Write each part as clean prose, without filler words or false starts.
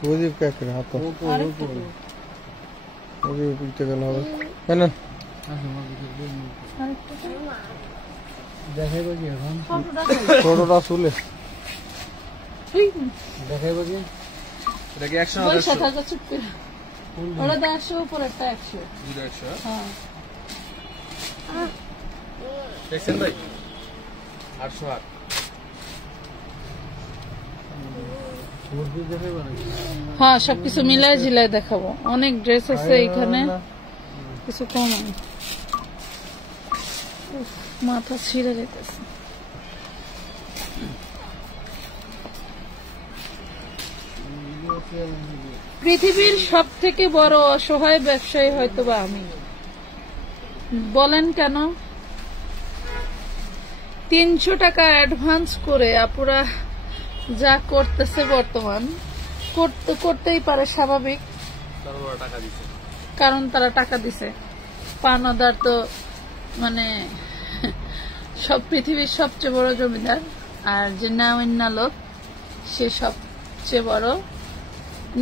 প্রদীপ কাকে হাত উঠতে গেল হবে কেন দেখাইব কি এখন ছোটটা চুলে দেখাইব কি এটা কি 100 ওটা 100 উপর একটা 100 হ্যাঁ দেখছেন ভাই 808 হ্যাঁ সবকিছু মিলাই ঝিলাই দেখাবো অনেক ড্রেস আছে এইখানে কিছু কম মাথা ছিঁড়ে যেতেছে পৃথিবীর সব থেকে বড় অসহায় ব্যবসায়ী হয়তো বা আমি বলেন কেন 300 টাকা অ্যাডভান্স করে আপুরা যা করতেছে বর্তমান করতেই পারে স্বাভাবিক কারণ তারা টাকা দিছে পাওনাদার তো মানে সব পৃথিবীর সবচেয়ে বড় জমিদার আর যে নাওয়ান্না লোক সে সবচেয়ে বড়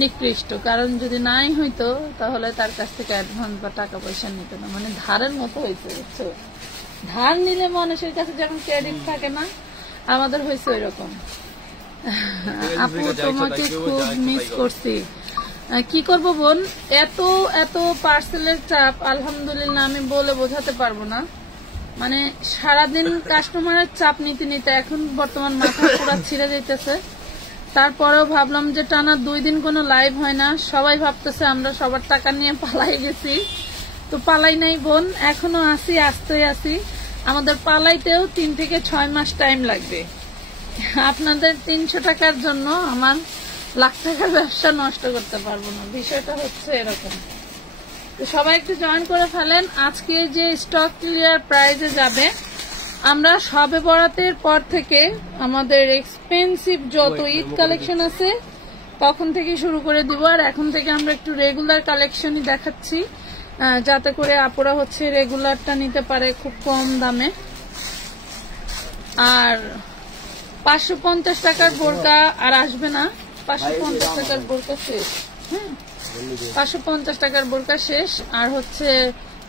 নিকৃষ্ট কারণ যদি নাই হইতো তাহলে তার কাছ থেকে অ্যাডভান্স বা টাকা পয়সা নিত না মানে ধারের মতো হয়েছে বুঝছো ধার নিলে মানুষের কাছে যেমন ক্রেডিট থাকে না আমাদের হয়েছে ওই রকম আপু তোমাকে খুব মিস করছি কি করব বোন এত এত পার্সেলের চাপ আলহামদুলিল্লাহ আমি বলে বোঝাতে পারবো না মানে সারাদিন কাস্টমারের চাপ নিতে নিতে এখন বর্তমান মাথা পুরা ছিঁড়ে যাইতেছে তারপরেও ভাবলাম যে টানা 2 দিন কোনো লাইভ হয় না সবাই ভাবতেছে আমরা সবার টাকা নিয়ে পালাই গেছি তো পালাই নাই বোন এখনো আসি আসতেই আসি আমাদের পালাইতেও 3 থেকে 6 মাস টাইম লাগবে আপনাদের 300 টাকার জন্য আমার লাখ টাকার ব্যবসা নষ্ট করতে পারবো না বিষয়টা হচ্ছে এরকম তো সবাই একটু জয়েন করে ফেলেন আজকে যে স্টক ক্লিয়ার প্রাইজে যাবে আমরা শবে বরাতের পর থেকে আমাদের এক্সপেন্সিভ যত ঈদ কালেকশন আছে তখন থেকে শুরু করে দিব আর এখন থেকে আমরা একটু রেগুলার কালেকশনই দেখাচ্ছি যাতে করে আপুরা হচ্ছে রেগুলারটা নিতে পারে খুব কম দামে আর 550 টাকার বোরকা আর আসবে না 550 টাকার বোরকা শেষ হ্যাঁ 550 টাকার বোরকা শেষ আর হচ্ছে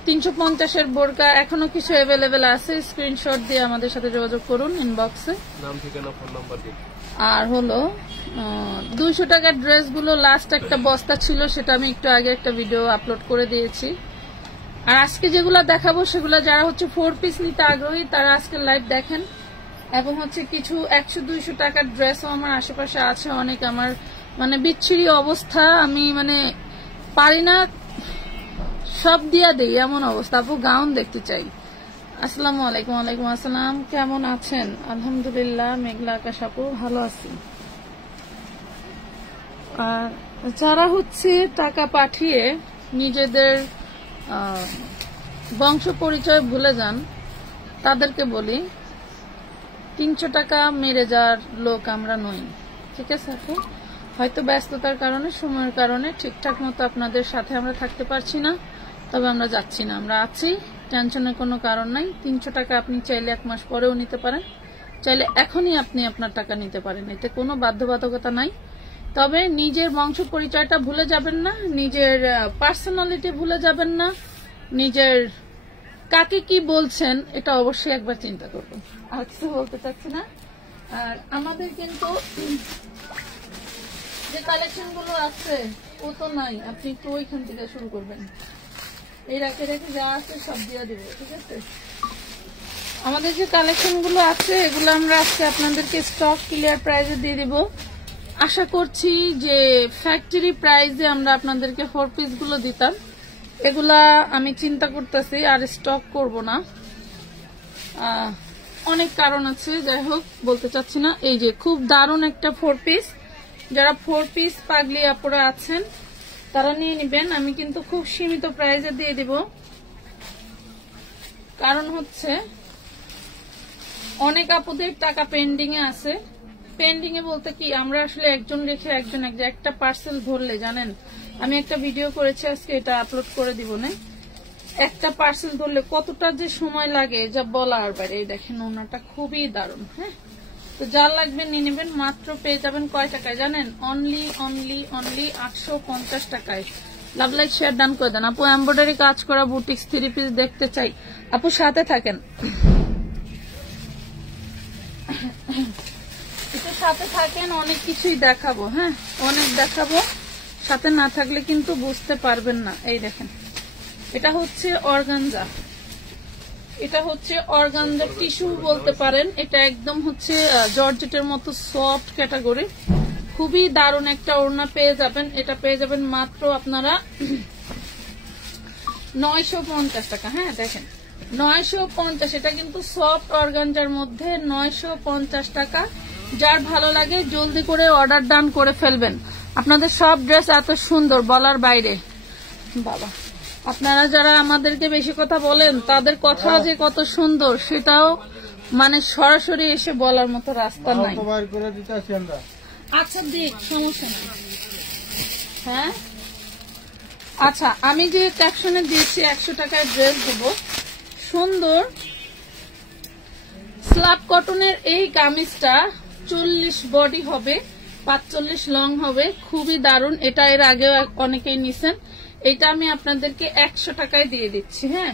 350 এর বোরকা এখনো কিছু অ্যাভেলেবেল আছে স্ক্রিনশট দিয়ে আমাদের সাথে যোগাযোগ করুন ইনবক্সে নাম ঠিকানা ফোন নাম্বার দিন আর হলো 200 টাকার ড্রেসগুলো লাস্ট একটা বস্তা ছিল সেটা আমি একটু আগে একটা ভিডিও আপলোড করে দিয়েছি আর আজকে যেগুলো দেখাবো সেগুলো যারা হচ্ছে 4 পিস নিতে আগ্রহী তারা আজকে লাইভ দেখেন এবং হচ্ছে কিছু 100-200 টাকার ড্রেসও আমার আশেপাশে আছে অনেক আমার মানে বিচ্ছিরি অবস্থা আমি মানে পারি না সব দিয়া দেই এমন অবস্থা আপু গাউন দেখতে চাই আসসালামু আলাইকুম ওয়ালাইকুম আসসালাম কেমন আছেন আলহামদুলিল্লাহ মেঘলা আকাশ আপু ভালো আছি আর যারা হচ্ছে টাকা পাঠিয়ে নিজেদের বংশ পরিচয় ভুলে যান তাদেরকে বলি 300 টাকা মেরে যাওয়ার লোক আমরা নই ঠিক আছে আপু হয়তো ব্যস্ততার কারণে সময়ের কারণে ঠিকঠাক মতো আপনাদের সাথে আমরা থাকতে পারছি না তবে আমরা যাচ্ছি না আমরা আছি টেনশনের কোনো কারণ নাই 300 টাকা আপনি চাইলে 1 মাস পরেও নিতে পারেন চাইলে এখনই আপনি আপনার টাকা নিতে পারেন এতে কোনো বাধ্যবাধকতা নাই তবে নিজের বংশ পরিচয়টা ভুলে যাবেন না নিজের পার্সোনালিটি ভুলে যাবেন না নিজের কাকে কি বলছেন এটা অবশ্যই একবার চিন্তা করবেন আর কিছু বলতে চাচ্ছি না আর আমাদের কিন্তু যে কালেকশন গুলো আছে ও তো নাই আপনি একটু ওইখান থেকে শুরু করবেন এই রেখে রেখে যা আছে সব দিয়ে দিব ঠিক আছে আমাদের যে কালেকশন গুলো আছে এগুলো আমরা আজকে আপনাদেরকে স্টক ক্লিয়ার প্রাইজে দিয়ে দিব আশা করছি যে ফ্যাক্টরি প্রাইজে আমরা আপনাদেরকে 4 পিস গুলো দিতাম এগুলা আমি চিন্তা করতেছি আর স্টক করব না অনেক কারণ আছে যাই হোক বলতে চাচ্ছি না এই যে খুব দারুণ একটা 4 পিস যারা 4 পিস পাগলি আপুরা আছেন তারা নিয়ে নেবেন আমি কিন্তু খুব সীমিত প্রাইজে দিয়ে দিব কারণ হচ্ছে অনেক আপুদের টাকা পেন্ডিং এ আছে পেন্ডিং এ বলতে কি আমরা আসলে একজন রেখে একজন একটা পার্সেল ধরলে জানেন আমি একটা ভিডিও করেছি আজকে এটা আপলোড করে দিব না একটা পার্সেল ধরলে কতটা যে সময় লাগে যা বলার বাইরে। এই দেখেন ওনাটা খুবই দারুণ। হ্যাঁ, তো যার লাগবে নিয়ে নেবেন। মাত্র পেয়ে যাবেন কয় টাকায় জানেন? অনলি 850 টাকায়। লাভ লাইক শেয়ার ডান করে দেন। আপু এমব্রয়ডারি কাজ করা বুটিক্স 3 পিস দেখতে চাই। আপু সাথে থাকেন, একটু সাথে থাকেন, অনেক কিছুই দেখাবো। হ্যাঁ, অনেক দেখাবো, সাথে না থাকলে কিন্তু বুঝতে পারবেন না। এই দেখেন, এটা হচ্ছে অর্গানজা, এটা হচ্ছে অর্গানজা টিস্যু বলতে পারেন। এটা একদম হচ্ছে জর্জেটের মতো সফট ক্যাটাগরি। খুবই দারুণ একটা ওড়না পেয়ে যাবেন। এটা পেয়ে যাবেন মাত্র আপনারা 950 টাকা। হ্যাঁ দেখেন 950, এটা কিন্তু সফট অর্গানজার মধ্যে 950 টাকা। যার ভালো লাগে জলদি করে অর্ডার ডান করে ফেলবেন। আপনাদের সব ড্রেস এত সুন্দর বলার বাইরে। বাবা, আপনারা যারা আমাদেরকে বেশি কথা বলেন তাদের কথা যে কত সুন্দর সেটাও মানে সরাসরি এসে বলার মতো রাস্তা নাই। আচ্ছা দেখ, সমস্যা নেই। হ্যাঁ আচ্ছা, আমি যে ক্যাপশনে দিয়েছি 100 টাকায় ড্রেস দেবো। সুন্দর স্ল্যাব কটনের এই কামিজটা 40 বডি হবে, 45 লং হবে। খুবই দারুণ। এটা এর আগেও অনেকেই নিছেন। এটা আমি আপনাদেরকে 100 টাকায় দিয়ে দিচ্ছি। হ্যাঁ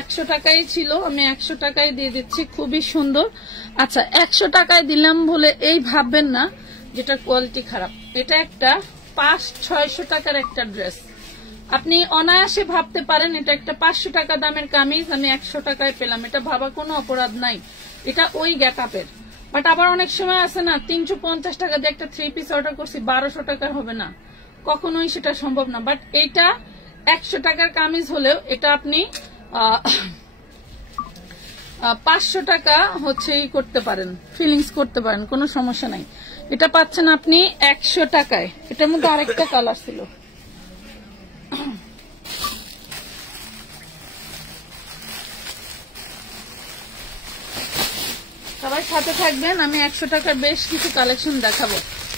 100 টাকাই ছিল, আমি 100 টাকায় দিয়ে দিচ্ছি। খুবই সুন্দর। আচ্ছা 100 টাকায় দিলাম বলে এই ভাববেন না যেটা কোয়ালিটি খারাপ। এটা একটা 500-600 টাকার একটা ড্রেস। আপনি অনায়াসে ভাবতে পারেন এটা একটা 500 টাকা দামের কামিজ আমি 100 টাকায় পেলাম। এটা ভাবা কোনো অপরাধ নাই, এটা ওই গেটআপের। বাট আবার অনেক সময় আছে না 350 টাকা দিয়ে একটা 3 পিস অর্ডার করছি 1200 টাকার হবে না, কখনোই সেটা সম্ভব না। বাট এইটা 100 টাকার কামিজ হলেও এটা আপনি 500 টাকা হচ্ছে করতে পারেন, ফিলিংস করতে পারেন, কোনো সমস্যা নাই। এটা পাচ্ছেন আপনি 100 টাকায়। এটার মধ্যে আরেকটা কালার ছিল। সবাই সাথে থাকবেন, আমি 100 টাকার বেশ কিছু কালেকশন দেখাবো।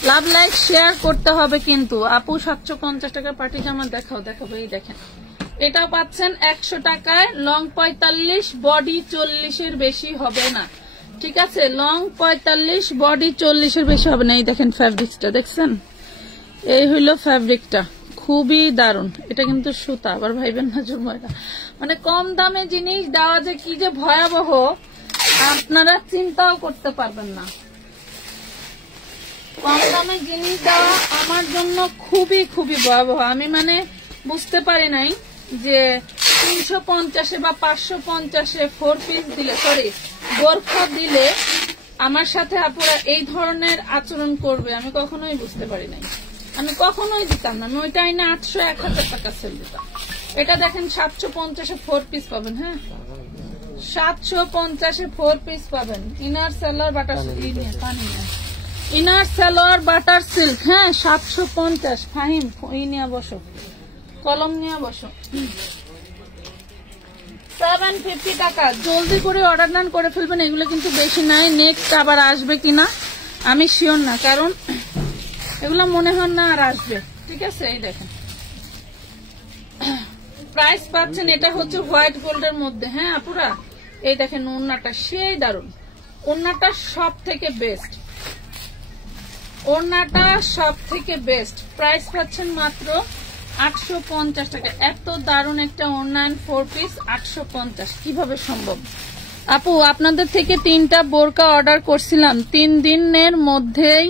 লাভ লাইক শেয়ার করতে হবে কিন্তু। আপু 750 টাকার পার্টি জামা দেখাবো। এই দেখেন, এটা পাচ্ছেন 100 টাকায়। লং 45, বডি 40 এর বেশি হবে না। ঠিক আছে, লং 45, বডি 40 এর বেশি হবে না। এই দেখেন ফ্যাব্রিক্সটা দেখছেন, এই হইলো ফ্যাব্রিকটা, খুবই দারুণ। এটা কিন্তু সুতা, আবার ভাইবেন না জুময়রা, মানে কম দামে জিনিস দেওয়া যে কি যে ভয়াবহ আপনারা চিন্তাও করতে পারবেন না। কম দামে জিনিস দেওয়া আমার জন্য খুবই খুবই ভয়াবহ। আমি মানে বুঝতে পারি নাই যে 350 বা 550 4 পিস দিলে, সরি বোরখা দিলে আমার সাথে আপুরা এই ধরনের আচরণ করবে আমি কখনোই বুঝতে পারি নাই। আমি কখনোই দিতাম না। আমি ওইটাই না 800-1000 টাকা সেল দিতাম। এটা দেখেন 750 4 পিস পাবেন। হ্যাঁ 750 4 পিস পাবেন। Inner salwar butter silk, inner salwar butter silk. হ্যাঁ 750। ফাহিম ই নিয়ে বসো, কলম নিয়ে বসো। 750 টাকা। জলদি করে অর্ডার ডান করে ফেলবেন। এগুলো কিন্তু বেশি নাই, নেক্সট আবার আসবে কিনা আমি শিওর না, কারণ এগুলো মনে হয় না আর আসবে। ঠিক আছে, এই দেখেন প্রাইস পাচ্ছেন। এটা হচ্ছে হোয়াইট গোল্ডের মধ্যে। হ্যাঁ আপুরা এই দেখেন ওড়নাটা সেই দারুণ। ওড়নাটা সব থেকে বেস্ট, ওড়নাটা সব থেকে বেস্ট। প্রাইস পাচ্ছেন মাত্র 850 টাকা। এত দারুণ একটা ওড়না 4 পিস 850 কিভাবে সম্ভব? আপু আপনাদের থেকে 3টা বোরকা অর্ডার করছিলাম, 3 দিনের মধ্যেই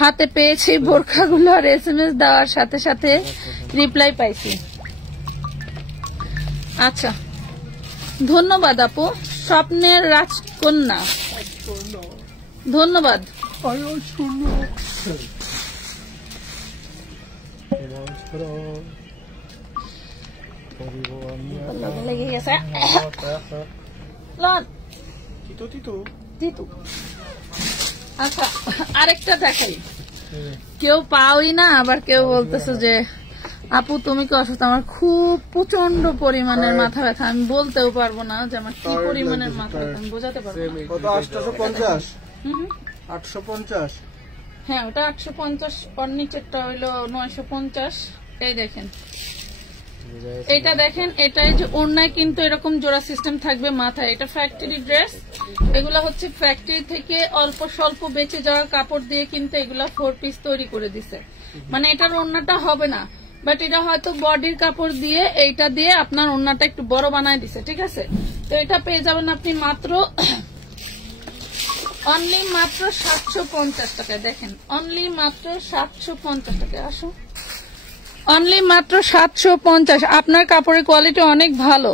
হাতে পেয়েছি বোরখাগুলো, আর SMS দেওয়ার সাথে সাথে রিপ্লাই পাইছি। আচ্ছা ধন্যবাদ আপু। স্বপ্নের রাজকন্যা ধন্যবাদ। লেগে গেছে। আচ্ছা আরেকটা দেখাই, কেউ পাওই না, আবার কেউ বলতেছে যে আপু তুমি কি অসুস্থ? আমার খুব প্রচন্ড পরিমাণের মাথা ব্যথা, আমি বলতেও পারবো না যে আমার কি পরিমাণের মাথা ব্যথা, আমি বোঝাতে পারবো না। 850। হ্যাঁ ওটা 850, ওর নিচেরটা হইলো 950। এই দেখেন এটা দেখেন, এটাই যে ওড়নায় কিন্তু এরকম জোড়া সিস্টেম থাকবে মাথায়। এটা ফ্যাক্টরি ড্রেস, এগুলা হচ্ছে ফ্যাক্টরি থেকে অল্প স্বল্প বেঁচে যাওয়া কাপড় দিয়ে কিন্তু এগুলা 4 পিস তৈরি করে দিছে। মানে এটার ওড়নাটা হবে না, বাট এটা হয়তো বডির কাপড় দিয়ে এইটা দিয়ে আপনার ওড়নাটা একটু বড় বানায় দিছে, ঠিক আছে। তো এটা পেয়ে যাবেন আপনি মাত্র অনলি মাত্র 750 টাকায়। দেখেন অনলি মাত্র 750 টাকায়। আসো, অনলি মাত্র 750। আপনার কাপড়ের কোয়ালিটি অনেক ভালো।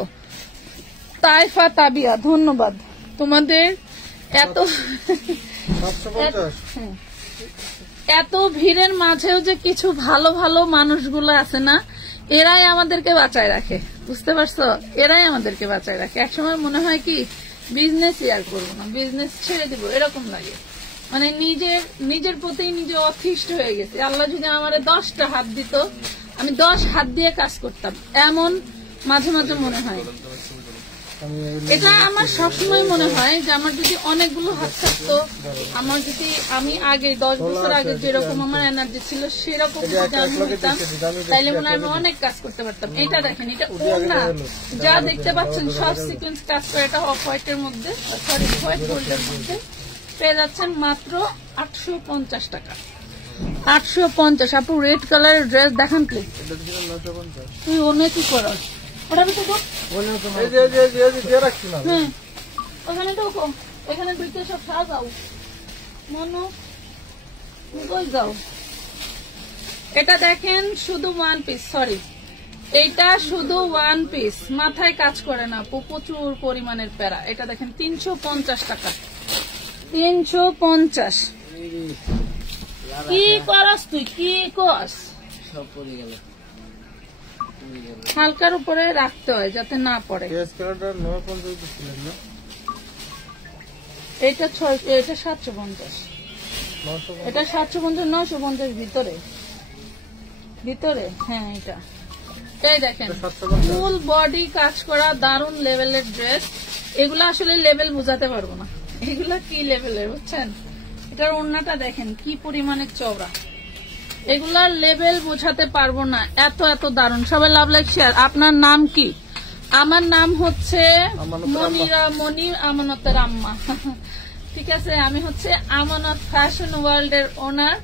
তাইফা তাবিয়া, ধন্যবাদ তোমাদের। এত ভিড়ের মাঝেও যে কিছু ভালো ভালো মানুষগুলো আছে না, এরাই আমাদেরকে বাঁচায় রাখে, বুঝতে পারছো? এরাই আমাদেরকে বাঁচায় রাখে। একসময় মনে হয় কি বিজনেস আর করবো না, বিজনেস ছেড়ে দিব এরকম লাগে। মানে নিজের প্রতি নিজে অতিষ্ঠ হয়ে গেছে। আল্লাহ যদি আমার 10টা হাত দিত, আমি 10 হাত দিয়ে কাজ করতাম, এমন মাঝে মাঝে মনে হয়। এটা আমার সবসময় মনে হয় যে আমার যদি অনেকগুলো হাত থাকতো, আমার যদি আমি আগে 10 বছর আগে যেরকম আমার এনার্জি ছিল সেরকম যদি আমি হইতাম, তাইলে মনে হয় আমি অনেক কাজ করতে পারতাম। এটা দেখেন, এটা ওড়না যা দেখতে পাচ্ছেন সব সিকোয়েন্স কাজ করে। এটা অফ হোয়াইটের মধ্যে, সরি হোয়াইট গোল্ডের মধ্যে পেয়ে যাচ্ছেন মাত্র 850 টাকা। 850। আপু রেড কালারের ড্রেস দেখান প্লিজ। তুই অনেক কি করো ওটা তো ওখানে ঢোকো, এখানে ঢুকে সব সাজাও মনো, কই যাও। এটা দেখেন শুধু 1 পিস, সরি এইটা শুধু 1 পিস, মাথায় কাজ করে না, প্রচুর পরিমাণের প্যারা। এটা দেখেন 350 টাকা। 350। কি করস তুই, কি করস? সব পড়ে গেল। হালকার উপরে রাখতে হয় যাতে না পড়ে। এটা 750, এটা 750, 950 ভিতরে ভিতরে। হ্যাঁ এটা এই দেখেন ফুল বডি কাজ করা দারুন লেভেলের ড্রেস। এগুলো আসলে লেভেল বোঝাতে পারবো না, এগুলো কি লেভেলের বুঝছেন। এটার ওড়নাটা দেখেন কি পরিমাণে চওড়া, এগুলার লেভেল বোঝাতে পারবো না, এত এত দারুন। সবাই লাভ লাইক শেয়ার। আপনার নাম কি? আমার নাম হচ্ছে মনি আমানতের আম্মা, ঠিক আছে। আমি হচ্ছে আমানত ফ্যাশন ওয়ার্ল্ড এর ওনার,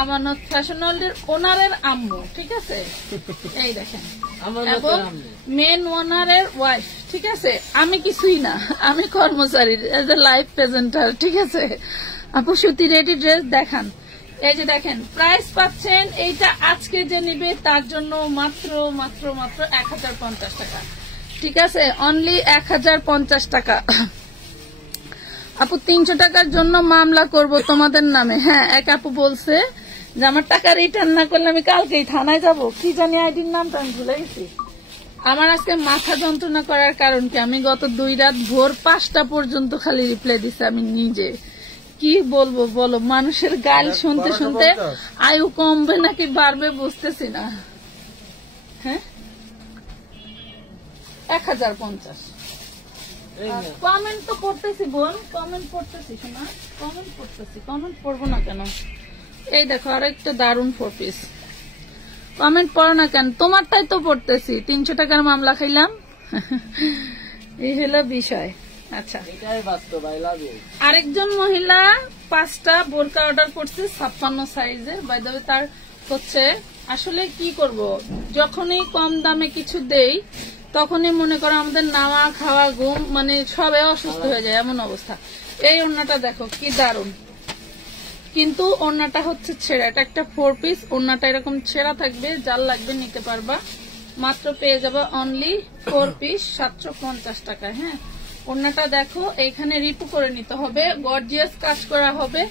আমানত ফ্যাশন ওয়ার্ল্ড এর ওনারের আম্মু, ঠিক আছে। এই দেখেন, এবং মেন ওনারের ওয়াইফ, ঠিক আছে। আমি কিছুই না, আমি কর্মচারী, এজ এ লাইভ প্রেজেন্টার, ঠিক আছে। আপু সুতি রেডি ড্রেস দেখান। এই যে দেখেন প্রাইস পাচ্ছেন, এইটা আজকে যে নিবে তার জন্য মাত্র মাত্র মাত্র 1050 টাকা, ঠিক আছে। অনলি 1050 টাকা। আপু 300 টাকার জন্য মামলা করব তোমাদের নামে। হ্যাঁ, এক আপু বলছে যে আমার টাকা রিটার্ন না করলে আমি কালকেই থানায় যাব। কি জানি আইডির নামটা আমি ভুলে গেছি। আমার আজকে মাথা যন্ত্রণা করার কারণ কি, আমি গত 2 রাত ভোর 5টা পর্যন্ত খালি রিপ্লাই দিছি আমি নিজে। কি বলবো বলো, মানুষের গাল শুনতে শুনতে আয়ু কমবে নাকি বাড়বে বুঝতেছি না। হ্যাঁ 1050। কমেন্ট তো পড়তেছি বোন, কমেন্ট পড়তেছি শোনা, কমেন্ট পড়তেছি, কমেন্ট পড়বো না কেন? এই দেখো আরেকটা দারুন 4 পিস। কমেন্ট পড়ো না কেন? তোমারটাই তো পড়তেছি। 300 টাকার মামলা খাইলাম, এই হলো বিষয়। আচ্ছা, আরেকজন মহিলা 5টা বোরকা অর্ডার করছে 56 সাইজের। বাই দ্য ওয়ে তার হচ্ছে আসলে কি করব, যখনই কম দামে কিছু দেই তখনই মনে করো আমাদের নাওয়া খাওয়া ঘুম মানে সবাই অসুস্থ হয়ে যায়, এমন অবস্থা। এই ওড়নাটা দেখো কি দারুন, কিন্তু ওড়নাটা হচ্ছে ছেঁড়া। এটা একটা 4 পিস, ওড়নাটা এরকম ছেঁড়া থাকবে, যার লাগবে নিতে পারবা। মাত্র পেয়ে যাবে অনলি 4 পিস 750 টাকায়। হ্যাঁ, ওড়নাটা দেখো, এইখানে রিপু করে নিতে হবে, গর্জিয়াস কাজ করা হবে,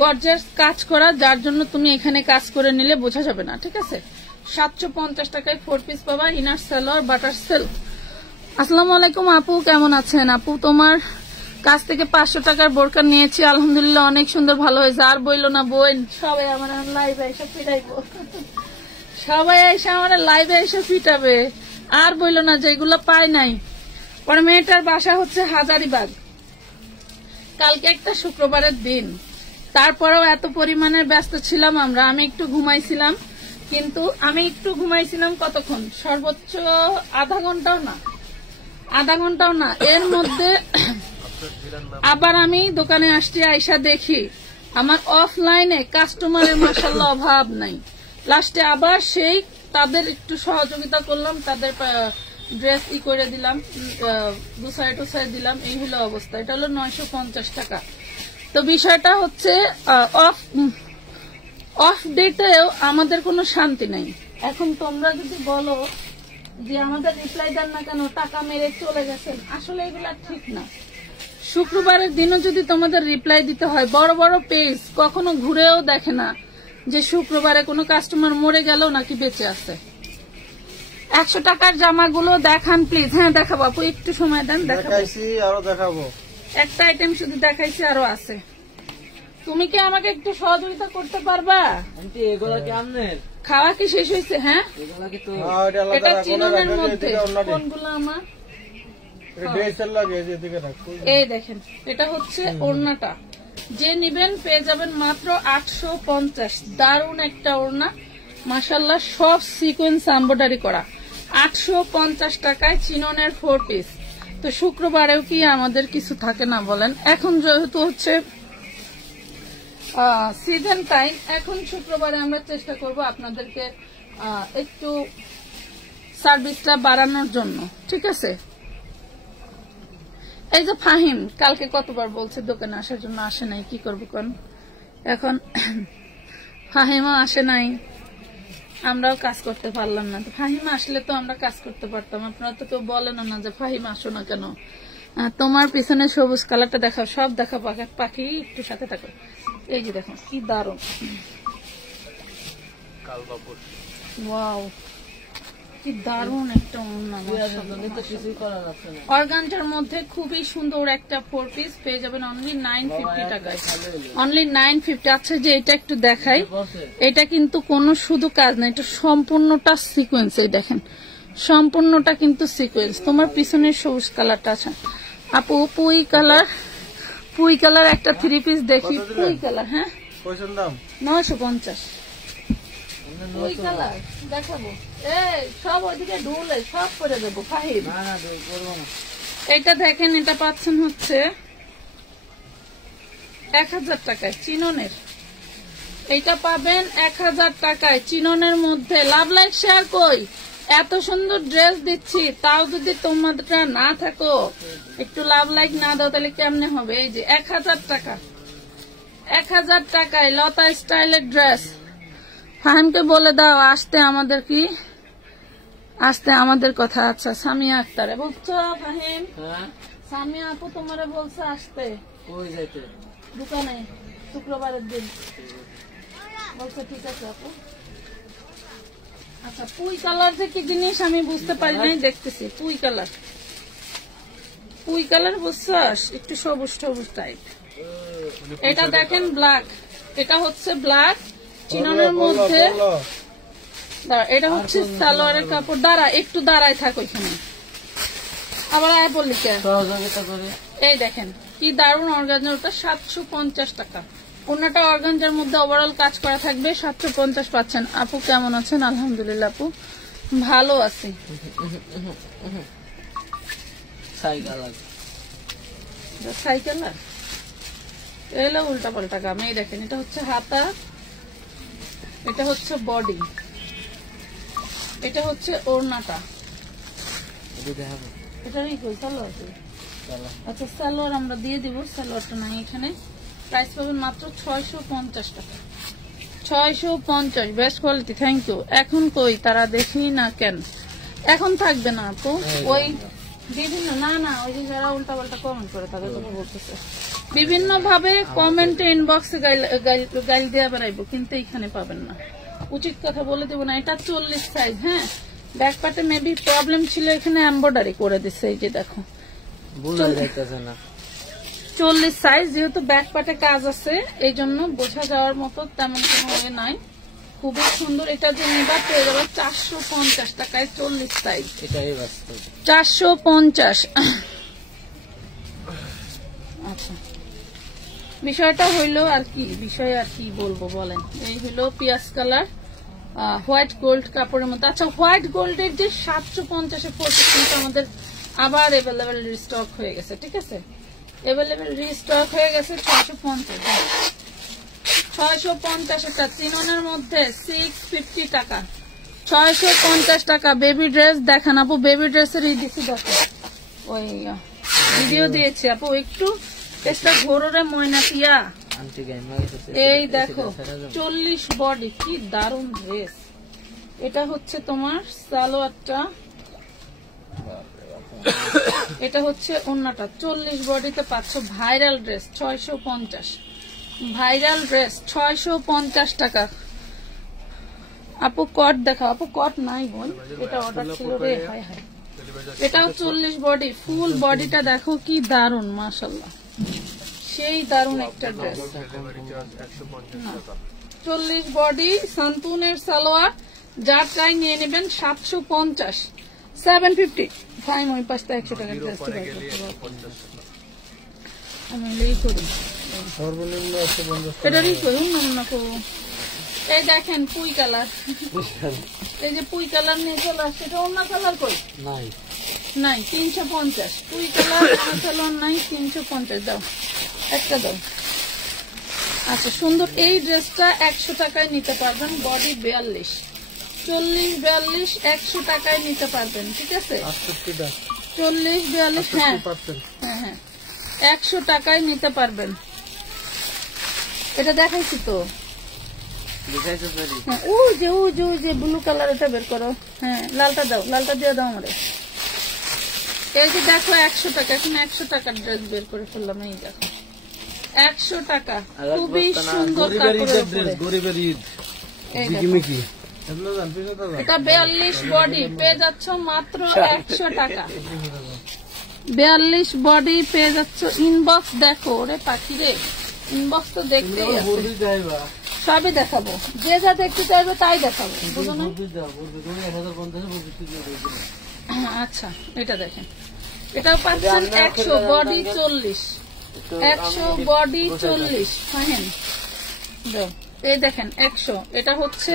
গর্জিয়াস কাজ করা, যার জন্য তুমি এখানে কাজ করে নিলে বোঝা যাবে না, ঠিক আছে। 750 টাকায় 4 পিস পাবা, ইনার সালোয়ার বাটার সিল্ক। আসসালামু আলাইকুম আপু, কেমন আছেন? আপু তোমার কাছ থেকে 500 টাকার বোরকা নিয়েছি, আলহামদুলিল্লাহ অনেক সুন্দর, ভালো হয়েছে। আর বইলো না বোন, সবাই আমার লাইভে এসে ফিরাইবো, সবাই এসে আমার লাইভে এসে ফিটাবে। আর বইলো না যেগুলো পায় নাই। পরে মেয়েটার বাসা হচ্ছে হাজারিবাগ। কালকে একটা শুক্রবারের দিন, তারপরেও এত পরিমাণের ব্যস্ত ছিলাম আমরা। আমি একটু ঘুমাইছিলাম, কিন্তু আমি একটু ঘুমাইছিলাম কতক্ষণ, সর্বোচ্চ আধা ঘন্টাও না। এর মধ্যে আবার আমি দোকানে আসছি, আইসা দেখি আমার অফলাইনে কাস্টমারের মাশাআল্লাহ অভাব নাই। লাস্টে আবার সেই তাদের একটু সহযোগিতা করলাম, তাদের ড্রেস করে দিলাম, গুছাই দিলাম, এই হলো অবস্থা। এটা হলো 950 টাকা। তো বিষয়টা হচ্ছে অফ ডেটেও আমাদের কোনো শান্তি নাই। এখন তোমরা যদি বলো যে আমাদের রিপ্লাই দেন না কেন, টাকা মেরে চলে গেছেন, আসলে এগুলা ঠিক না। শুক্রবারের দিনও যদি তোমাদের রিপ্লাই দিতে হয়, বড় বড় পেজ কখনো ঘুরেও দেখে না যে শুক্রবারে কোনো কাস্টমার মরে গেল নাকি বেঁচে আছে। 100 টাকার জামাগুলো দেখান প্লিজ। হ্যাঁ দেখাবো আপু, একটু সময় দেন, দেখাবো। একটা আইটেম শুধু দেখাইছি, আরো আছে। তুমি কি আমাকে একটু সহযোগিতা করতে পারবা? খাওয়া কি শেষ হয়েছে? হ্যাঁ, এটা চিননের মধ্যে কোনগুলো আমার এই দেখেন, এটা হচ্ছে ওড়নাটা। যে নিবেন পেয়ে যাবেন মাত্র 850। দারুন একটা ওড়না মাশাআল্লাহ, সব সিকোয়েন্স এমব্রয়ডারি করা। 850 টাকায় চিননের 4 পিস। তো শুক্রবারেও কি আমাদের কিছু থাকে না বলেন? এখন যেহেতু হচ্ছে সিজন টাইম, এখন শুক্রবারে আমরা চেষ্টা করব আপনাদেরকে একটু সার্ভিসটা বাড়ানোর জন্য, ঠিক আছে? এই যে ফাহিম কালকে কতবার বলছে দোকানে আসার জন্য, আসে নাই, কি করবো কোন? এখন ফাহিমও আসে নাই, আমরাও কাজ করতে পারলাম না। তো ফাহিমা আসলে তো আমরা কাজ করতে পারতাম। আপনারা তো কেউ বলেন না যে ফাহিমা আসো না কেন। তোমার পিছনে সবুজ কালারটা দেখাও, সব দেখা পাখি একটু সাথে থাকো। এই যে দেখো কি দারুন, ওয়াও কি দারুন একটা ওড়না। অর্গানজার মধ্যে খুবই সুন্দর একটা 4 পিস পেয়ে যাবেন অনলি 950 টাকায়, অনলি 950। আচ্ছা যে এটা একটু দেখাই, এটা কিন্তু কোনো শুধু কাজ না, এটা সম্পূর্ণটা সিকোয়েন্স। এই দেখেন সম্পূর্ণটা কিন্তু সিকোয়েন্স। তোমার পিছনের সবুজ কালারটা আছে আপু, পুই কালার একটা 3 পিস দেখি, পুই কালার। হ্যাঁ 950 পুই কালার দেখাবো। সব ওইদিকে ঢুলে সব করে দেবো ফাহিম। এটা দেখেন, এটা পাচ্ছেন হচ্ছে 1000 টাকায় চিননের। এটা পাবেন 1000 টাকায় চিননের মধ্যে। লাভ লাইক শেয়ার কই? এত সুন্দর ড্রেস দিচ্ছি, তাও যদি তোমরা না থাকো, একটু লাভ লাইক না দাও, তাহলে কেমনে হবে? এই যে 1000 টাকা, 1000 টাকায় লতা স্টাইলের ড্রেস। ফাহিমকে বলে দাও আসতে, আমাদের কি আসতে আমাদের কথা। আচ্ছা সামিয়া আক্তারে বলছো ফাহিম? সামিয়া আপু তোমারে বলছে আসতে দোকানে শুক্রবারের দিন, বলছে ঠিক আছে আপু। আচ্ছা পুই কালার যে কি জিনিস আমি বুঝতে পারি নাই, দেখতেছি পুই কালার বুঝছস, একটু সবুজ সবুজ টাইপ। এটা দেখেন ব্ল্যাক, এটা হচ্ছে ব্ল্যাক চিননের মধ্যে। এটা হচ্ছে সালোয়ারের কাপড়। একটু দাঁড়ায় থাকো এখানে, আবার আয় বললি কে? এই দেখেন কি দারুন অর্গানজা, ওটা 750 টাকা। অন্যটা অর্গানজার মধ্যে ওভারঅল কাজ করা থাকবে, 750 পাচ্ছেন। আপু কেমন আছেন? আলহামদুলিল্লাহ আপু ভালো আছি। সাইকেল এলো উল্টা পাল্টা গাম। এই দেখেন এটা হচ্ছে হাতা, এটা হচ্ছে বডি, এটা হচ্ছে ওড়নাটা। এটারই কই সালোয়ার? আচ্ছা সালোয়ার আমরা দিয়ে দিব, সালোয়ারটা নাই এখানে। প্রাইস পাবেন মাত্র 650 টাকা, 650। Best quality, thank you. এখন কই তারা দেখি না কেন? এখন থাকবে না আপু, ওই বিভিন্ন না ওই যে যারা উল্টা পাল্টা কমেন্ট করে তাদের কথা বলতেছে। বিভিন্ন ভাবে কমেন্টে ইনবক্সে গাইল দেওয়া বেড়াইবো, কিন্তু এখানে পাবেন না। উচিত কথা বলে দেবো না। এটা 40 সাইজ। হ্যাঁ ব্যাক পার্টে মেবি প্রবলেম ছিল, এখানে এমব্রয়ডারি করে দিচ্ছে। এই যে দেখো 40 সাইজ, যেহেতু ব্যাক পার্টে কাজ আছে এই জন্য বোঝা যাওয়ার মতো তেমন কোনো ইয়ে নাই। খুবই সুন্দর। এটা যে নিবা পেয়ে যাবে 450 টাকায় 40 সাইজ, 450। আচ্ছা বিষয়টা হইলো আর কি, বিষয় আর কি বলবো বলেন। এই হইলো পিয়াজ কালার হোয়াইট গোল্ড কাপড়ের মধ্যে। আচ্ছা, হোয়াইট গোল্ডের যে 750 কিন্তু আমাদের আবার অ্যাভেলেবেল রিস্টক হয়ে গেছে, ঠিক আছে, অ্যাভেলেবেল রিস্টক হয়ে গেছে। 650 এটা চিননের মধ্যে 650 টাকা, 650 টাকা। বেবি ড্রেস দেখান আপু, বেবি ড্রেসের এই দিচ্ছি, দেখো ওই ভিডিও দিয়েছি আপু, একটু চেষ্টা ঘোরে ময়না পিয়া। এই দেখো 40 বডি, কি দারুন ড্রেস। এটা হচ্ছে তোমার সালোয়ারটা, এটা হচ্ছে ওন্নাটা। 40 বডিতে পাচ্ছ ভাইরাল ড্রেস 650, ভাইরাল ড্রেস 650 টাকা। আপু কট দেখাও, আপু কট নাই বোন, এটা অর্ডার ছিল রে, হাই হাই। এটাও 40 বডি, ফুল বডিটা দেখো কি দারুন, মাশাআল্লাহ, সেই দারুন একটা ড্রেস। 40 বডি সান্তুনের সালোয়ার, যার চাই নিয়ে নেবেন। 750, 750 ফাইম। ওই পাশটা 100 টাকার ড্রেস আমি লেই করি, সর্বনিম্ন 150। এটারই করুন না করবো। এই দেখেন পুই কালার, এই যে পুই কালার নিয়ে চলে আসছে, এটা অন্য কালার কই নাই, 350 পুই কালার কালার নাই, 350 দাও, একটা দাও। আচ্ছা সুন্দর, এই ড্রেসটা 100 টাকায় নিতে পারবেন, বডি 42, 40 42 100 টাকায় নিতে পারবেন, ঠিক আছে, 40 42 হ্যাঁ হ্যাঁ 100 টাকায় নিতে পারবেন। এটা দেখাইছি তো, ওই যে ব্লু কালার, এটা বের করো, হ্যাঁ লালটা দাও, লালটা দিয়ে দাও আমারে। এই যে দেখো 100 টাকা, এখন 100 টাকার ড্রেস বের করে ফেললাম, এই দেখো 100 টাকা, খুবই সুন্দর কাপড়ের উপরে। এটা 42 বডি পেয়ে যাচ্ছ মাত্র 100 টাকা, 42 বডি পেয়ে যাচ্ছ। ইনবক্স দেখো রে পাখি রে, ইনবক্স তো দেখতেই আছে, সবই দেখাবো, যে যা দেখতে চাইবে তাই দেখাবো, বুঝো না। আচ্ছা এটা দেখেন, এটাও পাচ্ছেন 100 বডি 40, 100 বডি 40 ফাইন। এই দেখেন 100, এটা হচ্ছে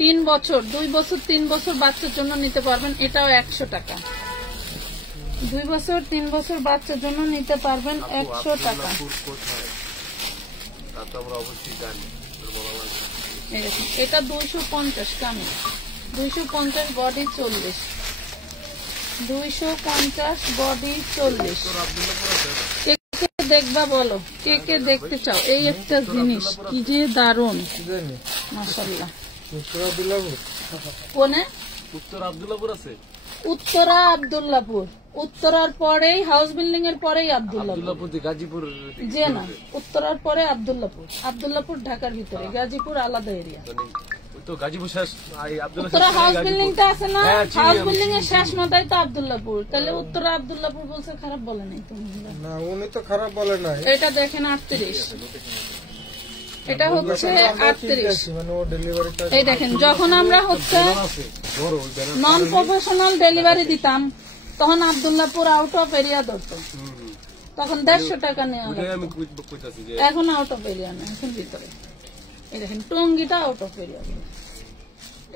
3 বছর 2 বছর 3 বছর বাচ্চার জন্য নিতে পারবেন, এটাও 100 টাকা, 2 বছর 3 বছর বাচ্চার জন্য নিতে পারবেন 100 টাকা। এটা 250 কামি, 250 বডি 40, 250 বডি 40। কে কে দেখবা বলো, কে কে দেখতে চাও? এই একটা জিনিস কি যে দারুন, মাশাআল্লাহ। কোনে উত্তরা আব্দুল্লাহপুর আছে, উত্তরা আব্দুল্লাহপুর, উত্তরার পরেই হাউস বিল্ডিং এর পরেই আব্দুল্লাহপুর, গাজীপুর যে না, উত্তরার পরে আব্দুল্লাহপুর, আব্দুল্লাহপুর ঢাকার ভিতরে, গাজীপুর আলাদা এরিয়া। তো গাজীপুর শেষ, উত্তরা হাউস বিল্ডিং টা আছে না, হাউস বিল্ডিং এর শেষ মাথায় তো আব্দুল্লাহপুর, তাহলে উত্তরা আব্দুল্লাহপুর বলছে, খারাপ বলে নাই তুমি না, উনি তো খারাপ বলে নাই। এটা দেখেন 38, এটা হচ্ছে 38, মানে ও ডেলিভারিটা এই দেখেন যখন আমরা হচ্ছে নন প্রফেশনাল ডেলিভারি দিতাম তখন আব্দুল্লাহপুর আউট অফ এরিয়া ধরতো, তখন 150 টাকা নেওয়া লাগতো, এখন আউট অফ এরিয়া না, এখন ভিতরে। এই দেখেন টঙ্গিটা আউট অফ এরিয়া।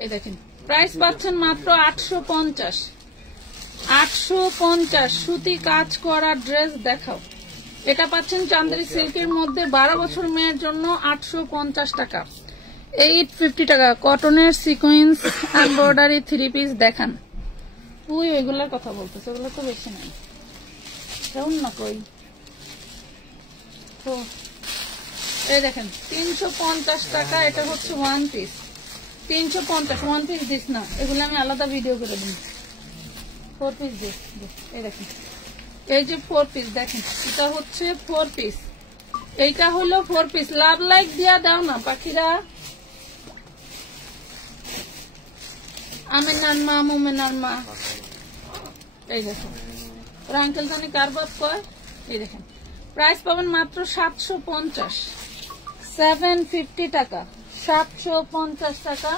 এই দেখেন প্রাইস পাচ্ছেন মাত্র 850, 850 সুতি কাজ করা ড্রেস দেখাও। এটা পাচ্ছেন চান্দেরি সিল্কের মধ্যে, 12 বছর মেয়ের জন্য 850 টাকা, 850 টাকা। কটনের সিকোয়েন্স এমব্রয়ডারি 3 পিস দেখান। তুই ওইগুলোর কথা বলতেছে, ওগুলো তো বেশি নাই, কেমন না কই তো। এই দেখেন 350 টাকা, এটা হচ্ছে 1 পিস, 350 1 পিস দিস না, এগুলো আমি আলাদা ভিডিও করে দিই। 4 পিস দিস, এই দেখেন এই যে 4 পিস দেখেন, এটা হচ্ছে 4 পিস, এইটা হলো 4 পিস। লাভ লাইক দিয়া দাও না পাখিরা, আমিনার মা মোমেনার মা। এই দেখেন আঙ্কেল জানি কার বাপ কয়। এই দেখেন প্রাইস পাবেন মাত্র 750, 750 টাকা, 750 টাকা।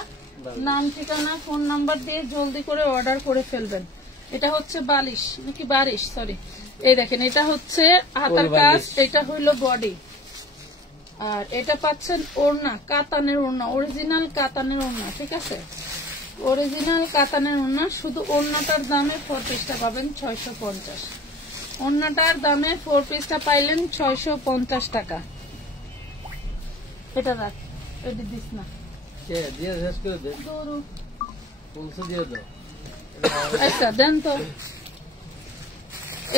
নাম ঠিকানা ফোন নাম্বার দিয়ে জলদি করে অর্ডার করে ফেলবেন। এটা হচ্ছে বালিশ নাকি বারিশ, সরি। এই দেখেন এটা হচ্ছে হাতার কাজ, এটা হইলো বডি, আর এটা পাচ্ছেন ওড়না, কাতানের ওড়না, অরিজিনাল কাতানের ওড়না, ঠিক আছে, অরিজিনাল কাতানের ওড়না। শুধু ওড়নাটার দামে 4 পিসটা পাবেন 650। ওড়নাটার দামে 4 পিসটা পাইলেন 650 টাকা। এটা রাখ, এটা দিস না, দিয়ে শেষ করে দে, দৌড়ু। পৌঁছে দিয়ে দাও। আচ্ছা দেন তো।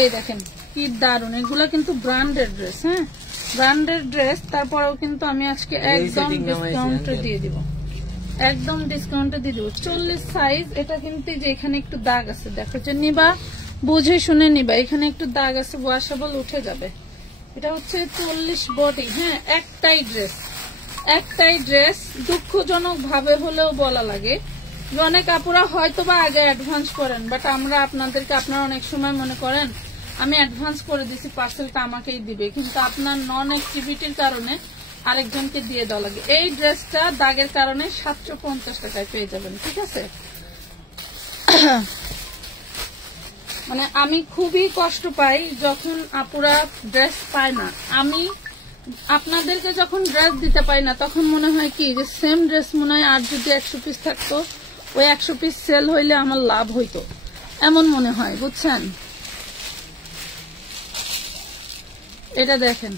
এই দেখেন কি দারুন, এগুলা কিন্তু ব্র্যান্ডেড ড্রেস, হ্যাঁ ব্র্যান্ডেড ড্রেস। তারপরেও কিন্তু আমি আজকে একদম ডিসকাউন্টে দিয়ে দিব, একদম ডিসকাউন্টে দিয়ে দিব। 40 সাইজ। এটা কিন্তু যে এখানে একটু দাগ আছে, দেখো যে নিবা বুঝে শুনে নিবা, এখানে একটু দাগ আছে, ওয়াশেবল উঠে যাবে। এটা হচ্ছে 40 বডি, হ্যাঁ একটাই ড্রেস, একটাই ড্রেস। দুঃখজনক ভাবে হলেও বলা লাগে যে অনেক আপুরা হয়তো বা আগে অ্যাডভান্স করেন, বাট আমরা আপনাদেরকে, আপনারা অনেক সময় মনে করেন আমি অ্যাডভান্স করে দিছি পার্সেলটা আমাকেই দিবে, কিন্তু আপনার নন অ্যাক্টিভিটির কারণে আরেকজনকে দিয়ে দেওয়া লাগে। এই ড্রেসটা দাগের কারণে 750 টাকায় পেয়ে যাবেন, ঠিক আছে। মানে আমি খুবই কষ্ট পাই যখন আপুরা ড্রেস পায় না। আমি আপনাদেরকে যখন ড্রেস দিতে পাই না, তখন মনে হয় কি যে সেম ড্রেস মনে হয় আর যদি 100 পিস থাকতো, ওই 100 পিস সেল হইলে আমার লাভ হইতো, এমন মনে হয়, বুঝছেন। এটা দেখেন,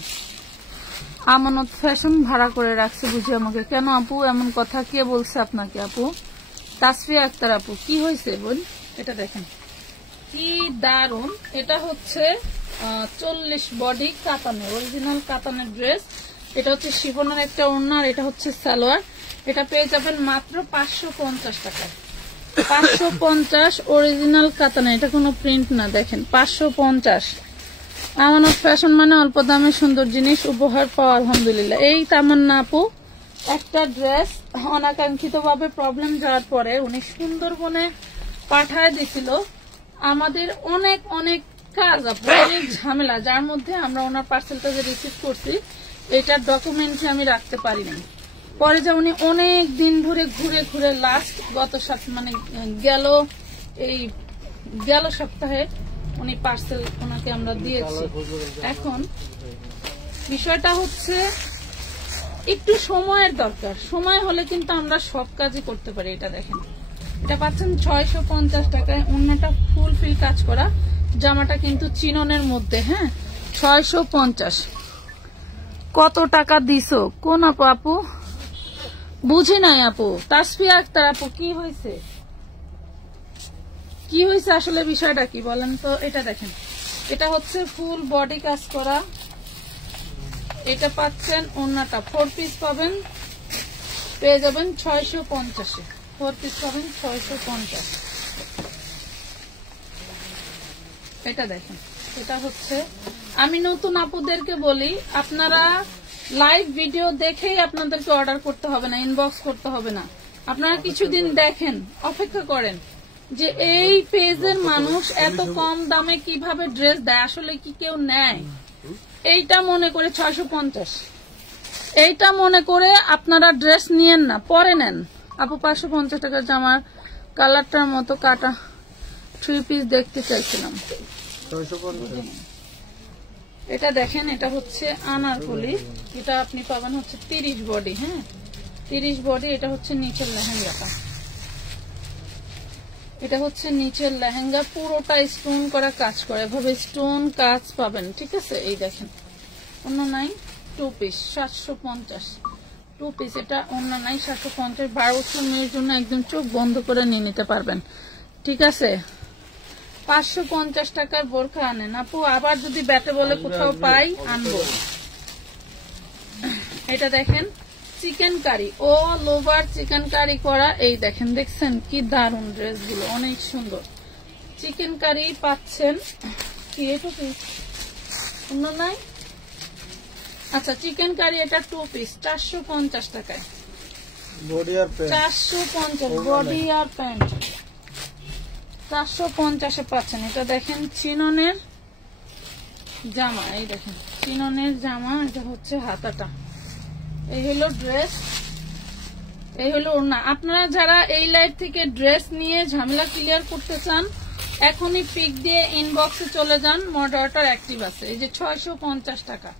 আমানত ফ্যাশন ভাড়া করে রাখছে বুঝি আমাকে। কেন আপু এমন কথা কে বলছে আপনাকে? আপু তাসফিয়া আক্তার আপু, কি হয়েছে বোন? এটা দেখেন কি দারুন। এটা হচ্ছে 40 বডি কাতানের, অরিজিনাল কাতানের ড্রেস। এটা হচ্ছে শিফনের একটা ওড়না, এটা হচ্ছে সালোয়ার। এটা পেয়ে যাবেন মাত্র 550 টাকায়। 550 অরিজিনাল কাতানের, এটা কোনো প্রিন্ট না, দেখেন 550। আমানত ফ্যাশন মানে অল্প দামে সুন্দর জিনিস উপহার পাওয়া, আলহামদুলিল্লাহ। এই তামান্না আপু একটা ড্রেস অনাকাঙ্ক্ষিত ভাবে প্রবলেম যাওয়ার পরে উনি সুন্দরবনে পাঠায় দিছিল। আমাদের অনেক অনেক কাজ, অনেক ঝামেলা, যার মধ্যে আমরা ওনার পার্সেলটা যে রিসিভ করছি এটার ডকুমেন্টস আমি রাখতে পারি নাই। পরে যে উনি অনেক দিন ধরে ঘুরে ঘুরে লাস্ট গত মানে গেল সপ্তাহে উনি পার্সেল ওনাকে আমরা দিয়েছি। এখন বিষয়টা হচ্ছে একটু সময়ের দরকার, সময় হলে কিন্তু আমরা সব কাজই করতে পারি। এটা দেখেন, এটা পাচ্ছেন 650 টাকায়। অন্যটা ফুল ফিল কাজ করা, জামাটা কিন্তু চিননের মধ্যে, হ্যাঁ 650। কত টাকা দিছো? কোন আপু? আপু বুঝি নাই আপু। তাসফিয়া আক্তার আপু, কি হয়েছে, কি হয়েছে আসলে বিষয়টা কি বলেন তো? এটা দেখেন, এটা হচ্ছে ফুল বডি কাজ করা। এটা পাচ্ছেন ওড়নাটা 4 পিস পাবেন, পেয়ে যাবেন 650-এ। 4 পিস পাবেন 650। এটা দেখেন, এটা হচ্ছে, আমি নতুন আপুদেরকে বলি আপনারা লাইভ ভিডিও দেখেই আপনাদেরকে অর্ডার করতে হবে না, ইনবক্স করতে হবে না। আপনারা কিছুদিন দেখেন, অপেক্ষা করেন যে এই পেজের মানুষ এত কম দামে কিভাবে ড্রেস দেয়, আসলে কি কেউ নেয়? এইটা মনে করে 650, এইটা মনে করে আপনারা ড্রেস নিয়েন না, পরে নেন। আপু 550 টাকার জামার কালারটার মতো কাটা 3 পিস দেখতে চাইছিলাম। এটা দেখেন, এটা হচ্ছে আনারকলি, এটা আপনি পাবেন হচ্ছে 30 বডি, হ্যাঁ 30 বডি। এটা হচ্ছে নিচের লেহেঙ্গাটা, এটা হচ্ছে নিচের লেহেঙ্গা, পুরোটা স্টোন করা কাজ করে, এভাবে স্টোন কাজ পাবেন, ঠিক আছে। এই দেখেন, অন্য নাই 2 পিস 750, 2 পিস। এটা অন্য নাই 750। 12 বছর মেয়ের জন্য একদম চোখ বন্ধ করে নিয়ে নিতে পারবেন, ঠিক আছে। 550 টাকার বোরখা আনেন আপু, আবার যদি ব্যাটে বলে কোথাও পাই আনবো। এটা দেখেন চিকেন কারি, ও লোভার চিকেন কারি করা। এই দেখেন, দেখছেন কি দারুন ড্রেস গুলো, অনেক সুন্দর। চিকেন কারি পাচ্ছেন কি, এটা অন্য নাই। আচ্ছা, চিকেন কারি এটা 2 পিস 450 টাকায়, বডি আর প্যান্ট 450, বডি আর প্যান্ট 450-এ পাচ্ছেন। এটা দেখেন চিননের জামা, এই দেখেন চিননের জামা, এটা হচ্ছে হাতাটা। এই হলো ড্রেস, এই হলো ওড়না। আপনারা যারা এই লাইভ থেকে ড্রেস নিয়ে ঝামেলা ক্লিয়ার করতে চান, এখনই পিক দিয়ে ইনবক্সে চলে যান, মডারেটর অ্যাক্টিভ আছে। এই যে 650 টাকা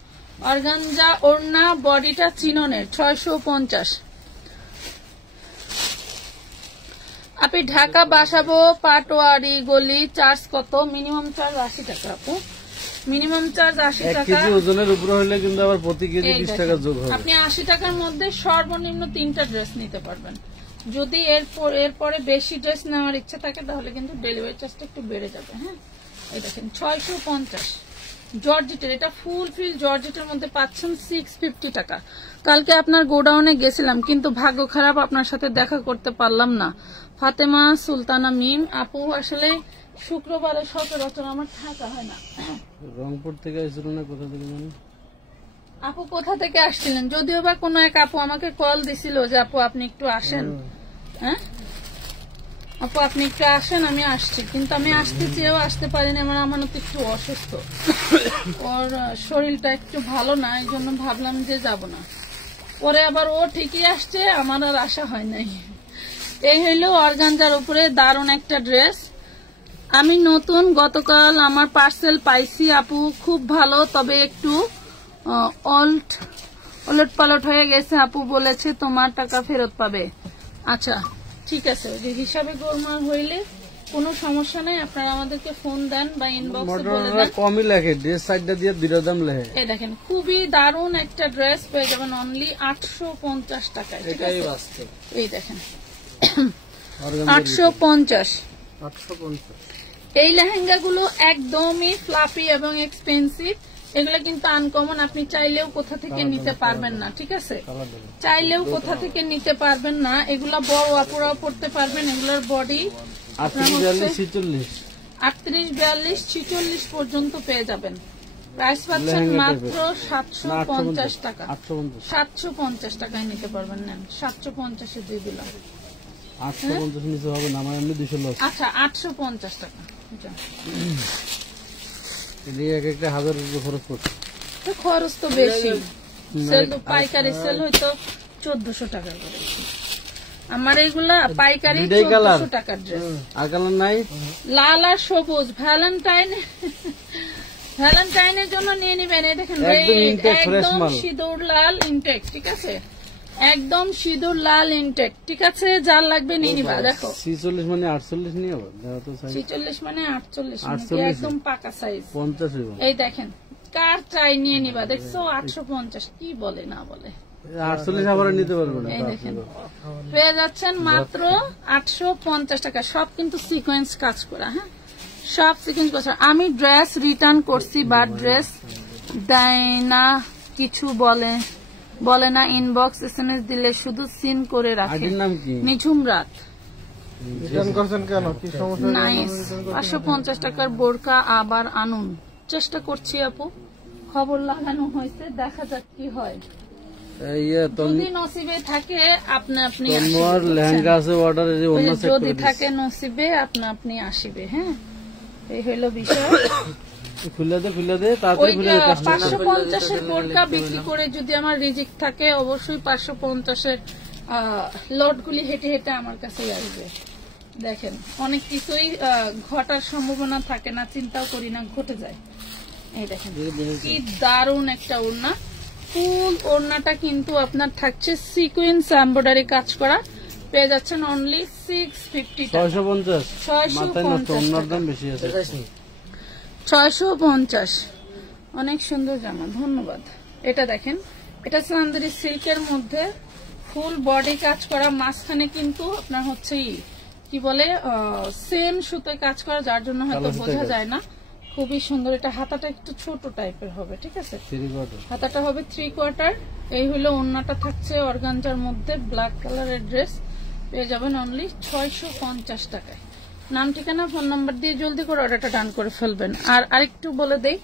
অর্গানজা ওড়না, বডিটা চিননের, 650। আপনি ঢাকা বাসাবো পাটোয়ারি গলি, চার্জ কত? মিনিমাম চার্জ 80 টাকা আপু, মিনিমাম চার্জ 80 1 টাকা। কেজি ওজনের উপরে হলে কিন্তু আবার প্রতি কেজি 20 টাকা যোগ হবে। আপনি 80 টাকার মধ্যে সর্বনিম্ন 3টা ড্রেস নিতে পারবেন। যদি এরপরে বেশি ড্রেস নেওয়ার ইচ্ছা থাকে তাহলে কিন্তু ডেলিভারি চার্জটা একটু বেড়ে যাবে। হ্যাঁ, এই দেখেন 650 জর্জেটের, এটা ফুল ফিল জর্জেটের মধ্যে পাচ্ছেন 650 টাকা। কালকে আপনার গোডাউনে গেছিলাম কিন্তু ভাগ্য খারাপ, আপনার সাথে দেখা করতে পারলাম না। ফাতেমা সুলতানা মিম আপু, আসলে শুক্রবারে সচরাচর আমার থাকা হয় না। রংপুর থেকে আসছিল না, কোথা থেকে জানি আপু কোথা থেকে আসছিলেন? যদিও বা কোনো এক আপু আমাকে কল দিছিল যে আপু আপনি একটু আসেন। হ্যাঁ আপু আপনি একটু আসেন, আমি আসছি, কিন্তু আমি আসতে চেয়েও আসতে পারিনি। আমার আমানত একটু অসুস্থ, ওর শরীরটা একটু ভালো না, এই জন্য ভাবলাম যে যাব না। পরে আবার ও ঠিকই আসছে, আমার আর আশা হয় নাই। এই হইলো অর্গানজার উপরে দারুণ একটা ড্রেস। আমি নতুন, গতকাল আমার পার্সেল পাইছি আপু, খুব ভালো, তবে একটু ওলট পালট হয়ে গেছে। আপু বলেছে তোমার টাকা ফেরত পাবে। আচ্ছা ঠিক আছে, যে হিসাবে গোলমাল হইলে কোনো সমস্যা নেই, আপনারা আমাদেরকে ফোন দেন বা ইনবক্সে বলে দেন। কমই লেখে, ড্রেস সাইডটা দিয়ে দুটো দাম লেখে। এই দেখেন খুবই দারুণ একটা ড্রেস পেয়ে যাবেন অনলি 850 টাকায়। ঠিক আছে, এই দেখেন 850। এই লেহেঙ্গা গুলো একদমই ফ্লাফি এবং এক্সপেন্সিভ, এগুলো কিন্তু আনকমন, আপনি চাইলেও কোথা থেকে নিতে পারবেন না। ঠিক আছে, চাইলেও কোথা থেকে নিতে পারবেন না। এগুলা বড় আপুরাও পড়তে পারবেন। এগুলোর বডি 38, 42, 46 পর্যন্ত পেয়ে যাবেন। প্রাইস পাচ্ছেন মাত্র 750 টাকা। 750 টাকায় নিতে পারবেন। নেন 750-এ দিয়ে দিলাম। 850 নিচে হবে না, আমার এমনি 200 লস। আচ্ছা 850 টাকা। একটা 1000 রুপি খরচ করছে, খরচ তো বেশি। সেল তো পাইকারি সেল হয়তো 1400 টাকা করে। আমার এগুলা পাইকারি 1400 টাকার ড্রেস। আর কালার নাই, লাল আর সবুজ। ভ্যালেন্টাইনের জন্য নিয়ে নিবেন। এই দেখেন একদম সিঁদুর লাল ইনটেক। ঠিক আছে, একদম সিঁদুর লাল ইনটেক। ঠিক আছে, যার লাগবে নিয়ে নিবা। দেখো 46 মানে 48 নিয়ে আবার 46 মানে 48 একদম পাকা সাইজ 50 হইব। এই দেখেন কার চাই নিয়ে নিবা। দেখছো 850 কি বলে না বলে, 48 আবার নিতে পারবে না। এই দেখেন পেয়ে যাচ্ছেন মাত্র 850 টাকা। সব কিন্তু সিকোয়েন্স কাজ করা। হ্যাঁ, সব সিকোয়েন্স কাজ করা। আমি ড্রেস রিটার্ন করছি, বাট ড্রেস দেয় না, কিছু বলে না। ইনবক্স SMS দিলে শুধু সিন করে রাখে। নিঝুম রাত। রিটার্ন করছেন কেন, কি সমস্যা? নাইস। 550 টাকার বোরকা আবার আনুন। চেষ্টা করছি আপু, খবর লাগানো হয়েছে, দেখা যাক কি হয়। যদি নসিবে থাকে আপনি লেহেঙ্গা আছে অর্ডার, যদি থাকে নসিবে আপনি আসিবে। হ্যাঁ, এই হইলো বিষয়। 550-এর বোরকা বিক্রি করে যদি আমার রিজিক থাকে, অবশ্যই 550-এর লটগুলি হেঁটে হেঁটে আমার কাছেই আসবে। দেখেন অনেক কিছুই ঘটার সম্ভাবনা থাকে না, চিন্তাও করি না, ঘটে যায়। এই দেখেন কি দারুণ একটা ওড়না। ফুল ওড়নাটা কিন্তু আপনার থাকছে সিকোয়েন্স এমব্রয়ডারি কাজ করা। পেয়ে যাচ্ছেন অনলি 650 টাকা। 650। অনেক সুন্দর জামা, ধন্যবাদ। এটা দেখেন, এটা চান্দেরি সিল্কের মধ্যে ফুল বডি কাজ করা, মাঝখানে কিন্তু আপনার হচ্ছে কি বলে সেম সুতোয় কাজ করা, যার জন্য হয়তো বোঝা যায় না। খুবই সুন্দর। এটা হাতাটা একটু ছোট টাইপের হবে। ঠিক আছে, হাতাটা হবে 3/4। এই হলো ওড়নাটা থাকছে অর্গানজার মধ্যে, ব্ল্যাক কালারের ড্রেস। পেয়ে যাবেন অনলি 650 টাকায়। নাম ঠিকানা ফোন নাম্বার দিয়ে জলদি করে অর্ডারটা ডান করে ফেলবেন। আর আরেকটু বলে দেই,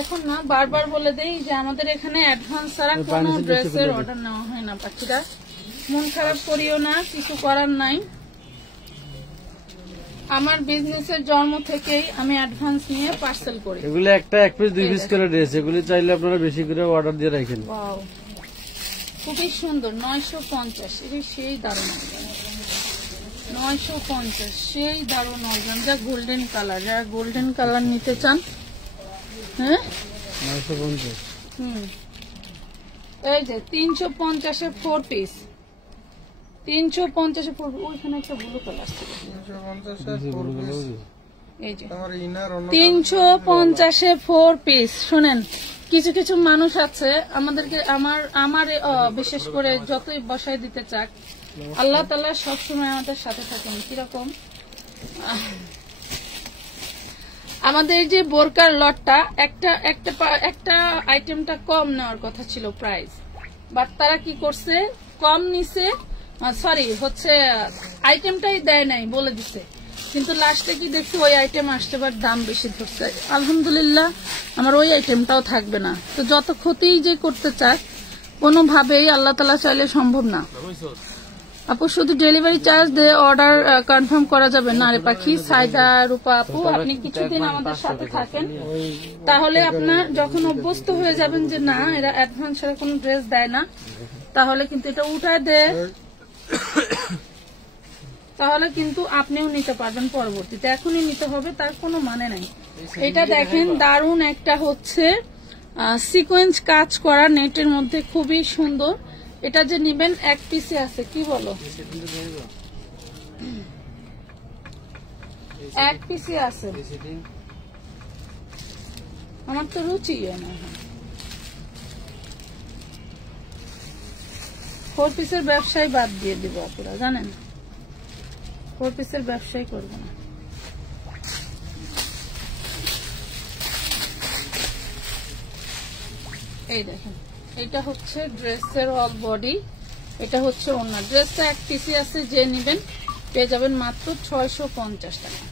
এখন না বারবার বলে দেই যে আমাদের এখানে অ্যাডভান্স ছাড়া কোনো ড্রেসের অর্ডার নেওয়া হয় না। পাখিরা মন খারাপ করিও না, কিছু করার নাই। আমার বিজনেসের জন্ম থেকেই আমি অ্যাডভান্স নিয়ে পার্সেল করি। এগুলো একটা 1 পিস 2 পিস করে ড্রেস, এগুলি চাইলে আপনারা বেশি করে অর্ডার দিয়ে রাখেন। ওয়াও, খুবই সুন্দর। 950। এটা সেই দারুণ, 950 সেই দারুণ অর্গানজা গোল্ডেন কালার। যারা গোল্ডেন কালার নিতে চান, হ্যাঁ 950 এই যে 350-এর 4 পিস, 350-এর 4, ওইখানে একটা ব্লু কালার ছিল, 350-এর 4 পিস। শুনেন, কিছু কিছু মানুষ আছে আমাদেরকে, আমার বিশেষ করে যতই বসায় দিতে চাক, আল্লাহ তাআলা সবসময় আমাদের সাথে থাকেন। কিরকম, আমাদের যে বোরকার লটটা একটা আইটেমটা কম নেওয়ার কথা ছিল প্রাইস, বাট তারা কি করছে, কম নিছে, সরি হচ্ছে আইটেমটাই দেয় নাই, বলে দিছে, কিন্তু লাস্টে কি দেখছি ওই আইটেম আসছে, বাট দাম বেশি ধরছে। আলহামদুলিল্লাহ আমার ওই আইটেমটাও থাকবে না। তো যত ক্ষতি যে করতে চায় কোনোভাবেই আল্লাহ তাআলা চাইলে সম্ভব না। আপু শুধু ডেলিভারি চার্জ দিয়ে অর্ডার কনফার্ম করা যাবে না? রে পাখি, সাইদা রূপা আপু, আপনি কিছুদিন আমাদের সাথে থাকেন, তাহলে আপনার যখন অভ্যস্ত হয়ে যাবেন যে না এরা অ্যাডভান্স ছাড়া কোনো ড্রেস দেয় না, তাহলে কিন্তু এটা উঠায় দেয়, তাহলে কিন্তু আপনিও নিতে পারবেন পরবর্তীতে। এখনই নিতে হবে তার কোনো মানে নাই। এটা দেখেন দারুণ একটা হচ্ছে সিকোয়েন্স কাজ করা নেটের মধ্যে, খুবই সুন্দর। এটা যে নিবেন এক পিসে আছে, কি বলো, এক পিসে আছে, আমার তো রুচি না। 4 পিসের ব্যবসায় বাদ দিয়ে দিব আপনারা জানেন, 4 পিসের ব্যবসায় করবো না। এই দেখেন, এটা হচ্ছে ড্রেসের অল বডি, এটা হচ্ছে ওড়না। ড্রেসটা এক পিসি আছে, যে নিবেন পেয়ে যাবেন মাত্র 650 টাকা,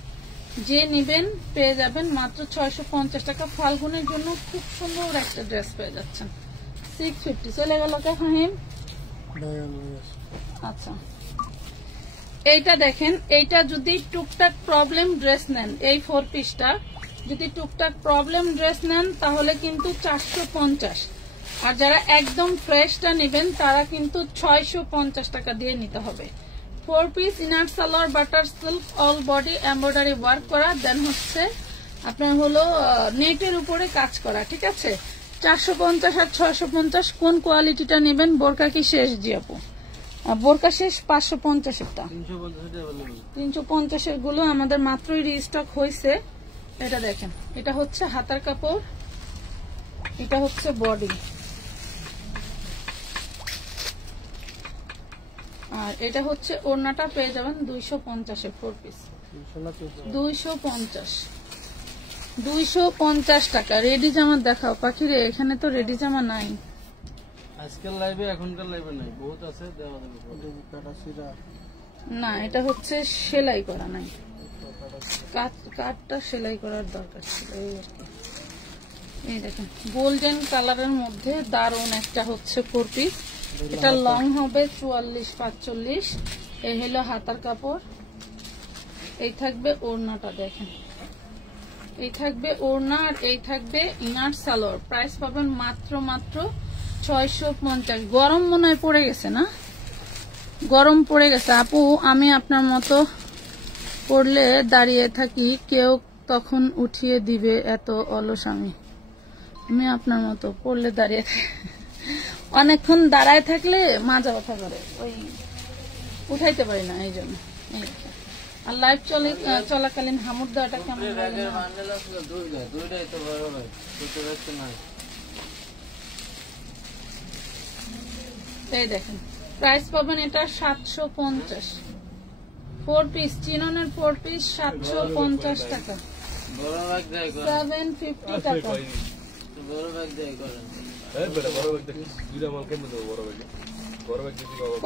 যে নিবেন পেয়ে যাবেন মাত্র 650 টাকা। ফাল্গুনের জন্য খুব সুন্দর একটা ড্রেস পেয়ে যাচ্ছেন। 650 চলে গেল কে ফাহিম? আচ্ছা, এইটা দেখেন, এইটা যদি টুকটাক প্রবলেম ড্রেস নেন, এই 4 পিসটা যদি টুকটাক প্রবলেম ড্রেস নেন তাহলে কিন্তু 450, আর যারা একদম ফ্রেশটা নেবেন তারা কিন্তু 650 টাকা দিয়ে নিতে হবে। 4 piece inner salwar butter silk all body embroidery work করা, দেন হচ্ছে আপনার হলো নেটের উপরে কাজ করা, ঠিক আছে। 450 আর 650 কোন কোয়ালিটিটা নেবেন? বোরকা কি শেষ? জি আপু, বোরকা শেষ। 550-এরটা, 350-এর গুলো আমাদের মাত্রই রিস্টক হয়েছে। এটা দেখেন, এটা হচ্ছে হাতার কাপড়, এটা হচ্ছে বডি, আর এটা হচ্ছে ওড়নাটা পেয়ে যাবেন 250-এ 4 পিস, 250 টাকা। রেডি জামা দেখাও পাখি রে, এখানে তো রেডি জামা নাই আজকাল লাইভে, এখনকার লাইভে নাই, বহুত আছে দেওয়া যাবে না। এটা হচ্ছে সেলাই করা নাই, কাটটা সেলাই করার দরকার ছিল, এই আর কি। এই দেখেন গোল্ডেন কালারের মধ্যে দারুণ একটা হচ্ছে 4 পিস, এটা লং হবে 44-45। এই হলো হাতার কাপড়, এই থাকবে ওড়নাটা, দেখেন এই থাকবে ওড়না, আর এই থাকবে ইনার সালোয়ার। প্রাইস পাবেন মাত্র 650। গরম মনে হয় পড়ে গেছে না? গরম পড়ে গেছে আপু, আমি আপনার মতো পড়লে দাঁড়িয়ে থাকি, কেউ তখন উঠিয়ে দিবে, এত অলস আমি আপনার মতো পড়লে দাঁড়িয়ে থাকি, অনেকক্ষণ দাঁড়ায় থাকলে মাজা ব্যথা করে, ওই উঠাইতে পারি না, এই জন্য। আর লাইভ চলাকালীন হামুর দেওয়াটা কেমন লাগে? এই দেখেন প্রাইস পাবেন এটা 750, 4 পিস চিননের 4 পিস 750 টাকা, 750 টাকা।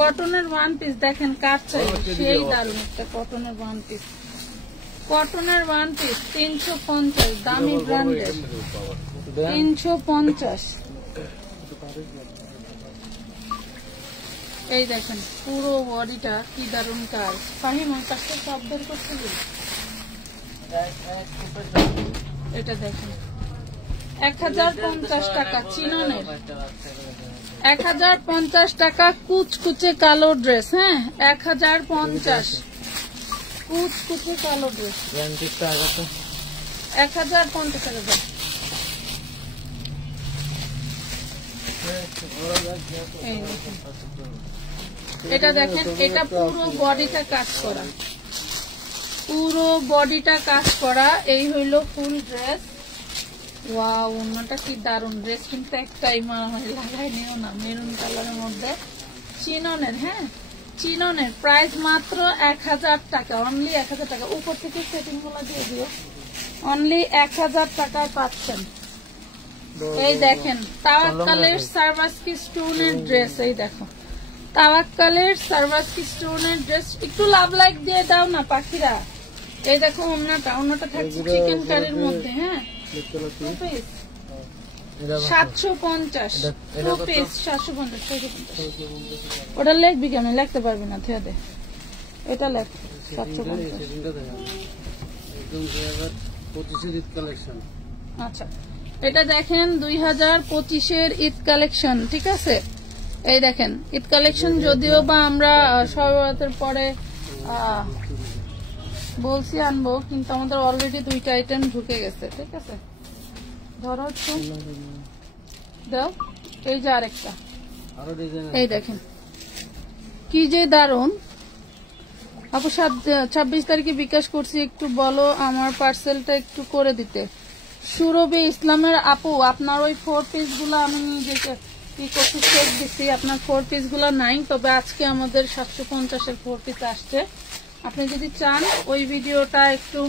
কটনের 1 পিস দেখেন, কাট চাই, সেই দারুণ একটা কটনের 1 পিস, কটনের 1 পিস 350, দামি ব্র্যান্ডের 350। এই দেখেন পুরো বডিটা কি দারুণ কাজ। ফাহিম ওই পাশে সব বের করতে দিন। এটা দেখেন 1050 টাকা চিননের, 1050 টাকা কুচকুচে কালো ড্রেস। হ্যাঁ 1050 কুচকুচে কালো ড্রেস, 1050 টাকা। এই দেখেন। এটা দেখেন, এটা পুরো বডিটা কাজ করা, পুরো বডিটা কাজ করা। এই হইল ফুল ড্রেস। ওয়াও, অন্যটা কি দারুন। ড্রেস কিন্তু একটাই লাগাই নিও না, মেরুন কালারের মধ্যে চিননের। হ্যাঁ, চিননের প্রাইস মাত্র 1000 টাকা, অনলি 1000 টাকা। উপর থেকে সেটিং গুলো দিয়ে দিও, অনলি 1000 টাকায় পাচ্ছেন। এই দেখেন তাওয়াক্কালের সারভাসকি স্টোনের ড্রেস। এই দেখো তাওয়াক্কালের সারভাসকি স্টোনের ড্রেস। একটু লাভ লাইক দিয়ে দাও না পাখিরা। এই দেখো ওন্নাটা, ওন্নাটা থাকছে চিকেন কারির মধ্যে। হ্যাঁ, 750 2 পিস 750। ওটা লিখবি কেন? লিখতে পারবি না, থিয়া দে। এটা লেখ 750। একদম 2025 ঈদ কালেকশন। আচ্ছা, এটা দেখেন 2025-এর ঈদ কালেকশন। ঠিক আছে, এই দেখেন ঈদ কালেকশন। যদিও বা আমরা শবে বরাতের পরে বলছি আনবো, কিন্তু আমাদের অলরেডি 2টা আইটেম ঢুকে গেছে। ঠিক আছে, ধরো একটু দাও। এই যে আরেকটা, এই দেখেন কি যে দারুন। আপু 26 তারিখে বিকাশ করছি, একটু বলো আমার পার্সেলটা একটু করে দিতে। সুরভি ইসলামের আপু, আপনার ওই 4 পিস গুলো আমি নিজেকে কি করছি চেক দিচ্ছি, আপনার 4 পিস গুলো নাই। তবে আজকে আমাদের 750-এর 4 পিস আসছে। আপনি যদি চান ওই ভিডিওটা একটু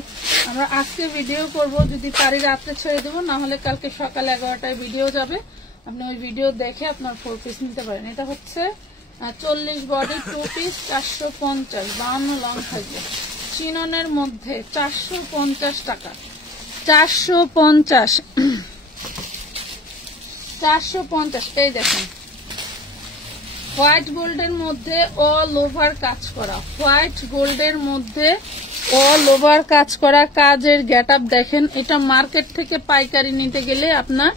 আমরা আজকে ভিডিও করব, যদি পারি রাত্রে ছেড়ে দেবো, না হলে কালকে সকাল 11টায় ভিডিও যাবে। আপনি ওই ভিডিও দেখে আপনার 4 পিস নিতে পারেন। এটা হচ্ছে 40 বডি 2 পিস 450, 52 লং থাকবে, চিননের মধ্যে 450 টাকা। 450। এই দেখেন হোয়াইট গোল্ডের মধ্যে অল ওভার কাজ করা, হোয়াইট গোল্ডের মধ্যে অল ওভার কাজ করা। কাজের গেটআপ দেখেন। এটা মার্কেট থেকে পাইকারি নিতে গেলে আপনার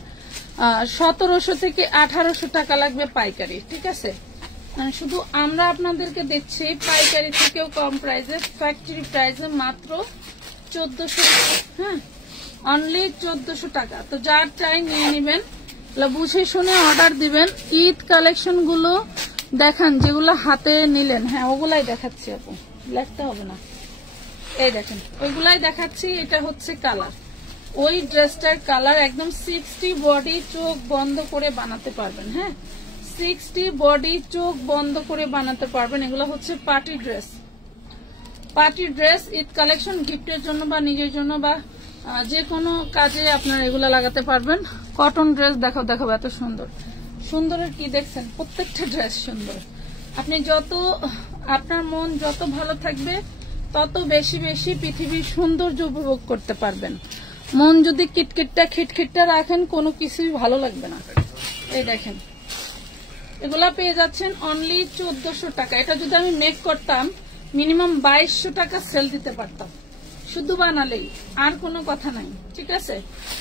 1700 থেকে 1800 টাকা লাগবে পাইকারি। ঠিক আছে, মানে শুধু আমরা আপনাদেরকে দিচ্ছি পাইকারি থেকেও কম প্রাইসে, ফ্যাক্টরি প্রাইসে মাত্র 1400। হ্যাঁ, অনলি 1400 টাকা। তো যার চাই নিয়ে নেবেন, বুঝে শুনে অর্ডার দিবেন। ঈদ কালেকশন গুলো দেখান যেগুলো হাতে নিলেন। হ্যাঁ, ওগুলাই দেখাচ্ছি আপু, লিখতে হবে না। এই দেখেন ওইগুলাই দেখাচ্ছি। এটা হচ্ছে কালার, ওই ড্রেসটার কালার। একদম 60 বডি চোখ বন্ধ করে বানাতে পারবেন। হ্যাঁ, 60 বডি চোখ বন্ধ করে বানাতে পারবেন। এগুলো হচ্ছে party dress, party dress Eid collection, গিফটের জন্য বা নিজের জন্য বা যে কোনো কাজে আপনারা এগুলা লাগাতে পারবেন। কটন ড্রেস দেখাও, দেখাবো এত সুন্দর। সুন্দরের কি দেখছেন? প্রত্যেকটা ড্রেস সুন্দর। আপনি যত, আপনার মন যত ভালো থাকবে তত বেশি বেশি পৃথিবীর সৌন্দর্য উপভোগ করতে পারবেন। মন যদি খিটখিটটা রাখেন, কোনো কিছুই ভালো লাগবে না। এই দেখেন এগুলা পেয়ে যাচ্ছেন অনলি 1400 টাকা। এটা যদি আমি মেক করতাম মিনিমাম 2200 টাকা সেল দিতে পারতাম, শুধু বানালেই, আর কোনো কথা নাই। ঠিক আছে,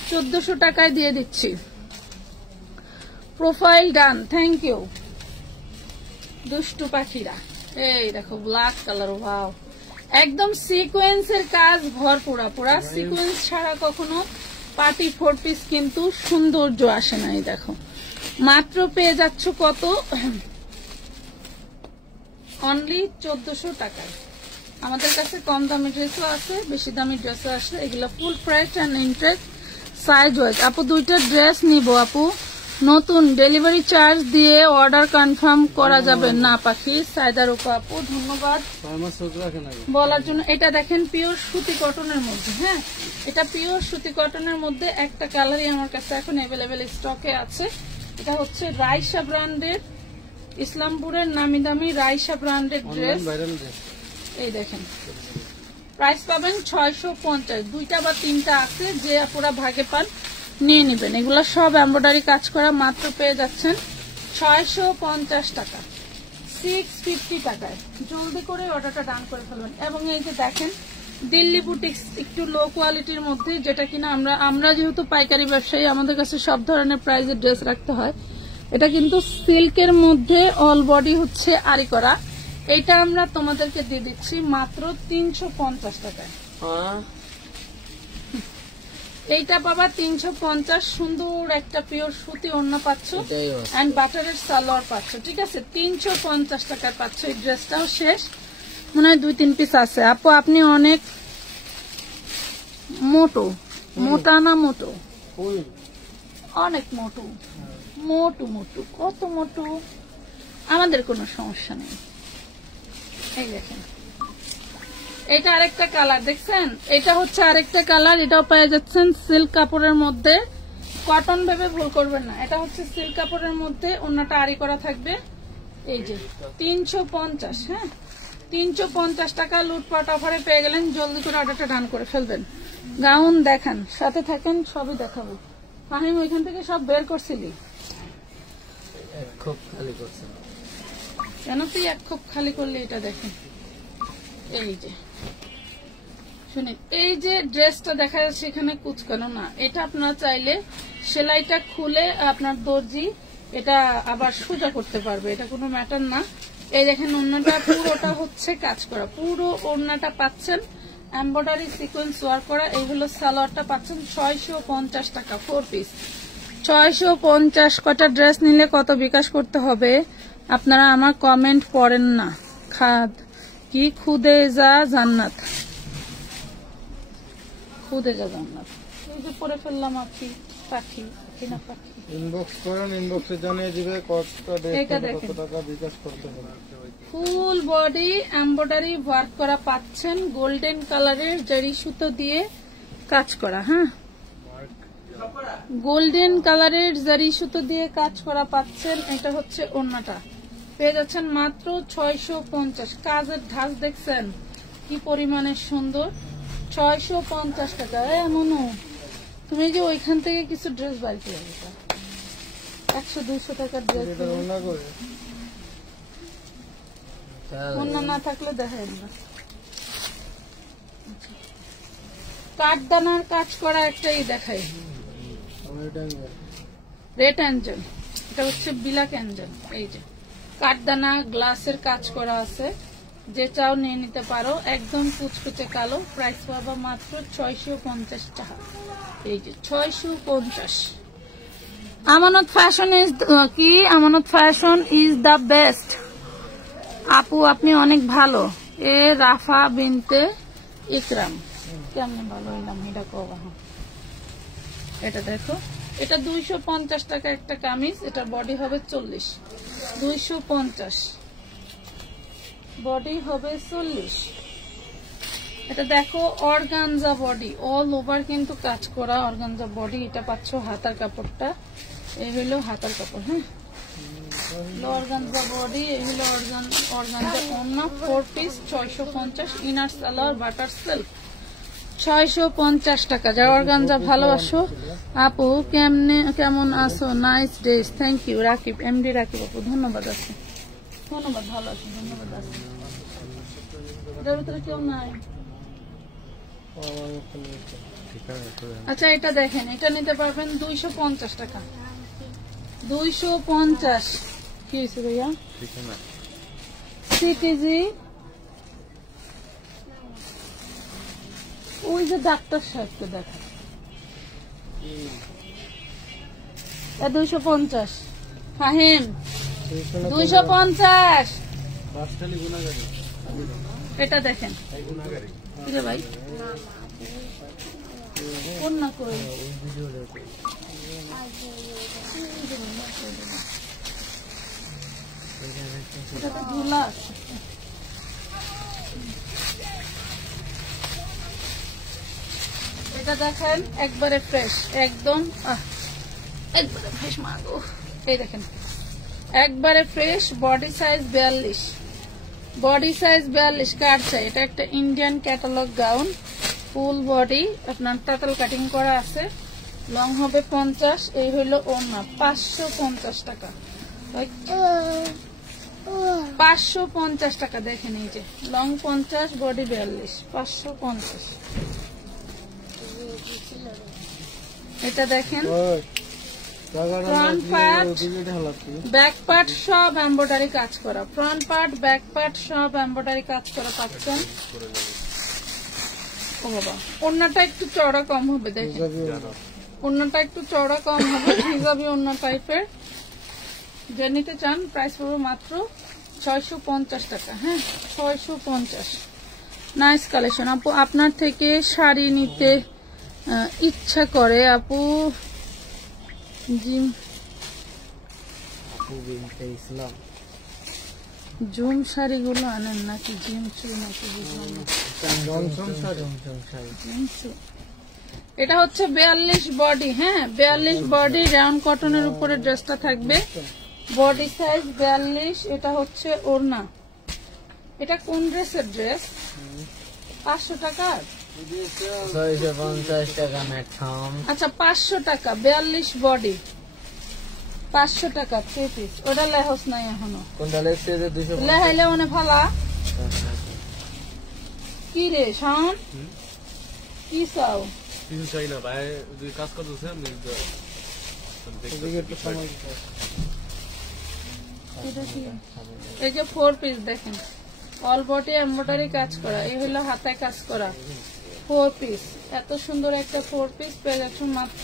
1400 টাকায় দিয়ে দিচ্ছি। প্রোফাইল ডান, থ্যাংক ইউ দুষ্টু পাখিরা। এই দেখো ব্ল্যাক কালার, ওয়াও, একদম সিকোয়েন্সের কাজ ভরপুর। পুরা সিকোয়েন্স ছাড়া কখনো পার্টি 4 পিস কিন্তু সৌন্দর্য আসে না। এই দেখো মাত্র পেয়ে যাচ্ছ কত? অনলি 1400 টাকায়। আমাদের কাছে কম দামি ড্রেসও আছে, বেশি দামি ড্রেসও আছে। এগুলো full price and interest size wise. আপু 2টা ড্রেস নিব আপু, নতুন ডেলিভারি চার্জ দিয়ে অর্ডার কনফার্ম করা যাবে না? পাখি সাইদার উপর আপু, ধন্যবাদ বলার জন্য। এটা দেখেন পিওর সুতি কটনের মধ্যে। হ্যাঁ, এটা পিওর সুতি কটনের মধ্যে একটা কালারই আমার কাছে এখন অ্যাভেলেবেল স্টকে আছে। এটা হচ্ছে রাইসা ব্র্যান্ডের, ইসলামপুরের নামি দামি রাইসা ব্র্যান্ডের ড্রেস। এই দেখেন প্রাইস পাবেন 650। 2টা বা 3টা আছে, যে আপনারা ভাগে পান নিয়ে নেবেন। এগুলো সব এমব্রয়ডারি কাজ করা, মাত্র পেয়ে যাচ্ছেন 650 টাকা, 650 টাকায়। জলদি করে অর্ডারটা ডান করে ফেলবেন। এবং এই যে দেখেন দিল্লি বুটিক্স, একটু লো কোয়ালিটির মধ্যে, যেটা কিনা আমরা যেহেতু পাইকারি ব্যবসায়ী, আমাদের কাছে সব ধরনের প্রাইসের ড্রেস রাখতে হয়। এটা কিন্তু সিল্কের মধ্যে অল বডি হচ্ছে আরি করা। এটা আমরা তোমাদেরকে দিয়ে দিচ্ছি মাত্র 350 টাকায়। এইটা পাবা 350, সুন্দর একটা পিওর সুতি ওড়না পাচ্ছ এটাই আছে। এন্ড বাটারের সালোয়ার পাচ্ছ, ঠিক আছে? 350 টাকায় পাচ্ছ। এই ড্রেসটাও শেষ, মনে হয় 2-3 পিস আছে। আপু আপনি অনেক মোটো, মোটা না মোটো? ওই অনেক মোটু, মোটু মোটু, কত মোটু, আমাদের কোনো সমস্যা নেই। এই দেখেন, এটা আরেকটা কালার দেখছেন, এটা হচ্ছে আরেকটা কালার, এটাও পেয়ে যাচ্ছেন সিল্ক কাপড়ের মধ্যে। কটন ভেবে ভুল করবেন না, এটা হচ্ছে সিল্ক কাপড়ের মধ্যে, ওড়নাটা আড়ি করা থাকবে। এই যে 350, হ্যাঁ 350 টাকা লুটপাট অফারে পেয়ে গেলেন। জলদি করে অর্ডারটা ডান করে ফেলবেন। গাউন দেখান, সাথে থাকেন, সবই দেখাবো। ফাহিম ওইখান থেকে সব বের করছিলি খুব খালি করছে। কেন তুই এক খুব খালি করলি? এটা দেখেন, এই যে শুনেন, এই যে ড্রেসটা দেখা যাচ্ছে এখানে কুচকানো না, এটা আপনারা চাইলে সেলাইটা খুলে আপনার দর্জি এটা আবার সোজা করতে পারবে, এটা কোনো ম্যাটার না। এই দেখেন ওড়নাটা পুরোটা হচ্ছে কাজ করা, পুরো ওড়নাটা পাচ্ছেন এমব্রয়ডারি সিকোয়েন্স ওয়ার্ক করা। এই হলো সালোয়ারটা পাচ্ছেন 650 টাকা 4 পিস। 650 কটা ড্রেস নিলে কত বিকাশ করতে হবে? আপনারা আমার কমেন্ট পড়েন না। খাদ কি খুদে যা জান্নাত, খুদে যা জান্নাত। এই যে পরে ফেললাম আপনি পাখি কিনা পাখি। ইনবক্স করেন, ইনবক্সে জানিয়ে দিবে এটা দেখেন, কত টাকা বিকাশ করতে হবে। ফুল বডি এমব্রয়ডারি ওয়ার্ক করা পাচ্ছেন, গোল্ডেন কালারের জরি সুতো দিয়ে কাজ করা। হ্যাঁ, গোল্ডেন কালারের জরি সুতো দিয়ে কাজ করা পাচ্ছেন। এটা হচ্ছে ওড়নাটা, পেয়ে যাচ্ছেন মাত্র 650। কাজের ধাঁচ দেখছেন কি পরিমাণে সুন্দর, 650 টাকা। এমনও তুমি যে ওইখান থেকে কিছু ড্রেস বাড়ি করে 100-200 টাকার ড্রেস অন্য না থাকলে দেখাই না। কাঠদানার কাজ করা একটাই দেখাই, রেড অ্যাঞ্জেল, এটা হচ্ছে বিলাক অ্যাঞ্জেল। এই যে কাঠদানা গ্লাসের কাজ করা আছে, যে চাও নিয়ে নিতে পারো, একদম কুচকুচে কালো। প্রাইস পাবা মাত্র 650 টাকা। এই যে 650। আমানত ফ্যাশন ইজ কি, আমানত ফ্যাশন ইজ দ্য বেস্ট। আপু আপনি অনেক ভালো। এ রাফা বিনতে ইকরাম, কেমনে ভালো হইলাম এটা কবা। এটা দেখো, এটা 250 টাকা একটা কামিজ, এটা বডি হবে 40, 250 বডি হবে 40। এটা দেখো অর্গানজা বডি, অল ওভার কিন্তু কাজ করা অর্গানজা বডি। এটা পাচ্ছ হাতার কাপড়টা, এই হলো হাতার কাপড়। হ্যাঁ, অর্গানজা বডি, এই হলো অর্গানজা ওড়না 4 piece 650। Inner salwar butter silk 650 টাকা। যারা অর্গানজা ভালোবাসো আপু কেমন আছো? Nice days, thank you. Rakib, MD Rakib আপু, ধন্যবাদ আছে, ধন্যবাদ, ভালো আছি, ধন্যবাদ আছে। এটার ভিতরে কেউ নাই। আচ্ছা এটা দেখেন, এটা নিতে পারবেন 250 টাকা, 250। কি হয়েছে ভাইয়া? সিটিজি, ওই যে ডাক্তার সাহেবকে দেখা, 250। ফাহিম 250। এটা দেখেন ভাই, কোন না কই ঝুলা আছে। এটা দেখেন একবারে ফ্রেশ, একদম একবারে ফ্রেশ মাগো। এই দেখেন একবারে fresh, body size 42, body size 42 কাট চাই। এটা একটা Indian catalogue gown, full body আপনার টাটাল কাটিং করা আছে, লং হবে 50। এই হইলো ওড়না 550 টাকা, 550 টাকা। দেখেন এই যে লং 50, বডি 42, 550। এটা দেখেন ফ্রন্ট পার্ট ব্যাক পার্ট সব এমব্রয়ডারি কাজ করা, ফ্রন্ট পার্ট ব্যাক পার্ট সব এমব্রয়ডারি কাজ করা পাচ্ছেন। ও বাবা, ওড়নাটা একটু চওড়া কম হবে, দেখেন ওড়নাটা একটু চওড়া কম হবে, হিজাবি ওড়না টাইপের। যে নিতে চান প্রাইস পড়বে মাত্র 650 টাকা। হ্যাঁ, 650। নাইস কালেকশন আপু। আপনার থেকে শাড়ি নিতে ইচ্ছা করে আপু। জিম ইসলাম জুম শাড়িগুলো আনেন নাকি জিম চু নাকি বুঝলাম না। এটা হচ্ছে 42 বডি। হ্যাঁ, 42 বডি রাউন্ড কটনের উপরে ড্রেসটা থাকবে, বডি সাইজ 42। এটা হচ্ছে ওড়না। এটা কোন ড্রেসের ড্রেস? 500 টাকা, 650 টাকা ম্যাডাম। আচ্ছা 500 টাকা 42 বডি, 500 টাকা 3 পিস। ওটা লেহস নাই এখনো, কোনটা লেখছে যে 200? লেহাইলে মানে ফালা। কি রে শাওন, কি চাও? কিছু চাই না ভাই, দুই কাজ করতেছে আমি এই যে 4 পিস দেখেন, অল বডি এমব্রয়ডারি কাজ করা, এই হলো হাতায় কাজ করা 4 পিস। এত সুন্দর একটা 4 পিস পেয়ে যাচ্ছেন মাত্র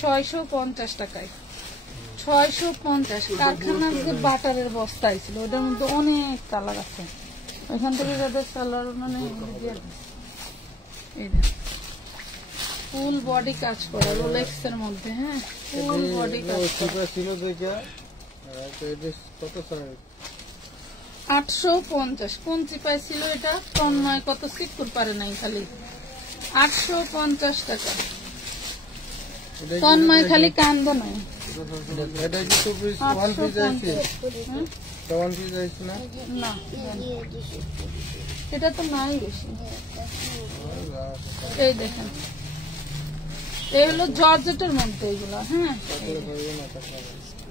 650 টাকায়। 650। কারখানার যে বাটারের বস্তা ছিল ওটার মধ্যে অনেক কালার আছে, ওইখান থেকে যাদের কালার মানে ফুল বডি কাজ করা রোলেক্স এর মধ্যে। হ্যাঁ, ফুল বডি কাজ করা ছিল দুইটা, কত স্যার? 850। কোন চিপাই ছিল এটা? তন্ময় কত সিকুর পারে নাই খালি 850 টাকা। তন্ময় খালি কান্দ নাই। এটা কি 2 পিস 1 পিস আছে? হ্যাঁ? 1 পিস আছে না? না, এটা তো নাই বেশি। এই দেখেন, এই হলো জর্জেটের মধ্যে এগুলো। হ্যাঁ,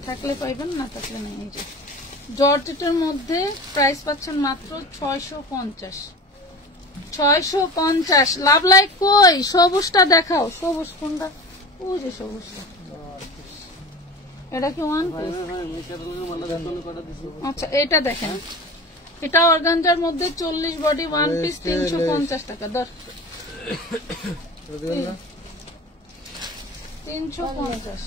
থাকলে পাইবেন, না থাকলে নেই। এই যে জর্জেটের মধ্যে প্রাইস পাচ্ছেন মাত্র 650। 650। লাভ লাইক কই? সবুজটা দেখাও। সবুজ কোনটা? ওই যে সবুজটা। এটা কি 1 পিস? আচ্ছা, এটা দেখেন, এটা অর্গানজার মধ্যে 40 বডি 1 পিস 350 টাকা। দর 350।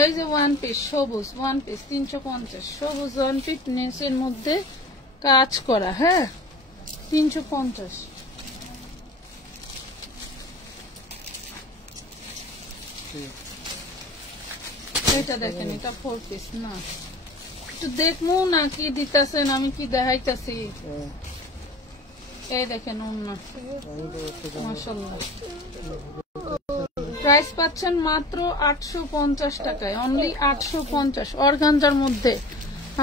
এই যে 1 পিস সবুজ 1 পিস 350। সবুজ 1 পিস নেসের মধ্যে কাজ করা। হ্যাঁ, 350। এটা দেখেন, এটা 4 পিস। না, একটু দেখবো না কি দিতেছেন, আমি কি দেখাইতেছি। এই দেখেন ওন্না, মাশাআল্লাহ। প্রাইস পাচ্ছেন মাত্র 850 টাকায়, অনলি 850 অর্গানজার মধ্যে।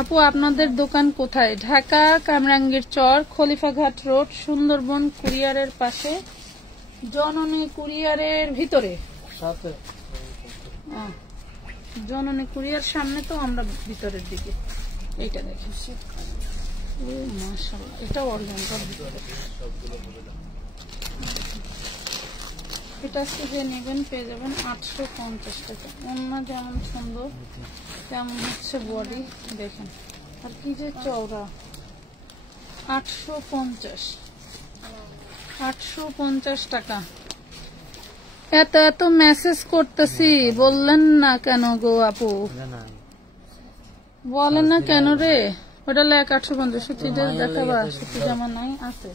আপু আপনাদের দোকান কোথায়? ঢাকা কামরাঙ্গীর চর, খলিফাঘাট রোড, সুন্দরবন কুরিয়ারের পাশে, জননী কুরিয়ারের ভিতরে। জননী কুরিয়ার সামনে তো, আমরা ভিতরের দিকে। এইটা দেখি, ও মাশাআল্লাহ, এটা অর্গানজার ভিতরে। এটা আজকে যে নেবেন পেয়ে যাবেন 850 টাকা। অন্য যেমন সুন্দর তেমন হচ্ছে বডি দেখেন, আর কি যে চওড়া। 850 টাকা। এত এত মেসেজ করতেছি, বললেন না কেন গো আপু? বলেন না কেন রে? ওটা লেখ 850। সত্যি দেখাবা? সত্যি জামা নাই আছে?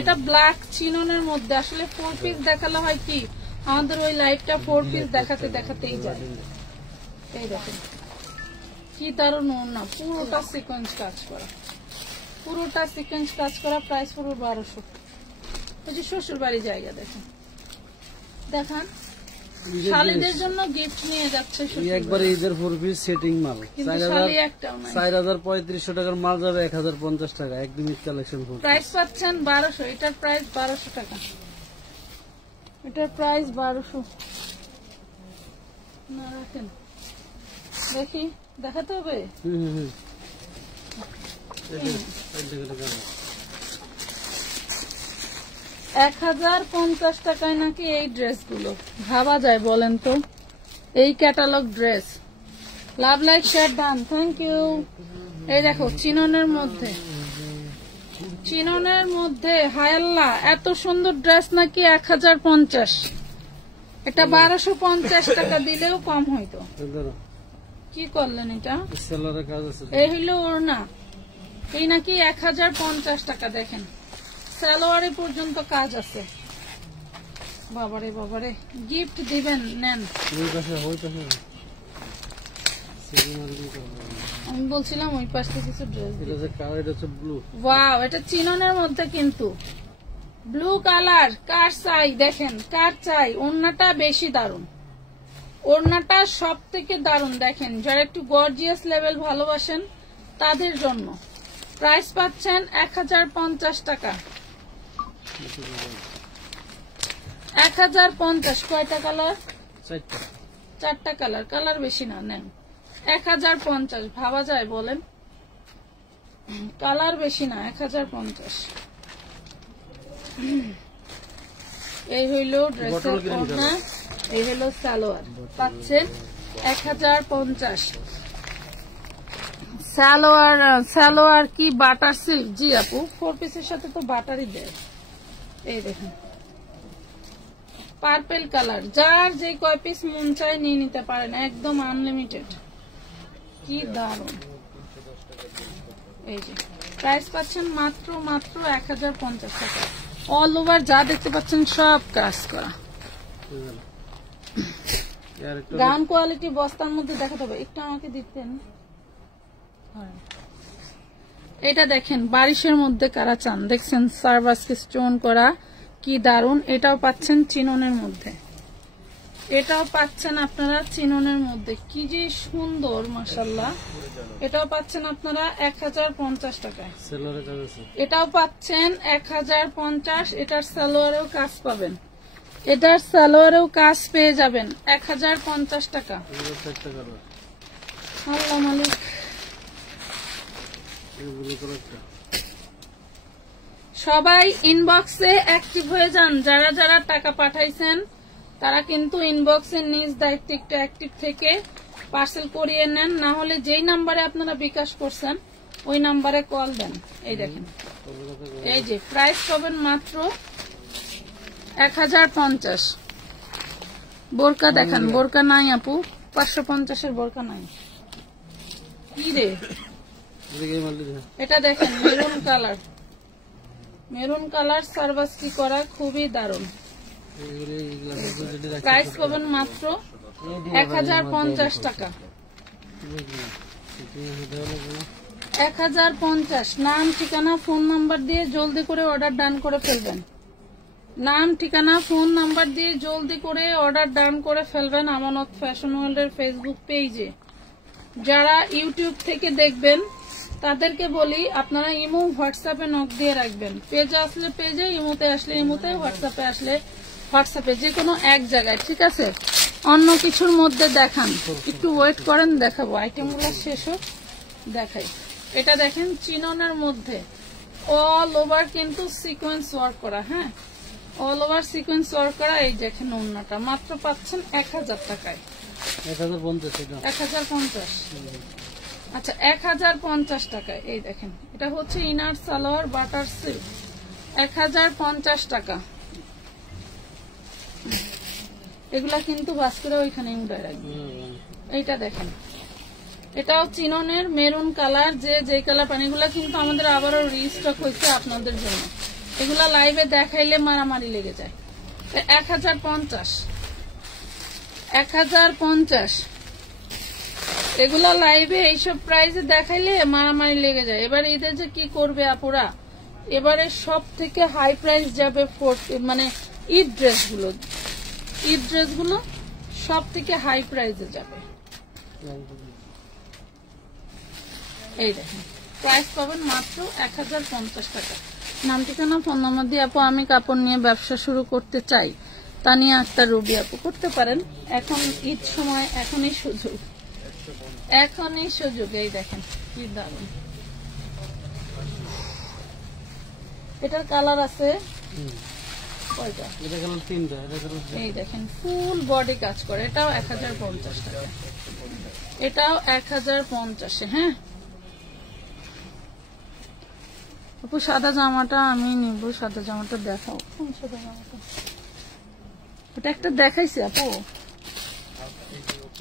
এটা ব্ল্যাক চিননের মধ্যে। আসলে 4 পিস দেখালে হয় কি, আমাদের ওই লাইভটা 4 পিস দেখাতে দেখাতেই যায়। এই দেখেন কি দারুণ ওড়না, পুরোটা সিকোয়েন্স কাজ করা, পুরোটা সিকোয়েন্স কাজ করা। প্রাইস পুরো 1200। ওই যে শ্বশুর বাড়ি জায়গা দেখেন, দেখান শালীদের জন্য গিফট নিয়ে যাচ্ছে। একবারে ঈদের 4 পিস সেটিং মাল 4300 টাকার মাল যাবে 1050 টাকা। একদম ঈদ কালেকশন। প্রাইস পাচ্ছেন 1200। এটার প্রাইস 1200 টাকা। এটার প্রাইস 1200। না রাখেন, দেখি দেখাতে হবে। 1050 টাকায় নাকি এই ড্রেসগুলো? ভাবা যায় বলেন তো? এই catalogue dress. Love like share done, thank you. এই দেখো চিননের মধ্যে, চিননের মধ্যে হায়াল্লা এত সুন্দর ড্রেস নাকি 1050। এটা 1250 টাকা দিলেও কম হইতো। কি করলেন এটা? সেলারের কাজ আছে। এই হইলো ওড়না, এই নাকি 1050 টাকা। দেখেন সালোয়ারে পর্যন্ত কাজ আছে। বাবারে বাবারে, গিফট দিবেন, নেন। ওই পাশে আমি বলছিলাম ওই পাশ থেকে কিছু ড্রেস। এটা যে কালার, এটা হচ্ছে ব্লু। ওয়াও, এটা চিননের মধ্যে কিন্তু ব্লু কালার। কার চাই দেখেন, কার চাই। ওড়নাটা বেশি দারুন, ওড়নাটা সব থেকে দারুন। দেখেন যারা একটু গর্জিয়াস লেভেল ভালোবাসেন তাদের জন্য। প্রাইস পাচ্ছেন 1050 টাকা। 1050। কয়টা কালার? 4টা কালার। কালার বেশি না, নেন। 1050 ভাবা যায় বলেন? কালার বেশি না, 1050। এই হইল ড্রেসের ওড়না, এই হইল সালোয়ার। পাচ্ছেন 1050। সালোয়ার কি বাটার সিল্ক? জি আপু, 4 পিসের সাথে তো বাটারই দেয়। এই দেখেন পার্পল কালার, যার যে কয় পিস মন চায় নিয়ে নিতে পারেন, একদম আনলিমিটেড। কি দারুন। এই যে প্রাইস পাচ্ছেন মাত্র 1050 টাকা। অল ওভার যা দেখতে পাচ্ছেন সব কাজ করা। গাউন কোয়ালিটি বস্তার মধ্যে দেখাতে হবে, একটু আমাকে দিতেন। এটা দেখেন বারিশের মধ্যে কারা চান, দেখছেন সার্ভাসকে স্টোন করা, কি দারুন। এটাও পাচ্ছেন চিননের মধ্যে, এটাও পাচ্ছেন আপনারা চিননের মধ্যে, কি যে সুন্দর মাশাআল্লাহ। এটাও পাচ্ছেন আপনারা 1050 টাকায়। এটাও পাচ্ছেন 1050। এটার সালোয়ারেও কাজ পাবেন, এটার সালোয়ারেও কাজ পেয়ে যাবেন 1050 টাকা। আল্লাহ মালিক। সবাই ইনবক্সে অ্যাক্টিভ হয়ে যান, যারা যারা টাকা পাঠাইছেন তারা কিন্তু ইনবক্সের নিজ দায়িত্ব একটু অ্যাক্টিভ থেকে পার্সেল করিয়ে নেন, না হলে যেই নাম্বারে আপনারা বিকাশ করছেন ওই নাম্বারে কল দেন। এই দেখেন, এই যে প্রাইস পাবেন মাত্র 1050। বোরকা দেখান, বোরকা নাই আপু, 550-এর বোরকা নাই। কি রে, এটা দেখেন মেরুন কালার, মেরুন কালার সার্ভাস কি করা, খুবই দারুন। প্রাইস পাবেন মাত্র 1050 টাকা। 1050। নাম ঠিকানা ফোন নাম্বার দিয়ে জলদি করে অর্ডার ডান করে ফেলবেন। নাম ঠিকানা ফোন নাম্বার দিয়ে জলদি করে অর্ডার ডান করে ফেলবেন আমানত ফ্যাশন ওয়ার্ল্ডের ফেসবুক পেজে। যারা ইউটিউব থেকে দেখবেন তাদেরকে বলি আপনারা ইমো হোয়াটসঅ্যাপে নক দিয়ে রাখবেন। পেজে আসলে পেজে, ইমোতে আসলে ইমোতে, হোয়াটসঅ্যাপে আসলে হোয়াটসঅ্যাপে, যে কোনো এক জায়গায়, ঠিক আছে? অন্য কিছুর মধ্যে দেখান, একটু ওয়েট করেন, দেখাবো আইটেমগুলো শেষ হোক, দেখাই। এটা দেখেন চিননের মধ্যে অল ওভার কিন্তু সিকোয়েন্স ওয়ার্ক করা, হ্যাঁ অল ওভার সিকোয়েন্স ওয়ার্ক করা। এই দেখেন ওড়নাটা মাত্র পাচ্ছেন 1000 টাকায়। 1050। আচ্ছা 1050 টাকায়। এই দেখেন এটা হচ্ছে ইনার সালোয়ার বাটার সিল্ক, 1050 টাকা। এগুলা কিন্তু বাস্কেরা ওইখানে উড়ায় রাখবে। এইটা দেখেন, এটাও চিননের মেরুন কালার, যে কালার পানিগুলা কিন্তু আমাদের আবারও রিস্টক হয়েছে আপনাদের জন্য। এগুলা লাইভে দেখাইলে মারামারি লেগে যায়। 1050, 1050। এগুলা লাইভে এইসব প্রাইসে দেখাইলে মারামারি লেগে যায়। এবার ঈদে যে কি করবে আপুরা, এবারে সব থেকে হাই প্রাইস যাবে মানে ঈদ ড্রেসগুলো সব থেকে হাই প্রাইসে যাবে। এই দেখেন প্রাইস পাবেন মাত্র 1050 টাকা। নাম ঠিকানা ফোন নাম্বার দিয়ে আপু আমি কাপড় নিয়ে ব্যবসা শুরু করতে চাই, তানিয়া আক্তার রুবি আপু করতে পারেন। এখন ঈদ সময়, এখনই সুযোগ, এখনই সুযোগ। এই দেখেন কি দারুন, এটার কালার আছে কয়টা? এটা কালার 3টা, এটা কালার এই দেখেন ফুল বডি কাজ করে, এটাও 1050 টাকা, এটাও 1050। হ্যাঁ আপু সাদা জামাটা আমি নিব, সাদা জামাটা দেখাও। কোন সাদা জামাটা? ওটা একটা দেখাইছি আপু,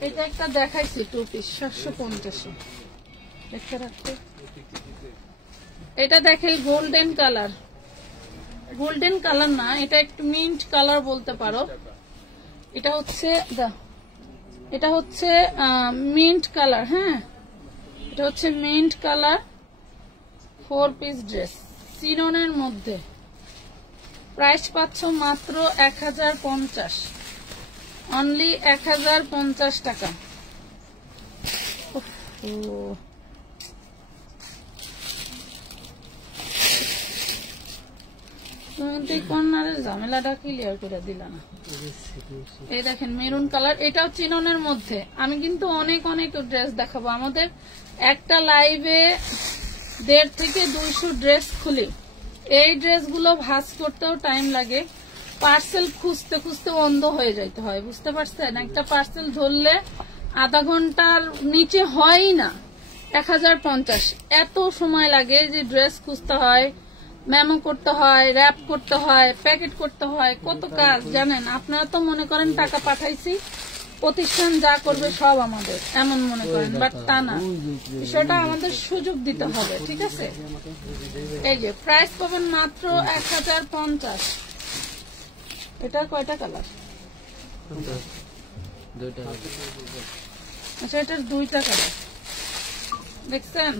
এটা একটা দেখাইছি 2 পিস 750। দেখতে রাখতে, এটা দেখেন গোল্ডেন কালার, গোল্ডেন কালার না, এটা একটু মিন্ট কালার বলতে পারো। এটা হচ্ছে এটা হচ্ছে মিন্ট কালার। হ্যাঁ এটা হচ্ছে মিন্ট কালার 4 পিস ড্রেস চিননের মধ্যে। প্রাইস পাচ্ছ মাত্র 1050, অনলি 1050 টাকা। তুমি তো কর্নারের ঝামেলাটা ক্লিয়ার করে দিলা না। এই দেখেন মেরুন কালার, এটাও চিননের মধ্যে। আমি কিন্তু অনেক অনেক ড্রেস দেখাবো, আমাদের একটা লাইভে 150 থেকে 200 ড্রেস খুলি। এই ড্রেসগুলো ভাঁজ করতেও টাইম লাগে, পার্সেল খুঁজতে খুঁজতে অন্ধ হয়ে যাইতে হয়, বুঝতে পারছেন? একটা পার্সেল ধরলে আধা ঘন্টার নিচে হয়ই না। 1050 এত সময় লাগে যে ড্রেস খুঁজতে হয়, মেমো করতে হয়, র‍্যাপ করতে হয়, প্যাকেট করতে হয়, কত কাজ জানেন আপনারা। তো মনে করেন টাকা পাঠাইছি, প্রতিষ্ঠান যা করবে সব আমাদের, এমন মনে করেন, বাট তা না, বিষয়টা আমাদের সুযোগ দিতে হবে, ঠিক আছে? এই যে প্রাইস পাবেন মাত্র 1050। এটা কয়টা কালার? 2টা। আচ্ছা এটার 2টা কালার দেখছেন?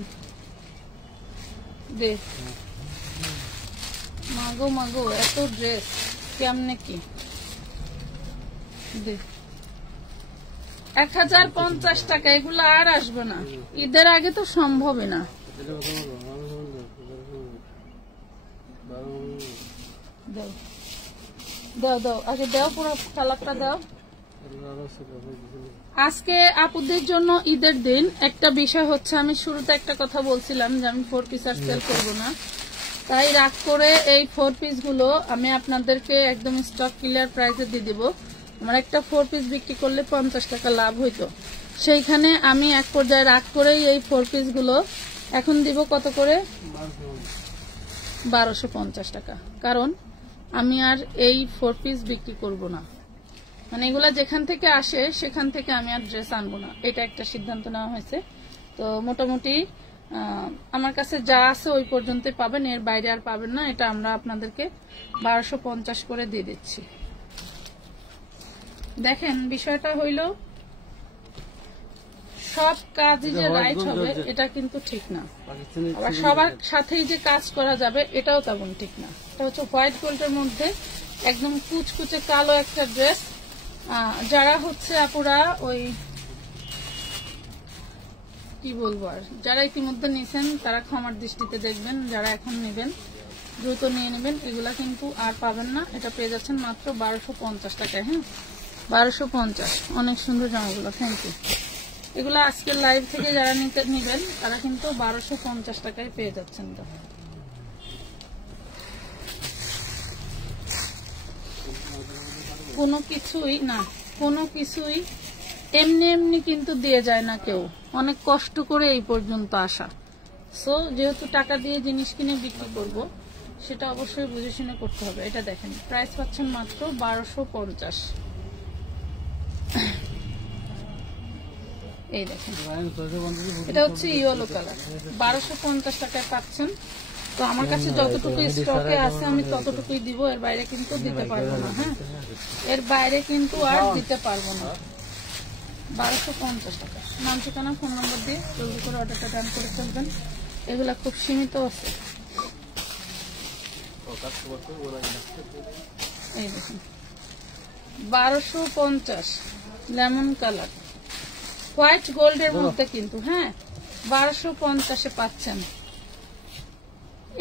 দে মাগো মাগো এত ড্রেস কেমনে কি? দে 1050 টাকা, এগুলো আর আসবে না, ঈদের আগে তো সম্ভবই না। দাও দাও দাও, আগে দাও, পুরো কালারটা দাও। আজকে আপুদের জন্য ঈদের দিন একটা বিষয় হচ্ছে, আমি শুরুতে একটা কথা বলছিলাম যে আমি 4 পিস আর সেল করবো না, তাই রাগ করে এই 4 পিস গুলো আমি আপনাদেরকে একদম স্টক ক্লিয়ার প্রাইসে দিয়ে দিব। আমার একটা 4 পিস বিক্রি করলে 50 টাকা লাভ হইতো, সেইখানে আমি এক পর্যায়ে রাগ করেই এই 4 পিস গুলো এখন দিব কত করে? 1250 টাকা। কারণ আমি আর এই 4 পিস বিক্রি করব না, মানে এগুলা যেখান থেকে আসে সেখান থেকে আমি আর ড্রেস আনবো না, এটা একটা সিদ্ধান্ত নেওয়া হয়েছে। তো মোটামুটি আমার কাছে যা আছে ওই পর্যন্ত পাবেন, এর বাইরে আর পাবেন না। এটা আমরা আপনাদেরকে 1250 করে দিয়ে দিচ্ছি। দেখেন বিষয়টা হইল সব কাজই যে রাইট হবে এটা কিন্তু ঠিক না, আবার সবার সাথেই যে কাজ করা যাবে এটাও তেমন ঠিক না। এটা হচ্ছে হোয়াইট গোল্ডের মধ্যে একদম কুচকুচে কালো একটা ড্রেস। যারা হচ্ছে আপুরা ওই কি বলবো, আর যারা ইতিমধ্যে নিয়েছেন তারা ক্ষমার দৃষ্টিতে দেখবেন, যারা এখন নেবেন দ্রুত নিয়ে নেবেন, এগুলা কিন্তু আর পাবেন না। এটা পেয়ে যাচ্ছেন মাত্র 1250 টাকায়। হ্যাঁ 1250, অনেক সুন্দর জামাগুলো, থ্যাংক ইউ। এগুলো আজকের লাইভ থেকে যারা নিবেন তারা কিন্তু 1250 টাকায় পেয়ে যাচ্ছেন। তো কোনো কিছুই না, কোনো কিছুই এমনি এমনি কিন্তু দিয়ে যায় না কেউ, অনেক কষ্ট করে এই পর্যন্ত আসা। সো যেহেতু টাকা দিয়ে জিনিস কিনে বিক্রি করব, সেটা অবশ্যই বুঝে শুনে করতে হবে। এটা দেখেন প্রাইস পাচ্ছেন মাত্র 1250। এই দেখেন এটা হচ্ছে ইয়েলো কালার, 1250 টাকায় পাচ্ছেন। তো আমার কাছে যতটুকু স্টকে আছে আমি ততটুকুই দিব, এর বাইরে কিন্তু দিতে পারবো না। হ্যাঁ এর বাইরে কিন্তু আর দিতে পারবো না। 1250 টাকা। নাম ঠিকানা ফোন নম্বর দিয়ে জলদি করে অর্ডারটা ডান করে ফেলবেন। এগুলা খুব সীমিত আছে। এই দেখুন 1250 লেমন কালার হোয়াইট গোল্ডের মধ্যে কিন্তু। হ্যাঁ 1250-এ পাচ্ছেন।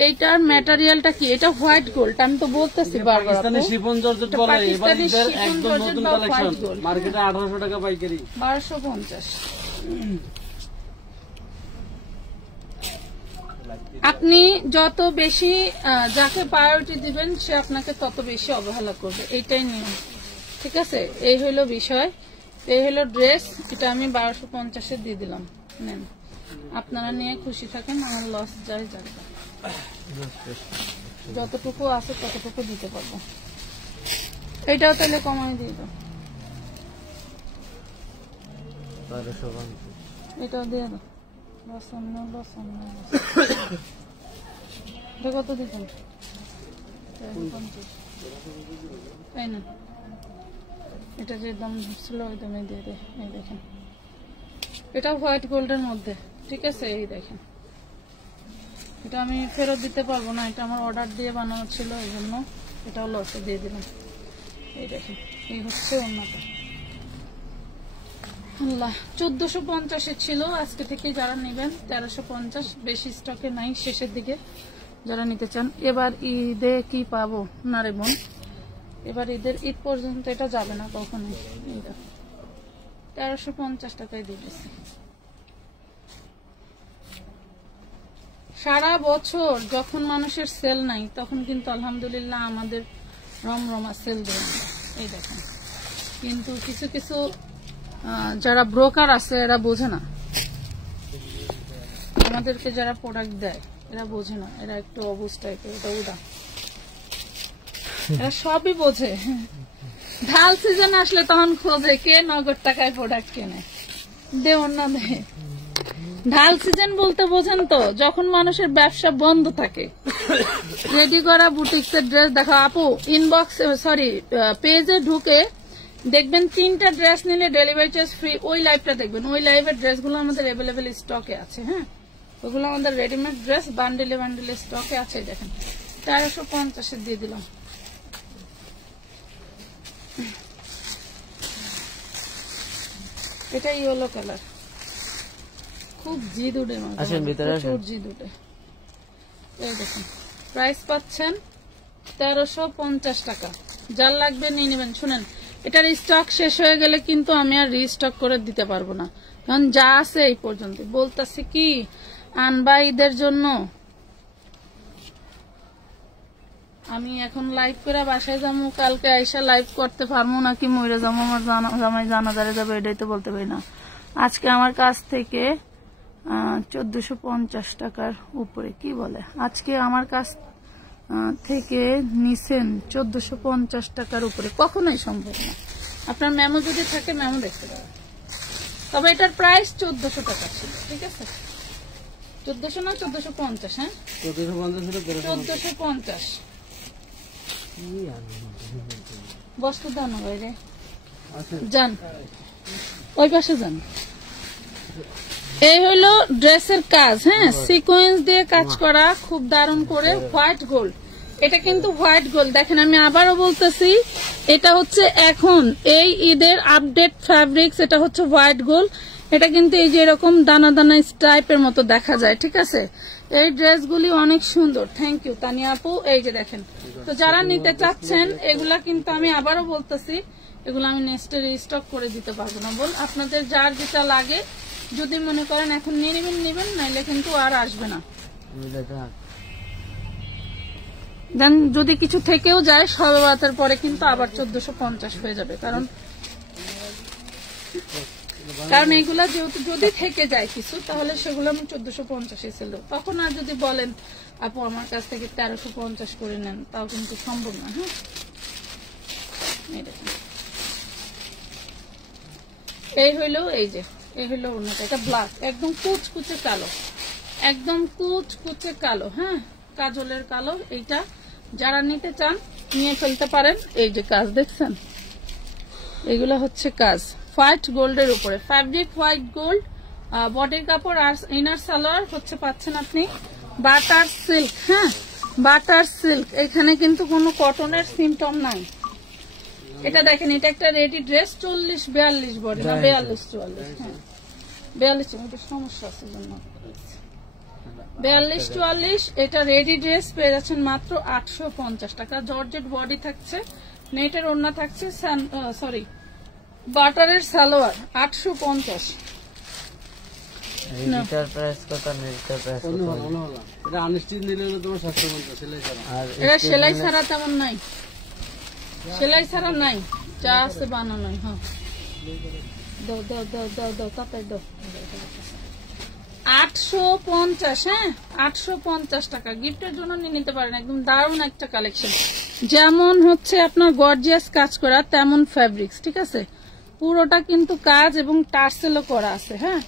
এইটার ম্যাটেরিয়ালটা কি? এটা হোয়াইট গোল্ড, আমি তো বলতেছি বারবার। পাকিস্তানি শিফন জর্জেট বলে, এবার ঈদের একদম নতুন কালেকশন, মার্কেটে 1800 টাকা পাইকারি, 1250। আপনি যত বেশি যাকে প্রায়োরিটি দিবেন সে আপনাকে তত বেশি অবহেলা করবে, এইটাই নিয়ম। ঠিক আছে, এই হইলো বিষয়, এই হইলো ড্রেস। এটা আমি 1250 দিয়ে দিলাম, নেন, আপনারা নিয়ে খুশি থাকেন, আমার লস যায় যাবে, যতটুকু আছে ততটুকু দিতে পারবো। এটাও তাহলে কমাই দিয়ে দাও, এটাও দিয়ে দাও, কত দিচ্ছেন? তাই না, এটা যে দাম ছিল ওই দামে দিয়ে দে। এই দেখেন, এটা হোয়াইট গোল্ডের মধ্যে, ঠিক আছে। এই দেখেন, এটা আমি ফেরত দিতে পারবো না, এটা আমার অর্ডার দিয়ে বানানো ছিল, এই জন্য এটাও লসে দিয়ে দিলাম। এই দেখেন, এই হচ্ছে অন্যটা। আল্লাহ, 1450 ছিল, আজকে থেকে যারা নেবেন 1350, বেশি স্টকে নাই, শেষের দিকে যারা নিতে চান। এবার ঈদে কি পাবো না রে বোন, এবার ঈদ পর্যন্ত এটা যাবে না কখনোই। এইটা 1350 টাকায় দিতেছে। সারা বছর যখন মানুষের সেল নাই তখন কিন্তু আলহামদুলিল্লাহ আমাদের রমরমা সেল দেয়। এই দেখেন, কিন্তু কিছু কিছু যারা ব্রোকার আছে এরা বোঝে না, আমাদেরকে যারা প্রোডাক্ট দেয় এরা বোঝে না, এরা একটু অবুঝ টাইপের, এটা উড়া, এরা সবই বোঝে। ঢাল সিজন আসলে তখন খোঁজে কে নগদ টাকায় প্রোডাক্ট কেনে, দে অন্য দে। ঢাল সিজন বলতে বোঝেন তো, যখন মানুষের ব্যবসা বন্ধ থাকে, রেডি করা বুটিক্সের ড্রেস দেখো আপু, ইনবক্স সরি পেজে ঢুকে দেখবেন 3টা ড্রেস নিলে ডেলিভারি চার্জ ফ্রি। ওই লাইভটা দেখবেন, ওই লাইভের ড্রেসগুলো আমাদের অ্যাভেলেবেল স্টকে আছে। হ্যাঁ, ওগুলো আমাদের রেডিমেড ড্রেস বান্ডেলে বান্ডেলে স্টকে আছে। দেখেন 1350 দিয়ে দিলাম। এটা ইয়েলো কালার, খুব জিদ উঠে, প্রচুর জিদ উঠে। এই দেখুন, প্রাইস পাচ্ছেন 1350 টাকা। যার লাগবে নিয়ে নেবেন। শুনেন, এটার স্টক শেষ হয়ে গেলে কিন্তু আমি আর রিস্টক করে দিতে পারবো না, কারণ যা আছে এই পর্যন্ত। বলতেছি কি, আনবা ঈদের জন্য। আমি এখন লাইভ করে বাসায় যাবো, কালকে আইসা লাইভ করতে পারবো নাকি মরে যাবো, আমার জামাই জানাজারে যাবে, এটাই তো বলতে পারি না। আজকে আমার কাছ থেকে 1450 টাকার উপরে, কি বলে, আজকে আমার কাছ থেকে নিছেন 1450 টাকার উপরে, কখনোই সম্ভব না। আপনার মেমো যদি থাকে মেমো দেখতে পাবেন। তবে এটার প্রাইস 1400 টাকা ছিল, ঠিক আছে, 1400 না 1450, হ্যাঁ 1450। বস্তু দাও না বাইরে, যান ওই পাশে যান। এই হলো ড্রেসের কাজ, হ্যাঁ, সিকোয়েন্স দিয়ে কাজ করা, খুব দারুণ করে, হোয়াইট গোল্ড। এটা কিন্তু হোয়াইট গোল্ড। দেখেন, আমি আবারও বলতেছি, এটা হচ্ছে এখন এই ঈদের আপডেট ফ্যাব্রিক্স, এটা হচ্ছে হোয়াইট গোল্ড। এটা কিন্তু এই যে এরকম দানা দানা স্টাইপের মতো দেখা যায়, ঠিক আছে। এই ড্রেসগুলি অনেক সুন্দর। থ্যাংক ইউ তানিয়া আপু। এই যে দেখেন, তো যারা নিতে চাচ্ছেন এগুলা কিন্তু আমি আবারও বলতেছি, এগুলো আমি নেক্সট রিস্টক করে দিতে পারবো না। বল, আপনাদের যার যেটা লাগে যদি মনে করেন এখন নিয়ে নেবেন নেবেন, নাইলে কিন্তু আর আসবে না। দেন যদি কিছু থেকেও যায় সবে বাতের পরে কিন্তু আবার 1450 হয়ে যাবে, কারণ এইগুলা যেহেতু যদি থেকে যায় কিছু, তাহলে সেগুলো আমি 1450 ছিল। তখন আর যদি বলেন আপু আমার কাছ থেকে 1350 করে নেন, তাও কিন্তু সম্ভব না। হ্যাঁ, এই হইলো, এই যে এই হইলো অন্যটা, এটা ব্ল্যাক, একদম কুচকুচে কালো, একদম কুচকুচে কালো, হ্যাঁ, কাজলের কালো। এইটা যারা নিতে চান নিয়ে ফেলতে পারেন। এই যে কাজ দেখছেন, এগুলো হচ্ছে কাজ হোয়াইট গোল্ডের উপরে, ফ্যাব্রিক হোয়াইট গোল্ড, বডির কাপড় আর ইনার সালোয়ার হচ্ছে পাচ্ছেন আপনি বাটার সিল্ক। হ্যাঁ, বাটার সিল্ক, এখানে কিন্তু কোনো কটনের সিমটম নাই। এটা দেখেন, এটা একটা রেডি ড্রেস, 40-42 বডি না 42-44, হ্যাঁ 42, এটা সমস্যা আছে জন্য 42-44। এটা রেডি ড্রেস পেয়ে যাচ্ছেন মাত্র 850 টাকা। জর্জেট বডি থাকছে, নেটের ওড়না থাকছে, সরি বাটারের সালোয়ার 850। রিটার প্রাইস কত রিটার প্রাইস এটা আনস্টিচ নিলে তোমার 750 সেলাই ছাড়া। আর এটা সেলাই ছাড়া তেমন নাই, সেলাই ছাড়া নাই, যা আছে বানানো। হ্যাঁ দাও দাও দাও দাও দাও তাড়াতাড়ি দাও। 850, হ্যাঁ 850 টাকা গিফটের জন্য নিয়ে নিতে পারেন। একদম দারুণ একটা কালেকশন, যেমন হচ্ছে আপনার গর্জিয়াস কাজ করা তেমন ফ্যাব্রিক্স, ঠিক আছে। পুরোটা কিন্তু কাজ এবং টার্সেলও করা আছে। হ্যাঁ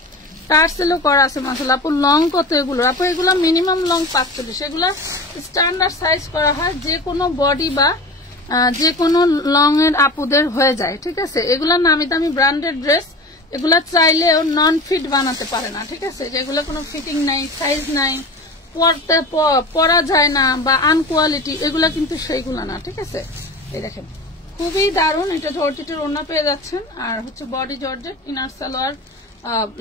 টার্সেলও করা আছে মাশাআল্লাহ। আপু লং কত এগুলো? আপু এগুলো মিনিমাম লং 45, এগুলো স্ট্যান্ডার্ড সাইজ করা হয়, যে কোনো বডি বা যে কোনো লং এর আপুদের হয়ে যায়, ঠিক আছে। এগুলা নামি দামি ব্র্যান্ডেড ড্রেস, এগুলা চাইলেও নন ফিট বানাতে পারে না, ঠিক আছে। যেগুলো কোনো ফিটিং নাই, সাইজ নাই, পরতে পরা যায় না বা আনকোয়ালিটি, এগুলা কিন্তু সেইগুলা না, ঠিক আছে। এই দেখেন খুবই দারুণ, এটা জর্জেটের ওড়না পেয়ে যাচ্ছেন, আর হচ্ছে বডি জর্জেট, ইনার সালোয়ার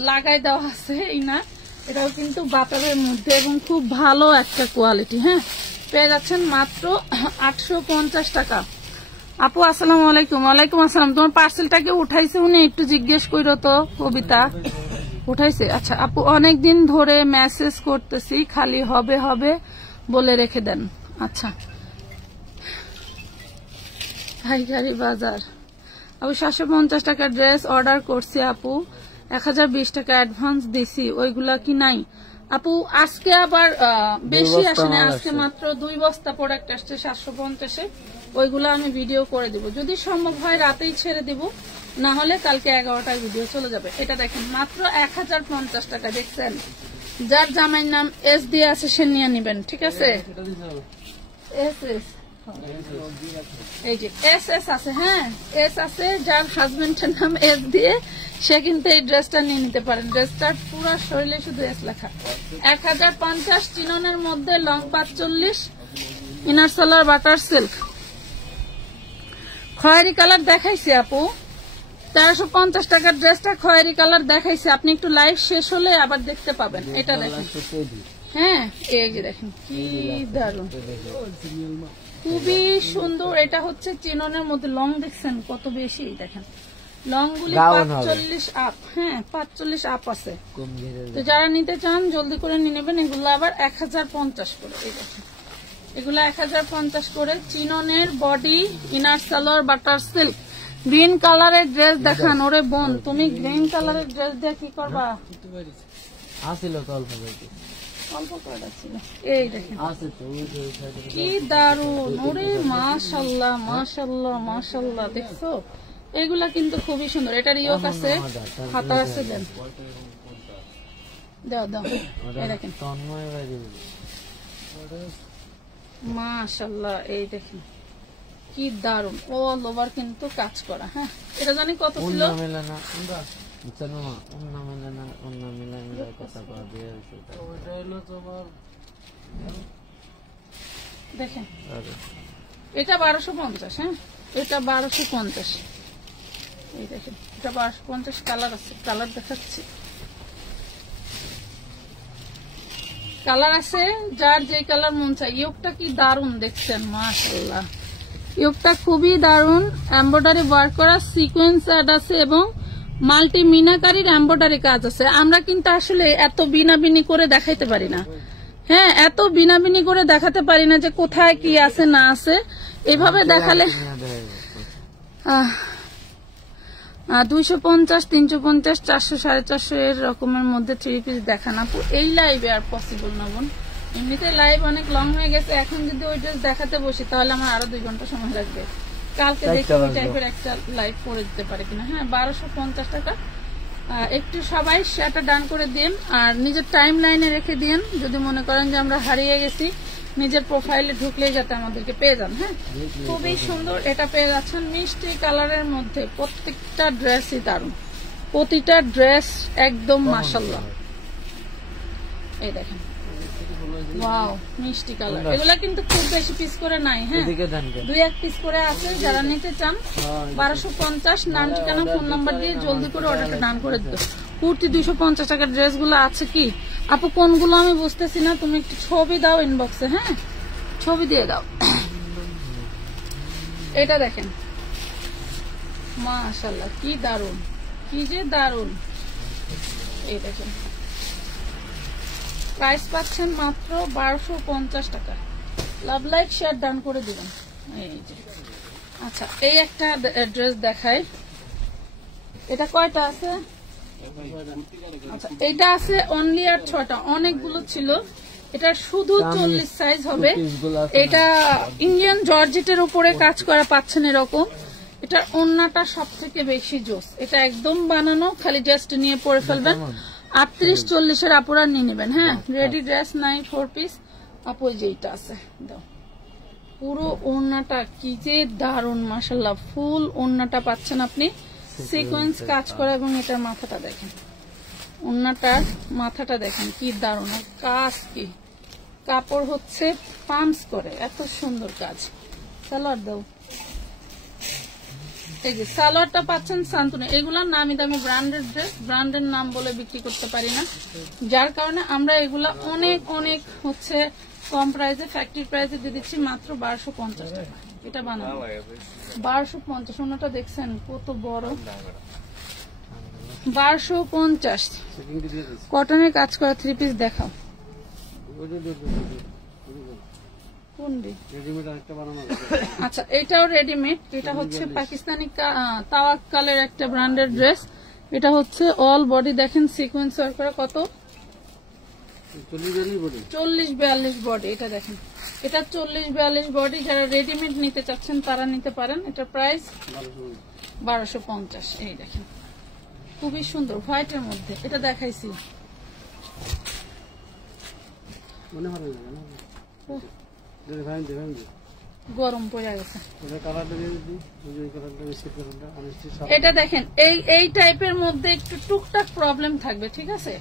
লাগাই দেওয়া আছে ইনার। এটাও কিন্তু বাতাবের মধ্যে এবং খুব ভালো একটা কোয়ালিটি। হ্যাঁ পেয়ে যাচ্ছেন মাত্র 850 টাকা। আপু আসসালামু আলাইকুম। ওয়ালাইকুম আসসালাম। তোমার পার্সেলটাকে উঠাইছে উনি? একটু জিজ্ঞেস করো তো। কবিতা উঠাইছে? আচ্ছা আপু অনেকদিন ধরে মেসেজ করতেছি, খালি হবে হবে বলে রেখে দেন। আচ্ছা হাইগারি বাজার আপু 750 টাকার ড্রেস অর্ডার করছি আপু, 1020 টাকা অ্যাডভান্স দিছি, ওইগুলা কি নাই? আপু আজকে আবার বেশি আসেনি, আজকে মাত্র 2 বস্তা প্রোডাক্ট আসছে 750-এ, ওইগুলো আমি ভিডিও করে দিব, যদি সম্ভব হয় রাতেই ছেড়ে দিব, না হলে কালকে 11টায় ভিডিও চলে যাবে। এটা দেখেন মাত্র 1050 টাকা। দেখছেন, যার জামাইয়ের নাম এস দিয়ে আছে সে নিয়ে নিবেন, ঠিক আছে। এস এস এই যে এস এস আছে, হ্যাঁ এস আছে, যার হাজবেন্ডের নাম এস দিয়ে সে কিন্তু এই ড্রেসটা নিয়ে নিতে পারেন। ড্রেসটার পুরো শরীরে শুধু এস লেখা। 1050 চিননের মধ্যে long 45, inner salwar butter silk. খয়েরি কালার দেখাইছি আপু, 1350 টাকার ড্রেসটা খয়েরি কালার দেখাইছি, আপনি একটু লাইভ শেষ হলে আবার দেখতে পাবেন। এটা দেখেন, হ্যাঁ এই যে দেখেন কি দারুণ, খুবই সুন্দর। এটা হচ্ছে চিননের মধ্যে লং, দেখছেন কত বেশি, দেখেন লং গুলি 45 আপ, হ্যাঁ 45 আপ আছে। তো যারা নিতে চান জলদি করে নিয়ে নেবেন। এগুলো আবার 1050 করে, এই দেখেন এগুলো 1050 করে। চিননের body, inner salwar butter silk. Green কালারের ড্রেস দেখান। ওরে বোন তুমি গ্রিন কালারের ড্রেস দিয়ে কি করবা? আসিল তো অল্প অল্প কয়টা ছিল, এই দেখেন কি দারুন। ওরে মাশাআল্লাহ মাশাআল্লাহ মাশাআল্লাহ, দেখছো এগুলা কিন্তু খুবই সুন্দর। এটার ইয়োক আছে, হাতা আছে, দেন দাও দাও, এই দেখেন মাশাআল্লাহ, এই দেখেন কি দারুন। অল ওভার কিন্তু কাজ করা। হ্যাঁ এটা জানি কত ছিল, দেখেন এটা 1250। হ্যাঁ এটা 1250, এই দেখেন এটা 1250। কালার আছে, কালার দেখাচ্ছি, কালার আছে যার যে কালার মন চাই। ইয়োগটা কি দারুন দেখছেন, মাশাআল্লাহ ইয়োগটা খুবই দারুন। এমব্রয়ডারি ওয়ার্ক করা, সিকোয়েন্স অ্যাড আছে এবং মাল্টি মিনাকারির এমব্রয়ডারি কাজ আছে। আমরা কিন্তু আসলে এত বিনাবিনি করে দেখাইতে পারি না, হ্যাঁ এত বিনাবিনি করে দেখাতে পারি না যে কোথায় কি আছে না আছে। এভাবে দেখালে 250, 350, 400, 450 এর রকমের মধ্যে 3 পিস দেখান আপু। এই লাইভে আর পসিবল না বোন, এমনিতে লাইভ অনেক লং হয়ে গেছে। এখন যদি ওই ড্রেস দেখাতে বসি তাহলে আমার আরো 2 ঘন্টা সময় লাগবে। কালকে দেখি ওই টাইপের একটা লাইভ করে দিতে পারে কিনা। হ্যাঁ 1250 টাকা। একটু সবাই শেয়ারটা ডান করে দিন আর নিজের টাইম লাইনে রেখে দিন, যদি মনে করেন যে আমরা হারিয়ে গেছি, নিজের প্রোফাইলে ঢুকলেই যাতে আমাদেরকে পেয়ে যান। হ্যাঁ খুবই সুন্দর। এটা পেয়ে যাচ্ছেন মিষ্টি কালারের মধ্যে। প্রত্যেকটা ড্রেসই দারুন, প্রতিটা ড্রেস একদম মাশাআল্লাহ। এই দেখেন ওয়াও মিষ্টি কালার। এগুলা কিন্তু খুব বেশি পিস করে নাই, হ্যাঁ 2-1 পিস করে আছে। যারা নিতে চান 1250, নাম ঠিকানা ফোন নাম্বার দিয়ে জলদি করে অর্ডারটা ডান করে দিতে। কুর্তি 250 টাকার ড্রেস গুলো আছে কি আপু? কোনগুলো আমি বুঝতেছি না, তুমি একটু ছবি দাও ইনবক্সে, হ্যাঁ ছবি দিয়ে দাও। এটা দেখেন মাশাআল্লাহ কি দারুন, কি যে দারুন। এই দেখেন প্রাইস পাচ্ছেন মাত্র 1250 টাকা। লাভ লাইক শেয়ার ডান করে দিবেন। এই যে আচ্ছা, এই একটা ড্রেস দেখাই। এটা কয়টা আছে? আচ্ছা, এটা আছে অনলি আর 6টা, অনেকগুলো ছিল। এটা শুধু 40 সাইজ হবে। এটা ইন্ডিয়ান জর্জেটের উপরে কাজ করা পাচ্ছেন এরকম। এটার ওন্নাটা সব থেকে বেশি জোস। এটা একদম বানানো, খালি জাস্ট নিয়ে পরে ফেলবেন। 38-40 এর আপুরা নিয়ে নেবেন। হ্যাঁ, রেডি ড্রেস নাই 4 পিস আপু, যেটা আছে দাও। পুরো ওন্নাটা কি যে দারুন, মাশাআল্লাহ। ফুল ওন্নাটা পাচ্ছেন আপনি সিকোয়েন্স কাজ করা, এবং এটার মাথাটা দেখেন, ওন্নাটার মাথাটা দেখেন কি দারুন। আর কাজ কি, কাপড় হচ্ছে পাম্পস করে, এত সুন্দর কাজ। সালোয়ার দাও। এই যে সালোয়ারটা পাচ্ছেন শান্তনু। এগুলার নামি দামি ব্র্যান্ডেড ড্রেস, ব্র্যান্ডের নাম বলে বিক্রি করতে পারি না, যার কারণে আমরা এগুলা অনেক অনেক হচ্ছে কম প্রাইসে, ফ্যাক্টরি প্রাইসে দিয়ে দিচ্ছি মাত্র 1250 টাকা। এটা বানানো 1250। ওনাটা দেখছেন কত বড়, 1250। কটনের কাজ করা 3 পিস দেখাও। আচ্ছা, এটাও রেডিমেড। এটা হচ্ছে পাকিস্তানি তাওয়াক্কালের একটা ব্র্যান্ডের ড্রেস। এটা হচ্ছে অল বডি দেখেন সিকোয়েন্স ওয়ার্ক করা। কত? 40-42 বডি। এটা দেখেন, এটা 40-42 বডি। যারা রেডিমেড নিতে চাচ্ছেন তারা নিতে পারেন। এটার প্রাইস 1250। এই দেখেন খুবই সুন্দর হোয়াইটের মধ্যে। এটা দেখাইছি, গরম পড়ে গেছে। এটা দেখেন এই টাইপের মধ্যে একটু টুকটাক প্রবলেম থাকবে, ঠিক আছে?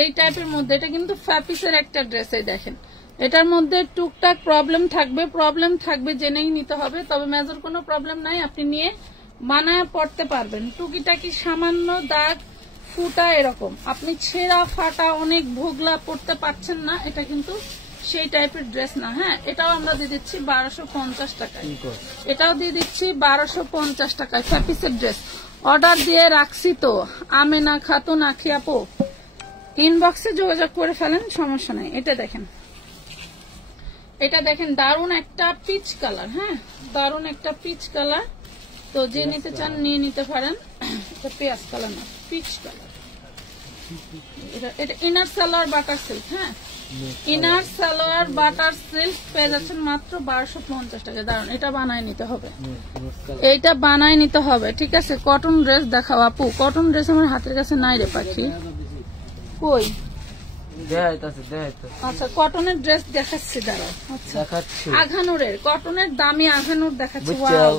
এই টাইপের মধ্যে এটা কিন্তু ফ্যাপিসের একটা ড্রেস। এই দেখেন, এটার মধ্যে টুকটাক প্রবলেম থাকবে, জেনেই নিতে হবে। তবে মেজর কোনো প্রবলেম নাই, আপনি নিয়ে বানায় পড়তে পারবেন। টুকিটাকি সামান্য দাগ ফুটা এরকম, আপনি ছেঁড়া ফাটা অনেক ভোগলা পড়তে পারছেন না, এটা কিন্তু সেই টাইপের ড্রেস না। হ্যাঁ, এটাও আমরা দিয়ে দিচ্ছি 1250 টাকায়। এটাও দিয়ে দিচ্ছি 1250 টাকায়। ফ্যাপিসের ড্রেস অর্ডার দিয়ে রাখছি তো, আমেনা খাতুন আখি আপু, ইনবক্সে যোগাযোগ করে ফেলেন, সমস্যা নাই। এটা দেখেন দারুন একটা পিচ কালার। হ্যাঁ, দারুন একটা পিচ কালার। তো যে নিতে চান নিয়ে নিতে পারেন। এটা পেঁয়াজ কালার না, পিচ কালার। এটা ইনার সালোয়ার বাটার সিল্ক। হ্যাঁ, ইনার সালোয়ার বাটার সিল্ক পেয়ে যাচ্ছেন মাত্র 1250 টাকা। দারুন, এটা বানায় নিতে হবে, এইটা বানায় নিতে হবে, ঠিক আছে? কটন ড্রেস দেখাও আপু। কটন ড্রেস আমার হাতের কাছে নাই রে পাখি, কই? আচ্ছা, কটনের ড্রেস দেখাচ্ছি, দাঁড়াও। আচ্ছা, আঘানুরের কটনের দামি আঘানুর দেখাচ্ছি। ওয়াও,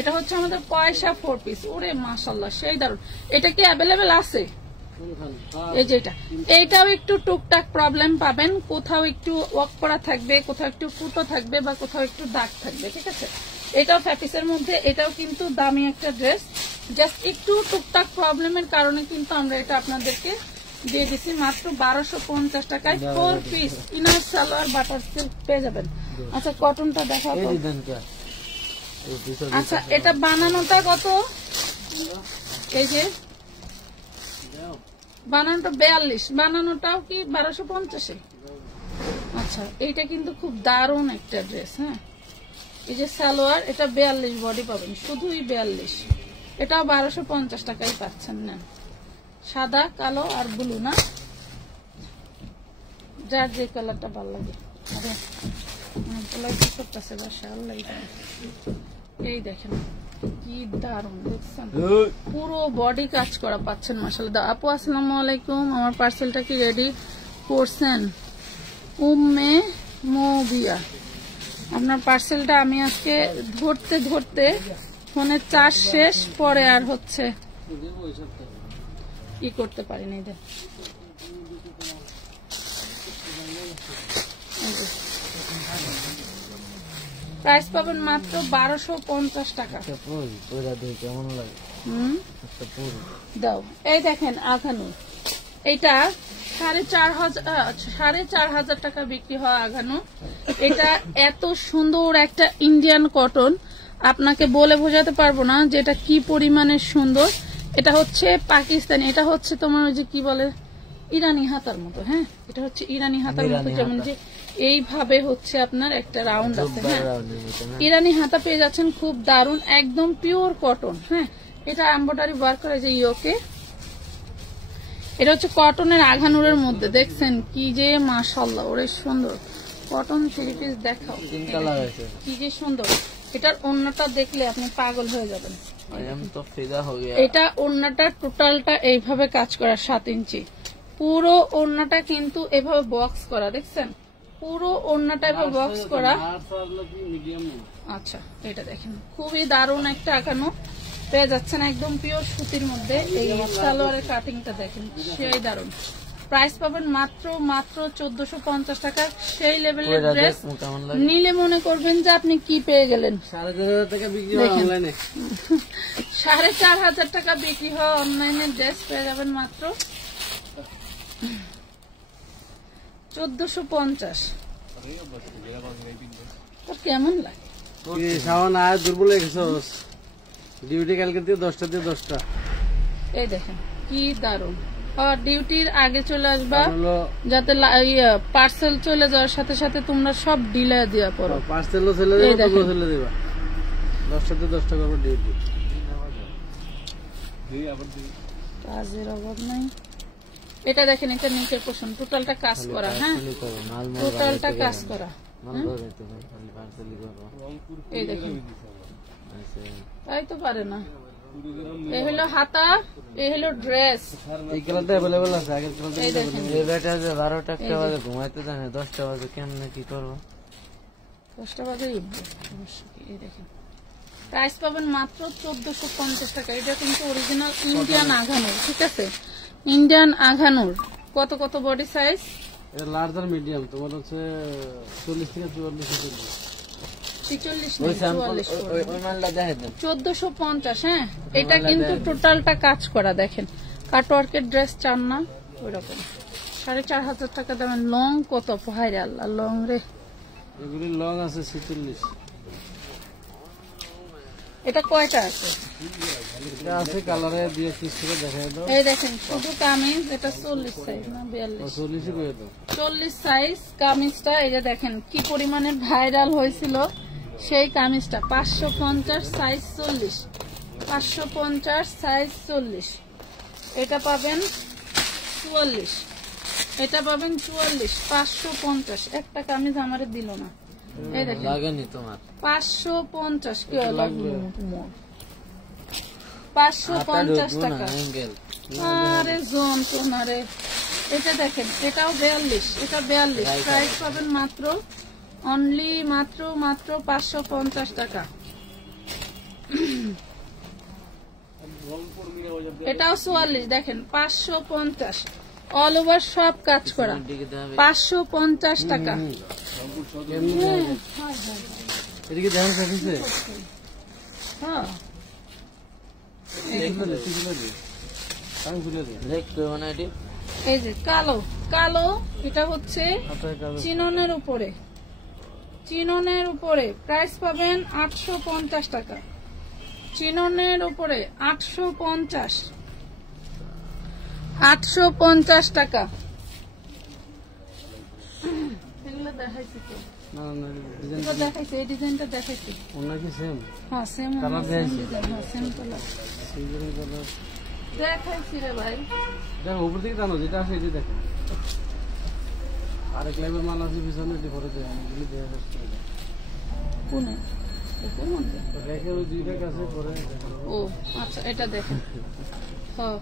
এটা হচ্ছে আমাদের পয়সা 4 পিস। ওরে মাশাআল্লাহ, সেই দারুন। এটা কি অ্যাভেলেবেল আছে? এই যে এইটাও একটু টুকটাক প্রবলেম পাবেন, কোথাও একটু ওয়ার্ক করা থাকবে, কোথাও একটু ফুটো থাকবে, বা কোথাও একটু দাগ থাকবে, ঠিক আছে? এটাও ফ্যাপিসের মধ্যে। এটাও কিন্তু দামি একটা ড্রেস, জাস্ট একটু টুকটাক প্রবলেমের কারণে কিন্তু আমরা এটা আপনাদেরকে দিয়ে দিচ্ছি মাত্র 1250 টাকায়। 4 piece inner salwar butter silk পেয়ে যাবেন। আচ্ছা, কটনটা দেখাবো। আচ্ছা, এটা বানানোটা কত? এই যে বানানোটা 42, বানানোটাও কি 1250-এ? আচ্ছা, এইটা কিন্তু খুব দারুণ একটা ড্রেস। হ্যাঁ, এই যে সালোয়ার, এটা 42 বডি পাবেন, শুধুই 42। এটাও 1250 টাকায় পাচ্ছেন। না, সাদা কালো আর ব্লু, না যার যে কালারটা ভালো লাগে। এই দেখেন কি দারুন, দেখছেন পুরো বডি কাজ করা পাচ্ছেন মাশাআল্লাহ। আপু আসসালামু আলাইকুম, আমার পার্সেলটা কি রেডি করছেন? উম্মে মুবিয়া, আপনার পার্সেলটা আমি আজকে ধরতে ধরতে ফোনের চার্জ শেষ, পরে আর হচ্ছে কি করতে পারিনি। দেখ, প্রাইস পাবেন মাত্র 1250 টাকা। দাও। এই দেখেন আঘানু, এটা 4,500 টাকা বিক্রি হয় আঘানু। এটা এত সুন্দর একটা ইন্ডিয়ান কটন, আপনাকে বলে বোঝাতে পারবো না যে এটা কি পরিমাণে সুন্দর। এটা হচ্ছে পাকিস্তানি, এটা হচ্ছে তোমার ওই যে কি বলে ইরানি হাতার মতো। হ্যাঁ, এটা হচ্ছে ইরানি হাতার মতো, যেমন যে এইভাবে হচ্ছে আপনার একটা রাউন্ড আছে। হ্যাঁ, ইরানি হাতা পেয়ে যাচ্ছেন, খুব দারুন, একদম পিওর কটন। হ্যাঁ, এটা এমব্রয়ডারি ওয়ার্ক করা যে ইয়োকে, এটা হচ্ছে কটনের আঘানুরের মধ্যে। দেখছেন কি যে মাশাআল্লাহ, ওরে সুন্দর কটন থ্রি পিস। দেখাও কি যে সুন্দর। এটার ওড়নাটা দেখলে আপনি পাগল হয়ে যাবেন। এটা ওড়নাটা টোটালটা এইভাবে কাজ করা, 7 ইঞ্চি পুরো ওড়নাটা কিন্তু এভাবে বক্স করা। দেখছেন পুরো ওড়নাটা এভাবে বক্স করা। আচ্ছা, এটা দেখেন খুবই দারুণ একটা আঁকানো পেয়ে যাচ্ছেন, একদম পিওর সুতির মধ্যে। এই সালোয়ারের কাটিংটা দেখেন, সেই দারুণ। প্রাইস পাবেন মাত্র 1450 টাকা। সেই লেভেলের ড্রেস নিলে মনে করবেন যে আপনি কি পেয়ে গেলেন। 4500 টাকা বিক্রি হয় অনলাইনে, ড্রেস পেয়ে যাবেন মাত্র 1450। কেমন লাগে দুর্বল হয়ে গেছে ডিউটি কালকে দিয়ে 10টা দিয়ে 10টা। এই দেখেন কি দারুণ। ডিউটির আগে চলে আসবা, যাতে পার্সেল চলে যাওয়ার সাথে সাথে তোমরা সব ডিলে দিয়া পড়ো। পার্সেলও চলে দিবা 10টা দিয়ে 10টা করবো ডিউটি। কাজের অভাব নাই। এটা দেখেন, এটা নিচের পোর্শন টোটালটা কাজ করা। হ্যাঁ, টোটালটা কাজ করা। এই দেখেন, তাই তো পারে না। এই হলো হাতা, এই হলো ড্রেস। এই কালারটা अवेलेबल আছে, আগের কালারটা এই দেখেন, এই বেটা যে 12টা একটা বাজে ঘুমাইতে জানে, 10টা বাজে কেমনে কি করবো? 10টা বাজে উঠবে অবশ্য। এই দেখেন প্রাইস পাবেন মাত্র 1450 টাকা। এটা কিন্তু অরিজিনাল ইন্ডিয়ান আঘানুর। ঠিক আছে, ইন্ডিয়ান আঘানুর। কত কত বডি সাইজ? এটা লার্জ আর মিডিয়াম, তোমার হচ্ছে 40 থেকে 44 1450। হ্যাঁ, এটা কিন্তু টোটালটা কাজ করা। দেখেন কাটওয়ার্কের ড্রেস চান না ওইরকম, 4500 টাকা দেবেন। লং কত ভাইরে আল্লাহ, লং রে। এগুলি লং আছে 46। এটা কয়টা আছে? এটা আছে কালারে দিয়ে পিস করে দেখাই দাও। এই দেখেন শুধু কামিজ, এটা 40 সাইজ না 42? 40 করে দাও। 40 সাইজ কামিজটা। এই যে দেখেন কি পরিমাণে ভাইরাল হয়েছিল সেই কামিজটা। 550 সাইজ 40, 550 সাইজ 40। এটা পাবেন 44, এটা পাবেন 44, 550। একটা কামিজ আমারে দিল না। এই দেখেন লাগেনি তোমার 550। কি লাগবে? 550 টাকা। আরে জোন তোমারে। এটা দেখেন, এটাও 42, এটা 42। প্রাইস পাবেন মাত্র অনলি মাত্র 550 টাকা। এটাও 44, দেখেন 550। অল ওভার সব কাজ করা, 550 টাকা। এদিকে দেখেন কাছে। হ্যাঁ, এই যে কালো কালো, এটা হচ্ছে চিননের উপরে, চিননের উপরে। প্রাইস পাবেন 850 টাকা। চিননের উপরে 850, 850 টাকা। এগুলো দেখাইছি তো, দেখাইছি এই ডিজাইনটা দেখাইছি। হ্যাঁ সেম ডিজাইন, হ্যাঁ সেম কালার দেখাইছি রে ভাই। উপর থেকে জানো যেটা আছে এটি দেখো। আরেক লাইভের মাল আছে পিছনে, এটি ভরে দেয়। কোনে রেখে ওই দুইটা কাছে পরে। ও আচ্ছা, এটা দেখেন। হ্যাঁ,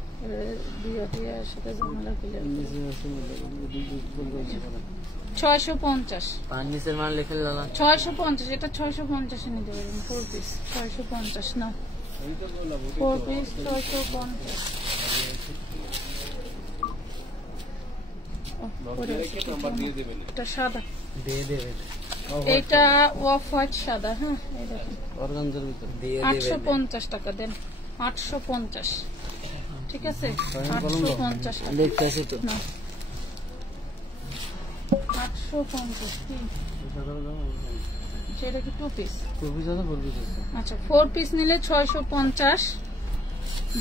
সাথে ঝামেলা করলে 650। নিচের মাল লিখে 650, এটা 650 নিতে পারবেন। 4 পিস 650 না, 4 পিস 650। এটা সাদা দিয়ে দেবে, এটা অফ হোয়াইট সাদা। হ্যাঁ, এই দেখেন অর্গানজার ভিতর 850 টাকা দেন। 850, ঠিক আছে 850 টাকা দেখতেছি তো। 850 কি সেটা কি 2 পিস? 2 পিস আছে 4 পিস আছে। আচ্ছা, 4 পিস নিলে 650,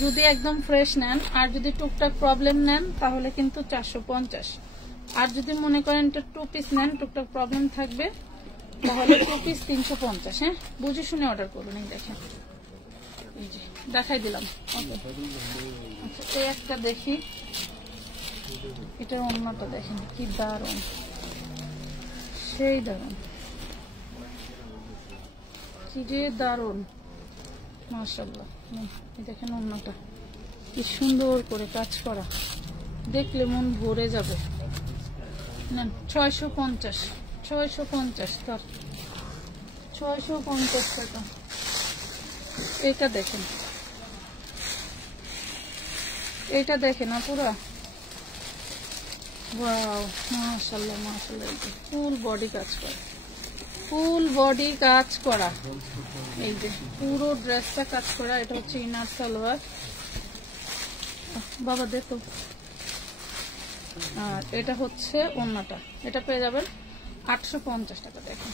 যদি একদম ফ্রেশ নেন, আর যদি টুকটাক প্রবলেম নেন তাহলে কিন্তু 450। আর যদি মনে করেন এটা 2 পিস নেন, টুকটাক প্রবলেম থাকবে, তাহলে 2 পিস 350। হ্যাঁ, বুঝে শুনে অর্ডার করবেন। এই দেখেন, এই যে দেখাই দিলাম। আচ্ছা, এই একটা দেখি, এটার অন্যটা দেখেন কি দারুণ, সেই দারুণ, কি যে দারুণ, মাশাআল্লাহ। এই দেখেন অন্যটা কি সুন্দর করে কাজ করা, দেখলে মন ভরে যাবে। নেন 650, 650 তার 650 টাকা। এটা দেখেন, এটা দেখেন আপুরা, ওয়াও, মাশাআল্লাহ মাশাআল্লাহ। ফুল বডি কাজ করা, ফুল বডি কাজ করা, এই যে পুরো ড্রেসটা কাজ করা। এটা হচ্ছে ইনার সালোয়ার, বাবা দেখো। আর এটা হচ্ছে ওড়নাটা, এটা পেয়ে যাবেন 850 টাকা। দেখেন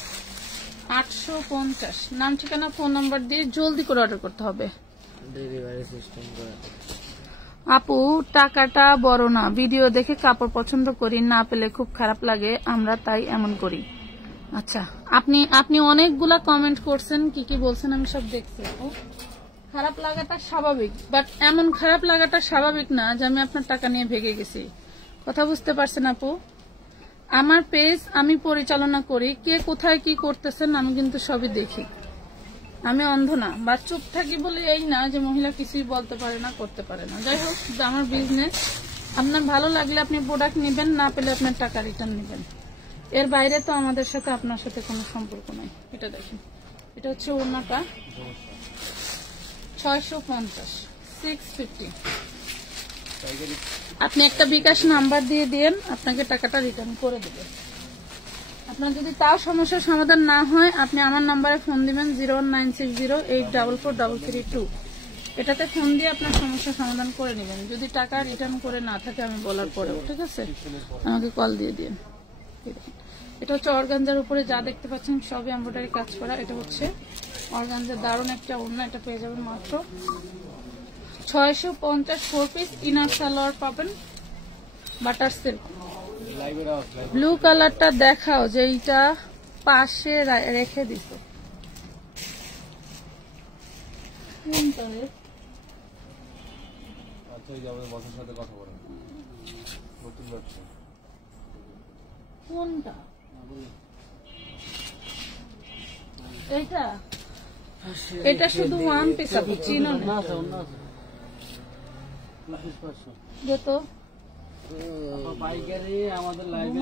850। নাম ঠিকানা ফোন নাম্বার দিয়ে জলদি করে অর্ডার করতে হবে। ডেলিভারি সিস্টেম করা। আপু টাকাটা বড় না, ভিডিও দেখে কাপড় পছন্দ করি, না পেলে খুব খারাপ লাগে, আমরা তাই এমন করি। আচ্ছা, আপনি অনেকগুলা কমেন্ট করছেন, কি কি বলছেন আমি সব দেখছি। খারাপ লাগাটা স্বাভাবিক, বাট এমন খারাপ লাগাটা স্বাভাবিক না যে আমি আপনার টাকা নিয়ে ভেগে গেছি। কথা বুঝতে পারছেন আপু? আমার পেজ আমি পরিচালনা করি, কে কোথায় কি করতেছেন আমি কিন্তু সবই দেখি। আমি অন্ধ না, বা চুপ থাকি বলে এই না যে মহিলা কিছুই বলতে পারে না, করতে পারে না। যাই হোক, আমার বিজনেস, আপনার ভালো লাগলে আপনি প্রোডাক্ট নেবেন, না পেলে আপনার টাকা রিটার্ন নেবেন। এর বাইরে তো আমাদের সাথে আপনার সাথে কোনো সম্পর্ক নাই। এটা দেখেন, এটা হচ্ছে ওড়নাটা 650, 650। আপনি একটা বিকাশ নাম্বার দিয়ে দেন, আপনাকে টাকাটা রিটার্ন করে দেবে। আপনার যদি তাও সমস্যার সমাধান না হয়, আপনি আমার নাম্বারে ফোন দিবেন 01960844332। এটাতে ফোন দিয়ে আপনার সমস্যার সমাধান করে নেবেন। যদি টাকা রিটার্ন করে না থাকে আমি বলার পরেও, ঠিক আছে, আমাকে কল দিয়ে দিন। এটা হচ্ছে অর্গানজার উপরে যা দেখতে পাচ্ছেন সবই এমব্রয়ডারি কাজ করা। এটা হচ্ছে অর্গানজার দারুণ একটা ওড়না, এটা পেয়ে যাবেন মাত্র 650। 4 পিস ইনার সালোয়ার পাবেন, বাটার সিল্ক। ব্লু কালারটা দেখাও, যে এইটা পাশে রেখে দিছে। কোনটা? এইটা, এটা শুধু ওয়ান পিস আপনি চিনো না? যত পাইকারি আমাদের লাইভে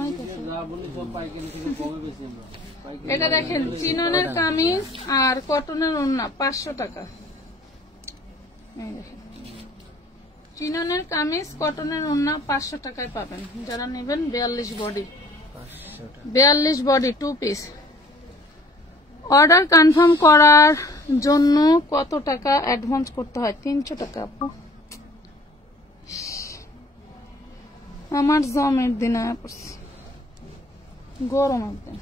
যা বলি সব পাইকারি থেকে কমে বেশি আমরা। এটা দেখেন, চিননের কামিজ আর কটনের ওড়না 500 টাকা। এই দেখেন, চিননের কামিজ কটনের ওড়না 500 টাকায় পাবেন। যারা নেবেন 42 body, 42 body 2 piece. Order confirm করার জন্য কত টাকা অ্যাডভান্স করতে হয়? 300 টাকা আপু। আমার জমের দিন গরম একদিন,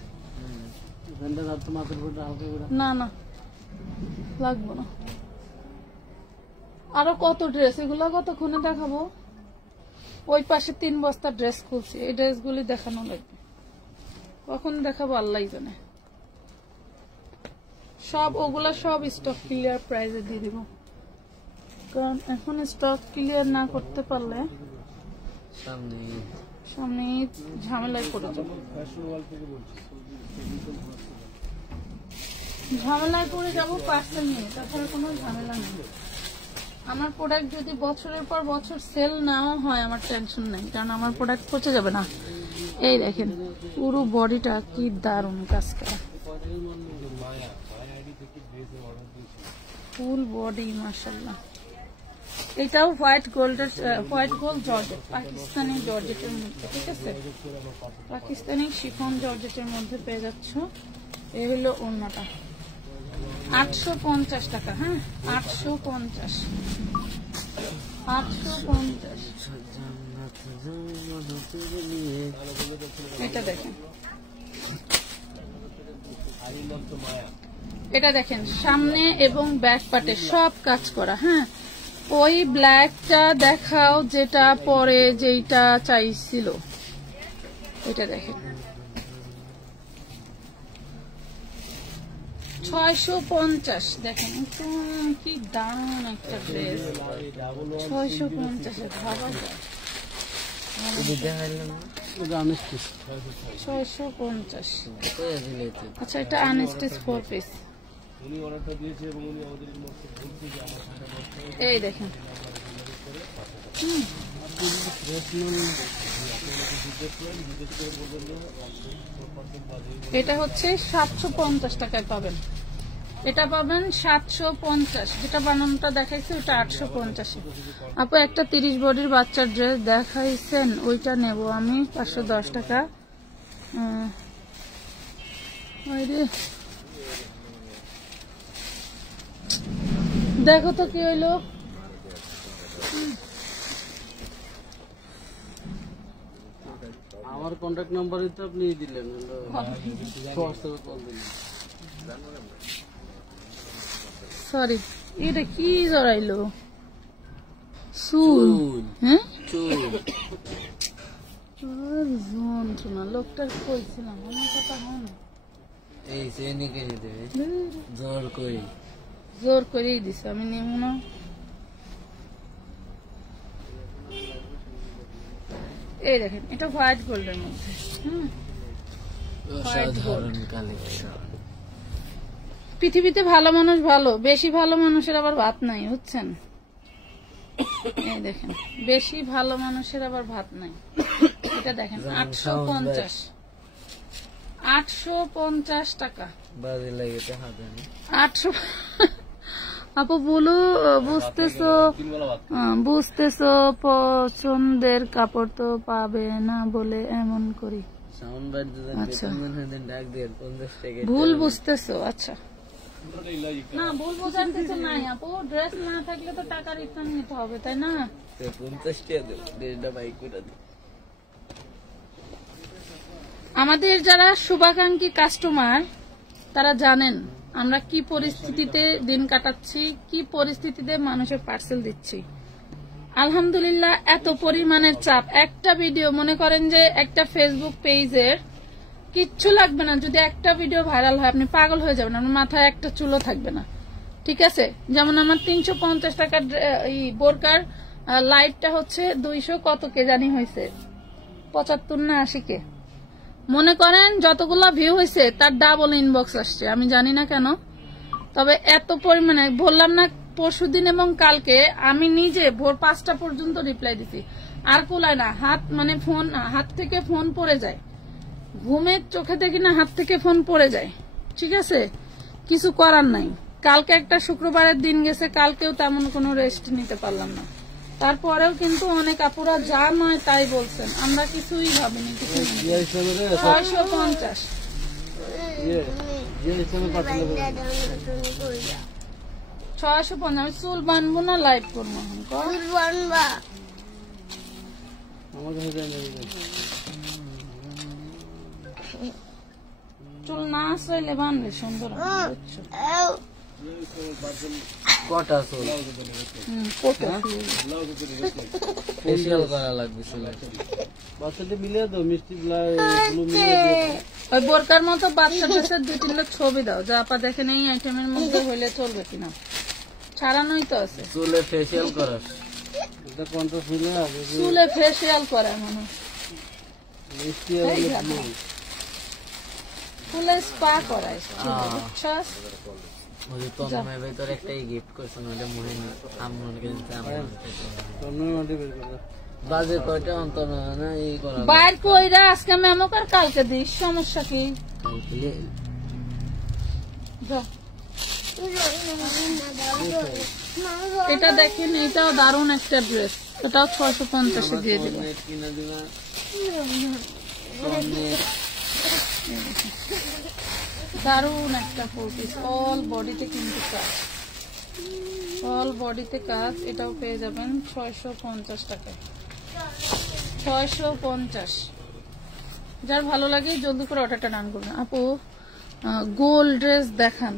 না না লাগবো না। আরো কত ড্রেস, এগুলো কতক্ষণে দেখাবো? ওই পাশে 3 বস্তা ড্রেস খুলছি, এই ড্রেসগুলি দেখানো লাগবে। কখন দেখাবো আল্লাহ জানে। সব ওগুলা সব স্টক ক্লিয়ার প্রাইসে দিয়ে দিব, কারণ এখন স্টক ক্লিয়ার না করতে পারলে সামনে ঝামেলায় পড়ে যাবো। ঝামেলায় পড়ে যাবো পার্সেল নিয়ে, তাছাড়া কোনো ঝামেলা নেই। আমার প্রোডাক্ট যদি বছরের পর বছর সেল নাও হয় আমার টেনশন নেই, কারণ আমার প্রোডাক্ট পচে যাবে না। এই দেখেন পুরো বডিটা কি দারুণ কাজ করা, ফুল বডি মাশাআল্লাহ। এটাও হোয়াইট গোল্ড জর্জেট, পাকিস্তানি জর্জেটের মধ্যে, ঠিক আছে, পাকিস্তানি শিফন জর্জেটের মধ্যে পেয়ে যাচ্ছ। এই হলো ওড়নাটা 850 টাকা। হ্যাঁ 850, 850। এটা দেখেন, এটা দেখেন সামনে এবং ব্যাক পার্টে সব কাজ করা। হ্যাঁ ওই ব্ল্যাকটা দেখাও, যেটা পরে যেটা চাইছিল ওইটা দেখেন। 650 দেখেন, কি দারুণ একটা ড্রেস। 650 ভাবা যায়। 650। আচ্ছা, এটা আনস্টিচ 4 পিস। এই দেখেন, এটা হচ্ছে 750 টাকায় পাবেন। এটা পাবেন 750। যেটা বানানোটা দেখাইছে ওটা 850। আপু একটা 30 বডির বাচ্চার ড্রেস দেখাইছেন, ওইটা নেব আমি 510 টাকা। দেখো তো কি হইলো। আমার কন্ট্যাক্ট নাম্বারই তো আপনি দিলেন, সরি, এটা কি জড়াইলো? চুল? হ্যাঁ, যন্ত্রণা। লোকটার কইছিলাম আমার কথা হন, জোর করেই দিছে, আমি নেব না। এই দেখেন, এটা হোয়াইট গোল্ডের মধ্যে। পৃথিবীতে ভালো মানুষ ভালো, বেশি ভালো মানুষের আবার ভাত নাই, বুঝছেন? এই দেখেন, বেশি ভালো মানুষের আবার ভাত নাই। এটা দেখেন 850, 850 টাকা। 800। আপু বলো, বুঝতেছো পছন্দের কাপড় তো পাবে না বলে এমন করি। আচ্ছা, ভুল বুঝতেছো। আচ্ছা, না ভুল বোঝার কিছু নাই আপু। ড্রেস না থাকলে তো টাকা রিটার্ন নিতে হবে, তাই না? আমাদের যারা শুভাকাঙ্ক্ষী কাস্টমার তারা জানেন আমরা কি পরিস্থিতিতে দিন কাটাচ্ছি, কি পরিস্থিতিতে মানুষের পার্সেল দিচ্ছি। আলহামদুলিল্লাহ, এত পরিমাণের চাপ। একটা ভিডিও, মনে করেন যে একটা ফেসবুক পেজের কিচ্ছু লাগবে না, যদি একটা ভিডিও ভাইরাল হয় আপনি পাগল হয়ে যাবেন, আপনার মাথায় একটা চুলও থাকবে না। ঠিক আছে, যেমন আমার 350 টাকার বোরকার লাইভটা হচ্ছে 200 কত কে জানি হয়েছে, 75 না 80 কে। মনে করেন যতগুলা ভিউ হয়েছে তার ডাবল ইনবক্স আসছে, আমি জানি না কেন। তবে এত পরিমাণে, বললাম না পরশুদিন এবং কালকে আমি নিজে ভোর 5টা পর্যন্ত রিপ্লাই দিছি, আর কুলায় না। হাত থেকে ফোন পড়ে যায়, ঘুমের চোখে দেখি না হাত থেকে ফোন পড়ে যায়। ঠিক আছে, কিছু করার নাই। কালকে একটা শুক্রবারের দিন গেছে, কালকেও তেমন কোনো রেস্ট নিতে পারলাম না। তারপরেও কিন্তু অনেক আপুরা যা নয় তাই বলছেন, আমরা কিছুই ভাবিনি। 650। আমি চুল বানবো না, লাইভ করবো। চুল না চাইলে বানবে সুন্দর। কটা চুল ফেসিয়াল করা লাগবে চুলে। বাচ্চাটা মিলিয়ে দাও, মিষ্টি ওই বোরকার মতো বাচ্চা টাচ্চার 2-3 ছবি দাও, যা আপা দেখেন এই আইটেমের মধ্যে হইলে চলবে কিনা। ছাড়ানোই তো আছে। চুলে ফেসিয়াল করা, চুলে ফেসিয়াল করে মানুষ, চুলে স্পা করায়, বুঝছস? গিফট করছেন ওটা মহিনা বাজে কয়টা অন্তর না এই করা বাইর কইরা আজকে মেমো কার কালকে দিস, সমস্যা কি? এটা দেখেন, এটাও দারুণ একটা ড্রেস, এটাও 650 দিয়ে দিল। দারুণ একটা 4 পিস, অল বডিতে কিন্তু কাজ, অল বডিতে কাজ। এটাও পেয়ে যাবেন 650 টাকায়। 650। যার ভালো লাগে জলদি করে অর্ডারটা ডান করবেন। আপু গোল ড্রেস দেখান।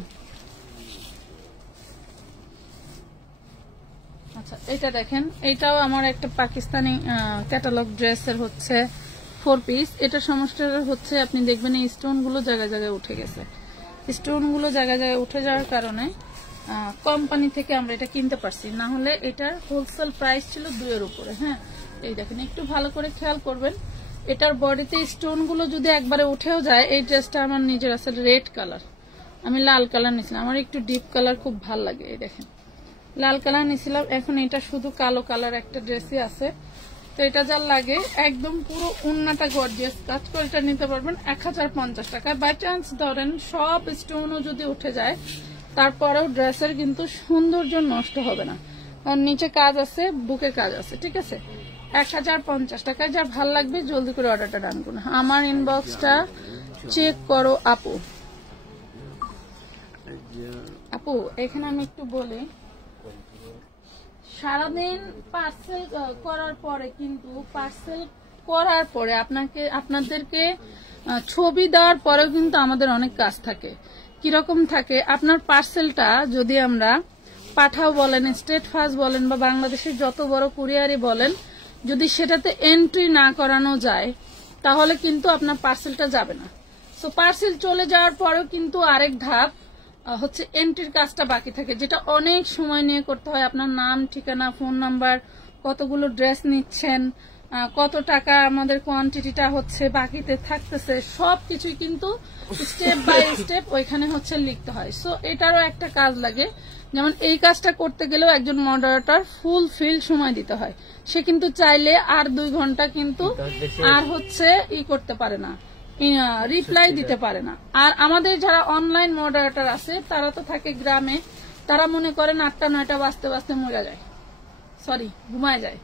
আচ্ছা এটা দেখেন, এটাও আমার একটা পাকিস্তানি ক্যাটালগ ড্রেসের হচ্ছে 4 পিস। এটা সমস্যাটা হচ্ছে আপনি দেখবেন এই স্টোন গুলো জায়গায় জায়গায় উঠে গেছে। স্টোন গুলো জায়গায় জায়গায় উঠে যাওয়ার কারণে কোম্পানি থেকে আমরা এটা কিনতে পারছি, না হলে এটার হোলসেল প্রাইস ছিল 2 এর উপরে। হ্যাঁ, এই দেখেন, একটু ভালো করে খেয়াল করবেন। এটার বডিতে স্টোন গুলো যদি একবারে উঠেও যায়, এই ড্রেসটা আমার নিজের আছে রেড কালার, আমি লাল কালার নিয়েছিলাম, আমার একটু ডিপ কালার খুব ভাল লাগে। এই দেখেন লাল কালার নিয়েছিলাম, এখন এটা শুধু কালো কালার একটা ড্রেসই আছে। তো এটা যার লাগে একদম পুরো উন্নাটা গর্জিয়াস কাজ করে এটা নিতে পারবেন 1050 টাকা। বাই চান্স ধরেন সব স্টোনও যদি উঠে যায়, তারপরেও ড্রেসের কিন্তু সৌন্দর্য নষ্ট হবে না, কারণ নিচে কাজ আছে, বুকে কাজ আছে। ঠিক আছে, 1050 টাকায়। যার ভাল লাগবে জলদি করে অর্ডারটা ডান করুন। আমার ইনবক্সটা চেক করো আপু। আপু এখানে আমি একটু বলি, সারাদিন পার্সেল করার পরে কিন্তু পার্সেল করার পরে আপনাদেরকে ছবি দেওয়ার পরেও কিন্তু আমাদের অনেক কাজ থাকে। কিরকম থাকে, আপনার পার্সেলটা যদি আমরা পাঠাও বলেন, স্টেট ফাস্ট বলেন, বা বাংলাদেশের যত বড় কুরিয়ারই বলেন, যদি সেটাতে এন্ট্রি না করানো যায় তাহলে কিন্তু আপনার পার্সেলটা যাবে না। সো পার্সেল চলে যাওয়ার পরেও কিন্তু আরেক ধাপ হচ্ছে এন্ট্রির কাজটা বাকি থাকে, যেটা অনেক সময় নিয়ে করতে হয়। আপনার নাম, ঠিকানা, ফোন নাম্বার, কতগুলো ড্রেস নিচ্ছেন, কত টাকা আমাদের কোয়ান্টিটিটা হচ্ছে বাকিতে থাকতেছে, সবকিছুই কিন্তু স্টেপ বাই স্টেপ ওইখানে হচ্ছে লিখতে হয়। সো এটারও একটা কাজ লাগে। যেমন এই কাজটা করতে গেলেও একজন মডারেটর ফুল ফিল সময় দিতে হয়। সে কিন্তু চাইলে আর 2 ঘন্টা কিন্তু আর হচ্ছে করতে পারে না, রিপ্লাই দিতে পারে না। আর আমাদের যারা অনলাইন মডারেটর আছে তারা তো থাকে গ্রামে, তারা মনে করেন 8টা-9টা বাজতে বাজতে মরে যায়, ঘুমায় যায়।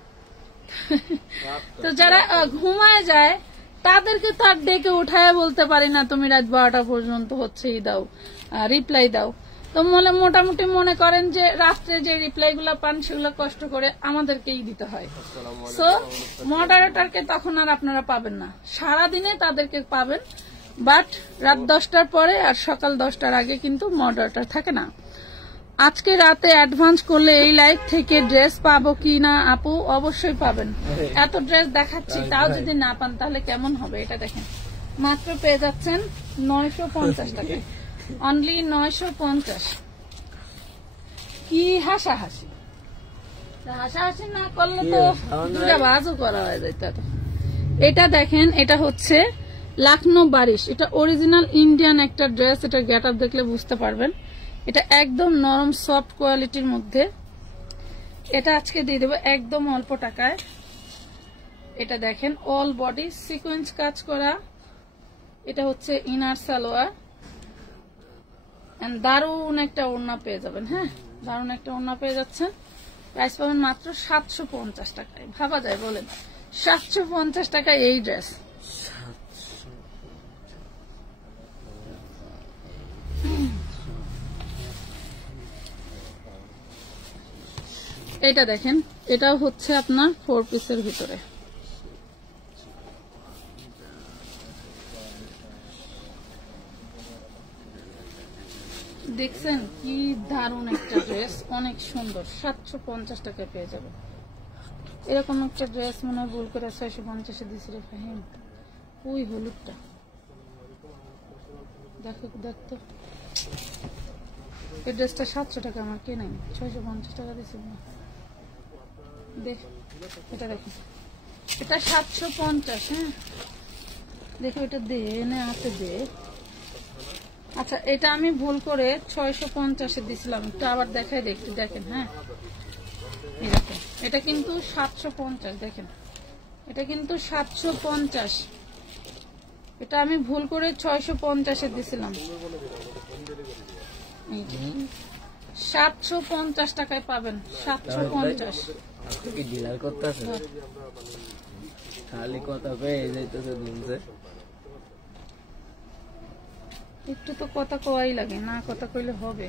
তো যারা ঘুমায় যায় তাদেরকে তো আর ডেকে উঠায় বলতে পারি না তুমি রাত 12টা পর্যন্ত হচ্ছে দাও, রিপ্লাই দাও। তো মোটামুটি মনে করেন যে রাত্রে যে রিপ্লাই গুলা পান সেগুলো কষ্ট করে আমাদেরকেই দিতে হয়। সো মডারেটরকে তখন আর আপনারা পাবেন না, সারাদিনে তাদেরকে পাবেন, বাট রাত 10টার পরে আর সকাল 10টার আগে কিন্তু মডারেটর থাকে না। আজকে রাতে অ্যাডভান্স করলে এই লাইভ থেকে ড্রেস পাবো কি না আপু? অবশ্যই পাবেন। এত ড্রেস দেখাচ্ছি তাও যদি না পান তাহলে কেমন হবে? এটা দেখেন, মাত্র পেয়ে যাচ্ছেন 950 টাকায়, অনলি 950। কি হাসাহাসি, হাসাহাসি না করলে তো দুটা বাজও করা হয়ে যেত। এটা দেখেন, এটা হচ্ছে লাখনৌ বারিশ, এটা অরিজিনাল ইন্ডিয়ান একটা ড্রেস। এটা গেট আপ দেখলে বুঝতে পারবেন, এটা একদম নরম সফট কোয়ালিটির মধ্যে। এটা আজকে দিয়ে দেবো একদম অল্প টাকায়। এটা দেখেন অল বডি সিকোয়েন্স কাজ করা, এটা হচ্ছে ইনার সালোয়ার, দারুন একটা ওড়না পেয়ে যাবেন। হ্যাঁ, দারুন একটা ওড়না পেয়ে যাচ্ছেন। প্রাইস পাবেন মাত্র 750 টাকায়। ভাবা যায় বলেন, 750 টাকায় এই ড্রেস। এটা দেখেন, এটাও হচ্ছে আপনার 4 পিসের ভিতরে। দেখছেন কি দারুন একটা ড্রেস, অনেক সুন্দর। 750 টাকায় পেয়ে যাবে এরকম একটা ড্রেস। মনে হয় ভুল করে 650 দিছি রে ফাহিম। ওই হলুদটা দেখো, দেখতো এই ড্রেসটা 700 টাকা আমার কেনাই, 650 টাকা দিছি। দেখ এটা দেখো, এটা 750। হ্যাঁ দেখো, এটা দে এনে হাতে দে। আচ্ছা, এটা আমি ভুল করে 650 দিছিলাম, একটু আবার দেখাই দেখতে দেখেন। হ্যাঁ এরকম, এটা কিন্তু 750। দেখেন, এটা কিন্তু 750, এটা আমি ভুল করে 650 দিছিলাম। 750 টাকায় পাবেন, 750। ডিলার করতেছে খালি কথা পেয়ে যাইতেছে দিনছে। একটু তো কথা কওয়াই লাগে, না কথা কইলে হবে।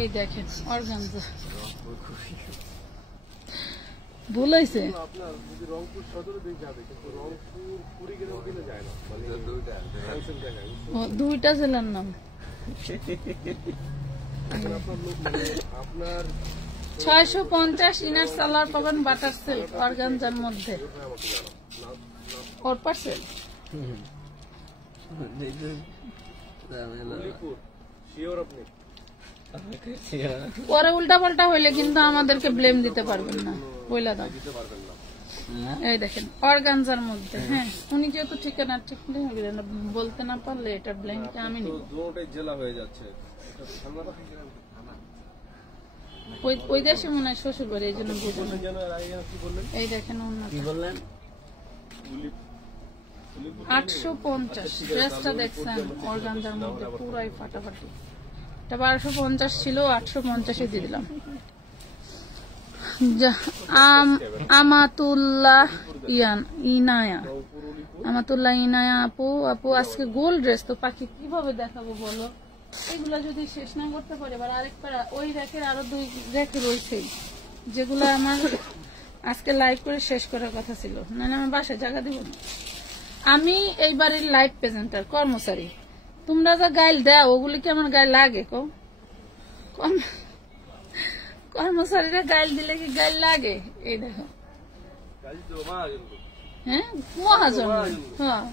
এই দেখেন অর্গানজা বলাইছে, দুইটা জেলার নাম। আপনার 650 ইনার সালোয়ার পাবেন বাটার সিল্ক অর্গানজার মধ্যে। ওর পার্সেল পরে উল্টা পাল্টা হইলে কিন্তু আমাদেরকে ব্লেম দিতে পারবেন না, বইলা দাও। এই দেখেন অর্গানজার মধ্যে। হ্যাঁ, উনি যেহেতু ঠিকানা ঠিক বলতে না পারলে এটা ব্লেমটা আমি নিব। ওই দেশে মনে হয় শ্বশুর বাড়ি, এই জন্য বুঝুন। এই দেখেন কি বললেন 850 ড্রেসটা দেখছেন অর্গানজার মধ্যে পুরাই ফাটাফাটি। এটা 1250 ছিল, 850 দিয়ে দিলাম। আমাতুল্লাহ ইনায়া আপু আজকে গোল ড্রেস তো পাখি কিভাবে দেখাবো বলো? এগুলা যদি শেষ না করতে পারে এবার আরেকবার ওই র্যাকের আরো 2 র্যাক রয়েছে যেগুলো আমার আজকে লাইভ করে শেষ করার কথা ছিল, না আমার বাসায় জায়গা দিব না। আমি এই বাড়ির লাইভ প্রেজেন্টার, কর্মচারী। তোমরা যা গাইল দাও ওগুলি কি আমার গায়ে লাগে? কর্মচারীরা গাইল দিলে কি গাইল লাগে? এই দেখো, হ্যাঁ মহাজন, হ্যাঁ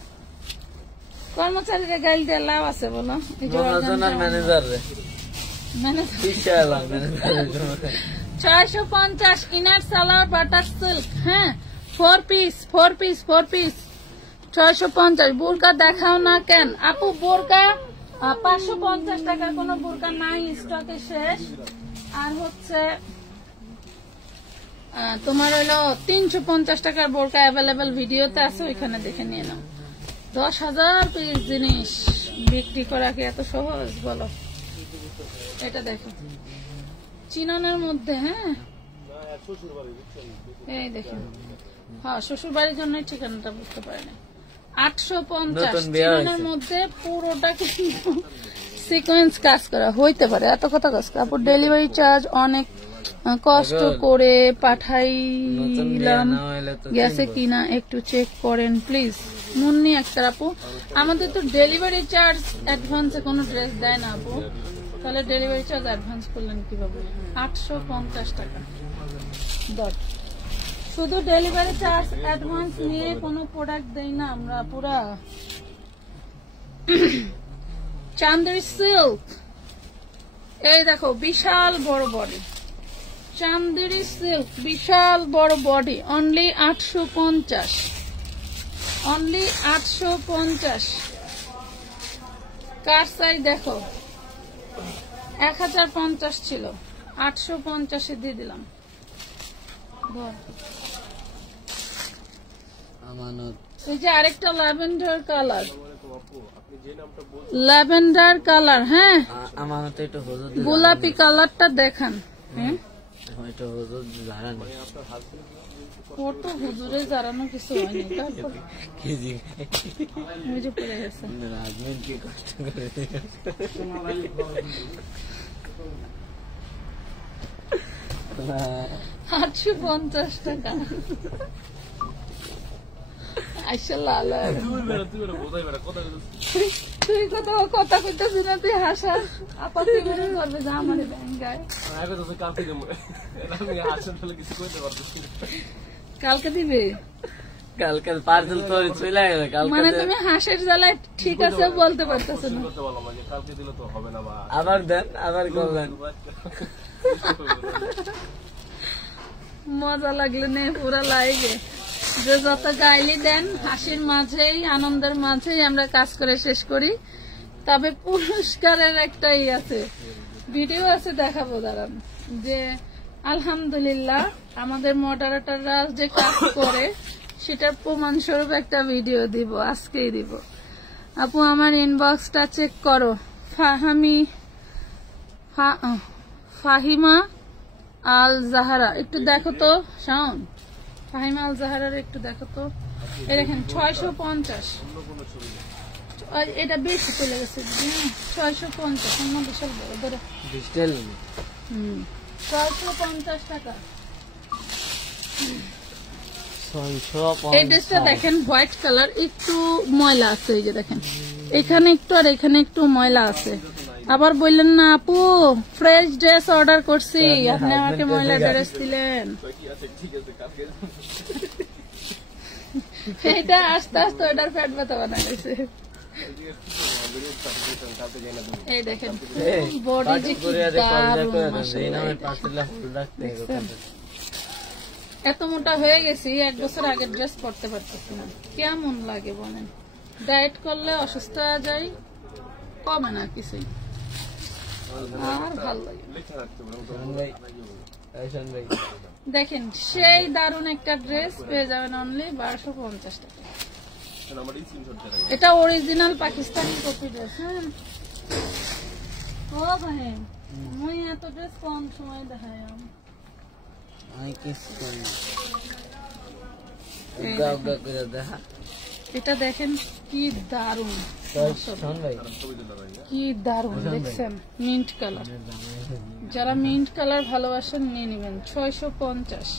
কর্মচারীরা গাইল দিয়ে লাভ আছে বলো? 650 ইনার সালোয়ার বাটার সিল্ক। হ্যাঁ 4 পিস 650। বোরকা দেখাও না কেন আপু? বোরকা 550 টাকার কোন বোরকা নাই, স্টকে শেষ। আর হচ্ছে তোমার হলো 350 টাকার বোরকা অ্যাভেলেবেল ভিডিওতে আছে, ওইখানে দেখে নিয়ে নাও। 10,000 পিস জিনিস বিক্রি করা কি এত সহজ বলো? এটা দেখো চিননের মধ্যে। হ্যাঁ এই দেখো, হ্যাঁ শ্বশুর বাড়ির জন্য ঠিকানাটা বুঝতে পারে না। 850 চিননের মধ্যে পুরোটা কিন্তু সিকোয়েন্স কাজ করা হইতে পারে, এত কথা কাজ। তারপর ডেলিভারি চার্জ অনেক কষ্ট করে পাঠাইলাম, গেছে কিনা একটু চেক করেন প্লিজ। মুন্নি আক্তার আপু, আমাদের তো ডেলিভারি চার্জ অ্যাডভান্সে কোনো ড্রেস দেয় না আপু, তাহলে ডেলিভারি চার্জ অ্যাডভান্স করলেন কিভাবে? 850 টাকা দর, শুধু ডেলিভারি চার্জ অ্যাডভান্স নিয়ে কোনো প্রোডাক্ট দেই না আমরা। পুরা চান্দেরি সিল্ক, এই দেখো বিশাল বড় বডি, চান্দেরি সিল্ক বিশাল বড় বডি, অনলি 850, অনলি 850। কার সাইজ দেখো, 1050 ছিল, 850 দিয়ে দিলাম। এই যে আরেকটা ল্যাভেন্ডার কালার, ল্যাভেন্ডার কালার। হ্যাঁ গোলাপি কালারটা দেখান। হ্যাঁ কত হুজুরে জারানো কিছু হয়নি, তারপর পড়ে গেছে। 850 টাকা। তুই কথা কইতেছি না, তুই হাসা আপাতত করবে যা আমার ব্যাংকায়। কালকে দিবে, কালকে পার্সেল তো চলে গেল। মানে তুমি হাঁসের জ্বালায় ঠিক আছে বলতে পারতেছ না। আবার দেন, আবার করবেন। মজা লাগলে নে পুরা লাইগে, যে যত গাইলি দেন হাসির মাঝেই আনন্দের মাঝেই আমরা কাজ করে শেষ করি। তবে পুরস্কারের একটাই আছে, ভিডিও আছে দেখাবো দাঁড়ান, যে আলহামদুলিল্লাহ আমাদের মডারেটররা যে কাজ করে সেটার প্রমাণ স্বরূপ একটা ভিডিও দিব, আজকেই দিব। আপু আমার ইনবক্সটা চেক করো। ফাহিমা আল জাহারা একটু দেখো তো, শাওন ফাহিমা আল জাহারার একটু দেখো তো। এই দেখেন 650, এটা বেশি চলে গেছে। 650 অন্য বিশাল বড় ধরো, 650 টাকা। এই ড্রেসটা দেখেন হোয়াইট কালার, একটু ময়লা আছে, এই যে দেখেন এখানে একটু আর এখানে একটু ময়লা আছে, আবার বললেন না আপু ফ্রেশ ড্রেস অর্ডার করছি, আপনি আমাকে ময়লা ড্রেস দিলেন। এটা আস্তে আস্তে ওটার পেট ব্যথা বানায় গেছে। এই দেখেন বডি যে কি দারুণ, মাশাআল্লাহ। এত মোটা হয়ে গেছি, 1 বছর আগের ড্রেস পরতে পারতেছি না। কেমন লাগে বলেন? ডায়েট করলে অসুস্থ হয়ে যায়, কমে না কিছুই, আর ভালো লাগে। দেখেন সেই দারুণ একটা ড্রেস পেয়ে যাবেন অনলি 1250 টাকা। এটা অরিজিনাল পাকিস্তানি কপি ড্রেস। হ্যাঁ ও ভাই, মুই এত ড্রেস কম সময় দেখাই। এটা দেখেন কি দারুণ, কি দারুণ দেখছেন, মিন্ট কালার। যারা মিন্ট কালার ভালোবাসেন নিয়ে নেবেন। 650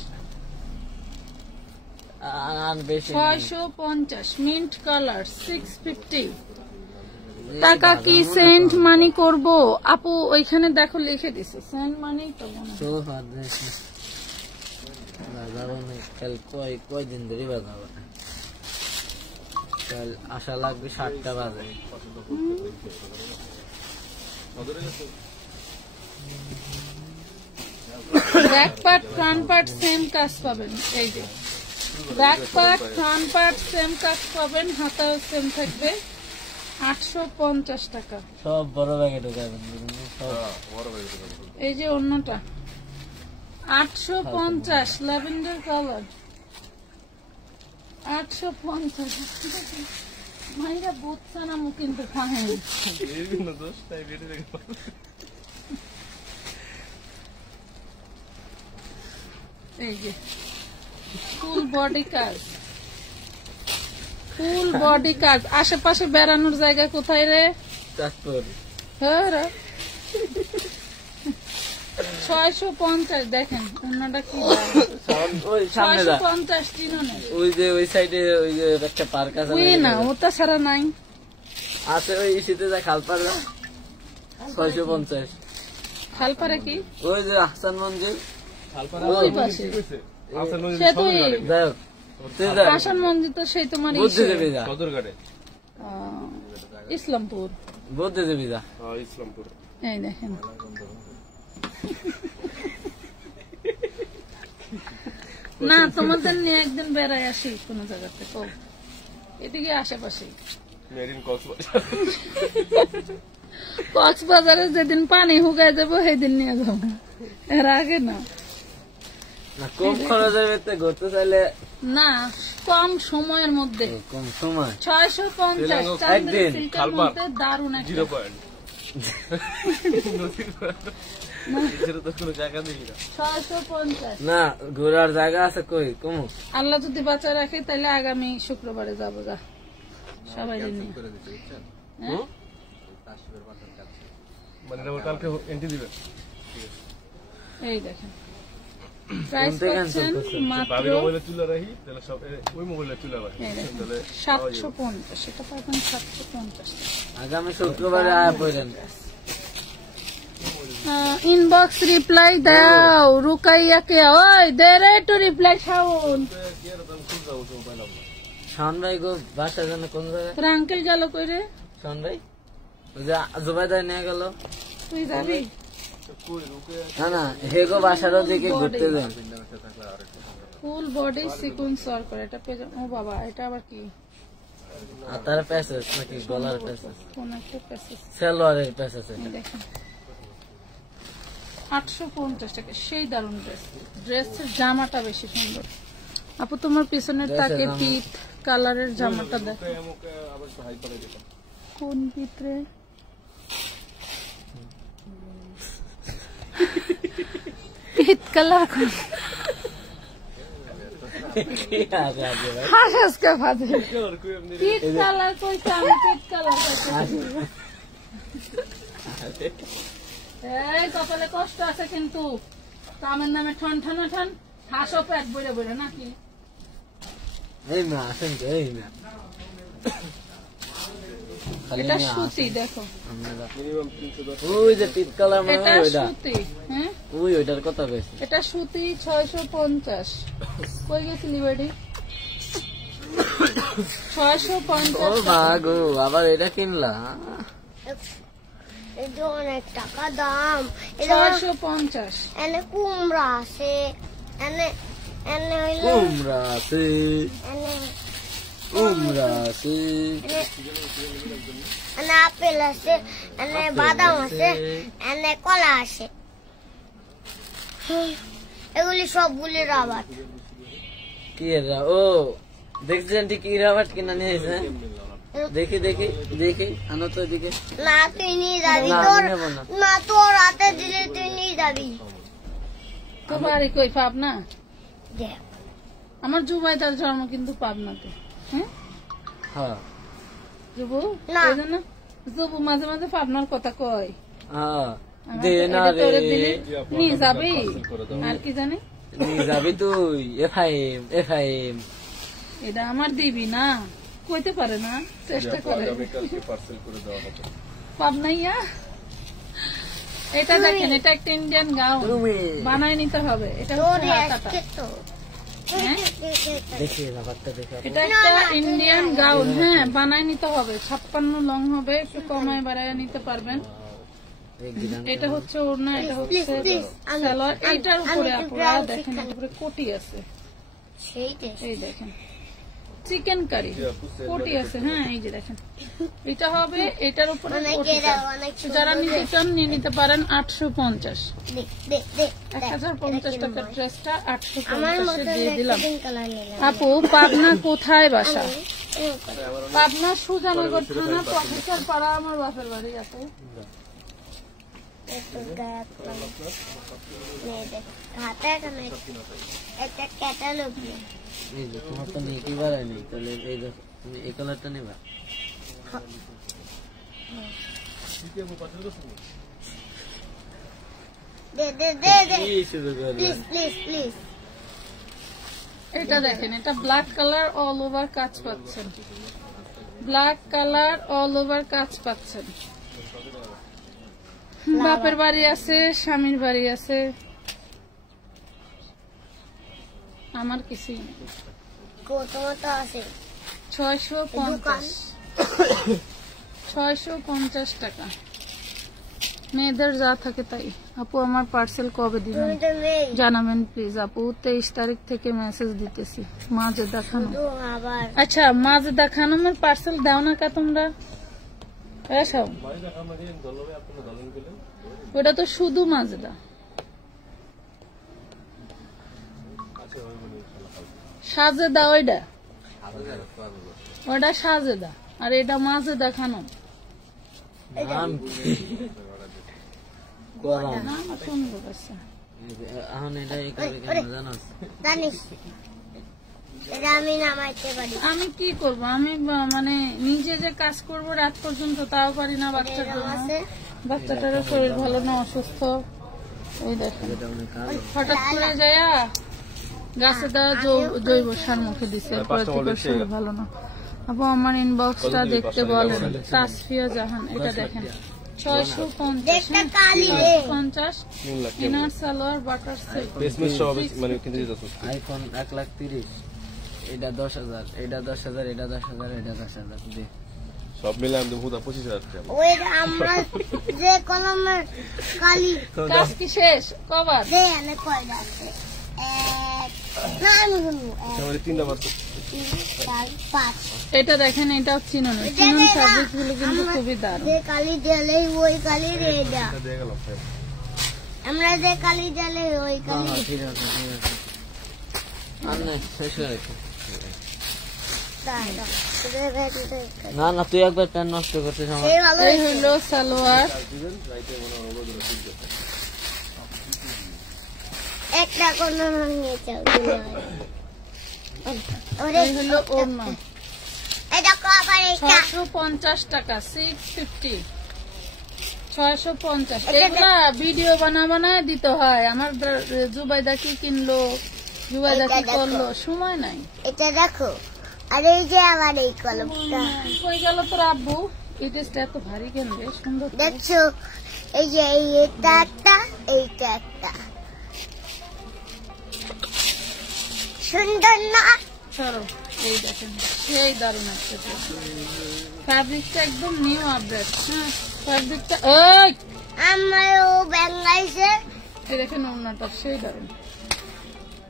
মিন্ট কালার 650 টাকা। কি সেন্ট মানি করব আপু? ওইখানে দেখো লিখে দিছে সেন্ট মানি তো মনে কয়দিন ধরে বাজাবো, আশা লাগবে 7টা বাজে। Back part front part same কাজ পাবেন। এই যে back part front part same কাজ পাবেন, হাতাও সেম থাকবে। 850 টাকা। সব বড় ব্যাগে ঢুকাবেন। এই যে অন্যটা 850 ল্যাভেন্ডার কালার 850। মাইরা বুঝছে না মু কিন্তু ফাহেন। এই যে ফুল বডি কাজ, ফুল বডি কাজ। আশেপাশে বেড়ানোর জায়গা কোথায় রে? চাঁদপুর। হ্যাঁ 650 দেখেন অন্যটা কি 650 চিননে। ওই যে ওই সাইডে ওই যে একটা পার্ক আছে, ওই না ওটা ছাড়া নাই আছে। ওই শীতে যা খালপাড়া 650। খালপাড়া কি? ওই যে আহসান মঞ্জিল ওই পাশে। সে তো আহসান মঞ্জিল তো সেই তোমার ইসলামপুর। বুদ্ধিজীবী যা ইসলামপুর। এই দেখেন না, তোমাদের নিয়ে একদিন বেড়াই আসি কোন জায়গাতে, এদিকে আশেপাশে। কক্সবাজারে যেদিন পানি হুগাই যাবো সেদিন নিয়ে যাবো, এর আগে না। কম খরচের ভিতরে ঘুরতে চাইলে না, কম সময়ের মধ্যে, কম সময় 650 একদিন মধ্যে দারুণ একটা। না ঘোরার জায়গা আছে কই কম। আল্লাহ যদি বাঁচা রাখে তাহলে আগামী শুক্রবারে যাবো, যা সবাই এই দেখেন প্রাইস পাচ্ছেন মাত্র 750। সেটা পাবেন 750। আগামী শুক্রবারে আয়া পড়েন। ইনবক্স রিপ্লাই দাও রুকাইয়াকে। ওই দে রে একটু রিপ্লাই শাওন। শাওন ভাই গো বাসা জানে কোন জায়গায়? তোর আঙ্কেল গেল কই রে? শাওন ভাই ওই যে জুবাইদার নিয়ে গেল। তুই যাবি? না না হেগো বাসার দিকে ঘুরতে যান। ফুল বডি সিকুয়েন্স ওয়ার্ক করে। এটা পেজ। ও বাবা, এটা আবার কি? আর তার প্যাসেজ নাকি গলার প্যাসেজ? কোন একটা প্যাসেজ? সালোয়ারের প্যাসেজ। দেখেন 850 টাকা। সেই দারুণ ড্রেস। ড্রেসের জামাটা বেশি সুন্দর। আপু তোমার পিছনের তাকে পিট কালারের জামাটা দেখো। কোন পিতরে? পিট কালার কোন? হাসাস কে ফাজে? পিট কালার কইছে, আমি পিট কালার কইছি। এই কপালে কষ্ট আছে কিন্তু, কামের নামে ঠন ঠন ঠন হাসো পেট বইরে বইরে নাকি? এই না আসেন তো, এই না খালি এটা নিয়ে সুতি দেখো, ওই যে টিপ কালার মানে এটা ওইটা সুতি। হ্যাঁ ওইটার কথা কইছি। এটা সুতি 650। কই গেছিলি বাড়ি? 650 মা গো, আবার এটা কিনলা? এটা অনেক টাকা দাম। 650। এনে কুমড়া আছে, এনে এনে হইলো কুমড়া আছে, এনে কুমড়া আছে, এনে আপেল আছে, এনে বাদাম আছে, এনে কলা আছে। এগুলি সবগুলি রাবার। কি এরা? ও দেখছেন ঠিক কি রাবার কিনা নিয়ে এসে? দেখি দেখি দেখি, আনো তো এদিকে। না তুই নিয়ে যাবি, না, তোর আমি নেবো না। না তোর হাতে দিলে তুই নিয়ে যাবি। তো বাড়ি কই? পাবনা? দেখ আমার জুবাইদার জন্ম কিন্তু পাবনাতে। হ্যাঁ হ্যাঁ জুবু, না। এই জন্য জুবু মাঝে মাঝে পাবনার কথা কয়। হ্যাঁ, আমার দে তো না এটা তোরে রে, দিলে নিয়ে যাবি। আর কি জানি নিয়ে যাবি তুই। এফআইএম এফআইএম এটা আমার দিবি না, কইতে পারে না, চেষ্টা করে। পাবনাইয়া এটা দেখেন, এটা একটা ইন্ডিয়ান গাউন, তুমি বানায় নিতে হবে। এটা তোর হচ্ছে হাতাটা। আজকে তো হ্যাঁ? দেখি রাবারটা দেখে। এটা একটা ইন্ডিয়ান গাউন। হ্যাঁ, বানায় নিতে হবে। 56 লং হবে, একটু কমায় বাড়ায় নিতে পারবেন। এটা হচ্ছে ওড়না, এটা হচ্ছে সালোয়ার। এইটার উপরে আপনারা দেখেন, এর উপরে কোটি আছে। সেইটাই এই দেখেন চিকেন কারি কোটি আছে। হ্যাঁ এই যে দেখেন, এটা হবে এটার উপরে কোটি। অনেক যারা নিতে চান নিয়ে নিতে পারেন। 850, দেখ দেখ দেখ 1050 টাকার ড্রেসটা আমার 850 মতো দিয়ে দিলাম। পিঙ্ক কালার নিলাম। আপু পাবনা কোথায় বাসা? এরকম করে। পাবনা সুজানগর থানা, প্রফেসর পাড়া আমার বাপের বাড়ি আছে। একটু গায়ে করলাম। নে দেখ, হাতে এখানে একটা ক্যাটালগ নিয়ে। এই যে তোমার তো নেই কি বাড়ায় নেই, তাহলে এই যে তুমি এই কালারটা নেবা। দে দে দে দে কি শুরু করলা? Please please please. এটা দেখেন, এটা ব্ল্যাক কালার অল ওভার কাজ পাচ্ছেন। ব্ল্যাক কালার অল ওভার কাজ পাচ্ছেন। বাপের বাড়ি আছে, স্বামীর বাড়ি আছে, আমার কিছুই নেই। তোমার তো আছে 650 650 টাকা। মেয়েদের যা থাকে তাই। আপু আমার পার্সেল কবে দিবেন তুমি তো মেয়ে জানাবেন প্লিজ। আপু 23 তারিখ থেকে মেসেজ দিতেছি। মাঝে দেখানো, তো আবার আচ্ছা মাঝে দেখানো আমার পার্সেল দাও না কা তোমরা? এসব ওটা তো শুধু মাজেদা, সাজেদা। ওইটা ওটা সাজেদা, আর এটা মাঝে দেখানো। নাম কি? গরম। নাম সুন্দর আছে। এখন এটা এই করে কেন জানাস? জানিস এটা আমি নামাইতে পারি। আমি কি করব? আমি মানে নিজে যে কাজ করব রাত পর্যন্ত তাও পারি না বাচ্চার জন্য। আছে বাচ্চাটারও শরীর ভালো না, অসুস্থ। এই দেখেন এটা অনেক কালো। হঠাৎ করে যায়া গাছে দেওয়া জৈব সার মুখে দিছে, এরপরে থেকে শরীর ভালো না। আপু আমার ইনবক্সটা দেখতে বলেন। তাসফিয়া জাহান, এটা দেখেন 650, দেখতে কালি রে 50 inner salwar butter set. IPhone 1,30,000, এটা 10,000, এটা 10,000, এটা 10,000, এটা 10,000 দে। সব মিলে আমি 25,000 টাকা। ওই আমরা যে কলমের কালি কাজ কি শেষ? কবার? দে এনে কয়টা আছে? এক না আমি গুনবো। এক, আমার 3টা মাত্র। 2, 4, 5। এটা দেখেন, এটাও চিনন। চিনন সার্ভিস গুলো কিন্তু খুবই দারুণ। যে কালি জ্বালে ওই কালি রে এটা। এটা দিয়ে গেলাম। আমরা যে কালি জ্বালে ওই কালি। হ্যাঁ, ঠিক আছে ঠিক আছে। আর নাই, শেষ হয়ে গেছে। না না, তুই একবার প্যান নষ্ট করছিস আমার। এই ভালো এই হইলো সালোয়ার। একটা কোন নিয়ে চাও এই হইলো ওড়না। এটা কবার এটা 650 টাকা, 650, 650। এগুলা ভিডিও বানায় দিতে হয়। আমার জুবাইদা কি কিনলো, জুবাইদা কি করলো, সময় নাই। এটা দেখো। আর এই যে আমার এই কলমটা কই গেল তোর আব্বু? এই ড্রেসটা এত ভারী কেন রে? সুন্দর তো। দেখছো এই যে এইটা একটা এইটা একটা সুন্দর না? সরো, এই দেখেন সেই দারুণ একটা ড্রেস। ফ্যাব্রিকটা একদম নিউ আপডেট। হ্যাঁ, ফ্যাব্রিকটা এই আমারও ব্যাঙ্গাইছে। এই দেখেন ওড়নাটা সেই দারুণ।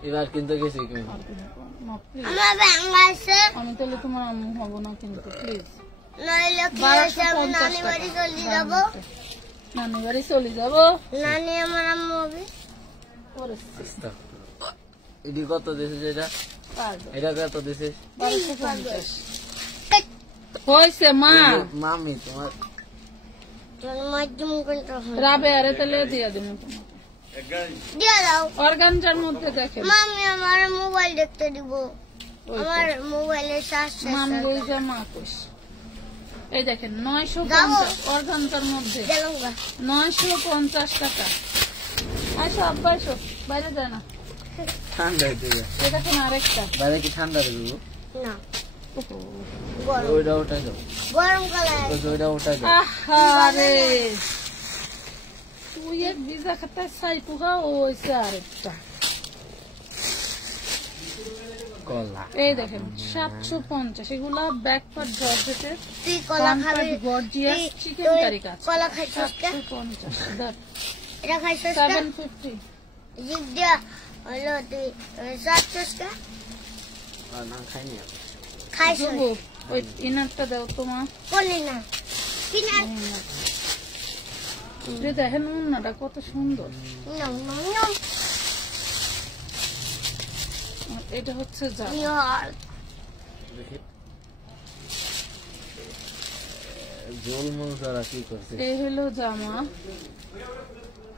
এবার কিন্তু গেছি কি আর কোনো না, please। আমার ব্যাঙ্গাইছে। আমি তাহলে তোমার আম্মু হবো না কিন্তু, প্লিজ। নইলে কি হয়েছে, আমি নানি বাড়ি চলে যাবো। নানি বাড়ি চলে যাবো। নানি আমার আম্মু হবে। ওরে এটি কত দিছিস এটা? পারবে। এটা কত দিছিস? 1250 হয়েছে মা। মামি তোমার তোর মাধ্যম কোনটা হয়? রাবে আরে তাহলে দিয়ে দিন তোমাকে। দিয়ে দাও। অর্গানজার মধ্যে দেখেন মামি আমার মোবাইল দেখতে দিব। ওই তো। আমার মোবাইলে চার্জ শেষ মামি হয়ে ওই জামা কইস। এই দেখেন 950 অর্গানজার মধ্যে গেলাম গা। 950 টাকা। আসো আব্বা আসো, বাইরে যায় না। ঠান্ডা হইতে যায়। এই দেখেন আরেকটা। বাইরে কি ঠান্ডা দেবো? না ওহো। গরম ওইটা উঠাই দাও, গরম কালার। ওইটা উঠাই দাও। আহারে তুই এক ভিজা খাতা সাই পুহা ওইছে আরেকটা। কলা এই দেখেন 750, এগুলা ব্যাক পার্ট জর্জেটের, তুই কলা ফ্রন্ট খাবি? পার্ট গর্জিয়াস তুই- চিকেন তুই কারি কাজ। কলা খাইছিস কে? 750 দেখ, এটা খাইছিস কে? 750। জিভ দিয়া হলো তুই চাচ্ছিস কে? না খাইনি আমি। খাইছিস? দেবো, ওই ইনারটা দাও তোমার। বলি না কিনা দেখেন উন্নাটা কত সুন্দর। নাও নাও নাও আর এটা হচ্ছে যা ইয়ার দেখি জোল মল যারা কি করছে। এই হলো জামা,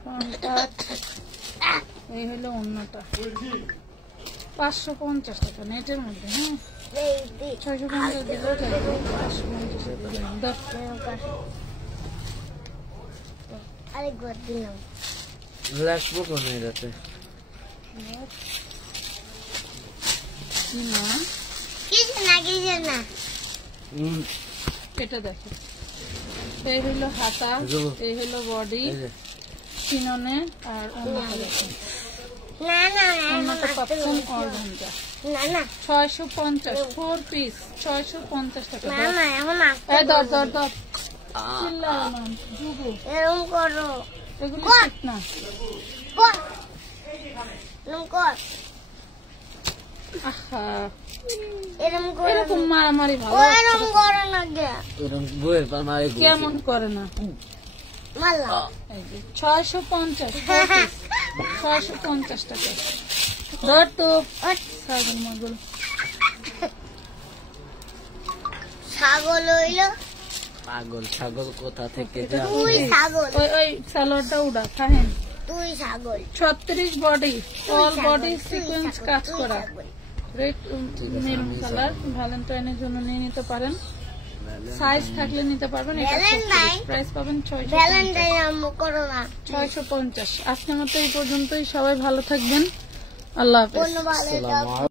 ফ্রন্ট পার্ট, এই হলো অন্যটা। 550 টাকা নেটের মধ্যে। হ্যাঁ, এই দি 650 দিলেও যাবে, 550 দিলাম। দেখ, আরে গড দিলাম লাগবো কোন এটাতে? কি না কিছু না এটা দেখো, এই হলো হাতা, এই হলো বডি এই যে চিননে, আর অন্যটা দেখো, না না না অন্যটা পাচ্ছেন অর্গানজা। না না 650 4 পিস, 650 টাকা। না না এখন এই ধর ধর ধর, চিল্লাও না যুগু, এরকম করো এগুলো ঠিক না। কর এরকম কর আহা, এরকম করো এরকম মারামারি ভালো এরকম করো না গে এরকম বইয়ের পর মারে কেমন করে না। মালা এই যে 650 4 পিস, 650 টাকা। ধর তো ছাগল মাগল। ছাগল হইল পাগল ছাগল কোথা থেকে এটা যা তুই ছাগল ওই ওই সালোয়ারটা উড়া খাহেন। তুই ছাগল 36 বডি, অল বডি তুই সিকোয়েন্স ছাগল, কাজ তুই করা, ছাগল। Red maroon colour. ভ্যালেন্টাইনের জন্য নিয়ে নিতে পারেন, সাইজ থাকলে নিতে পারবেন। এটা ভ্যালেন্টাইন? প্রাইস পাবেন 650। ভ্যালেন্টাইন আম্মু করো না 650। আজকের মতো এই পর্যন্তই। সবাই ভালো থাকবেন, আল্লাহ হাফেজ। ধন্যবাদ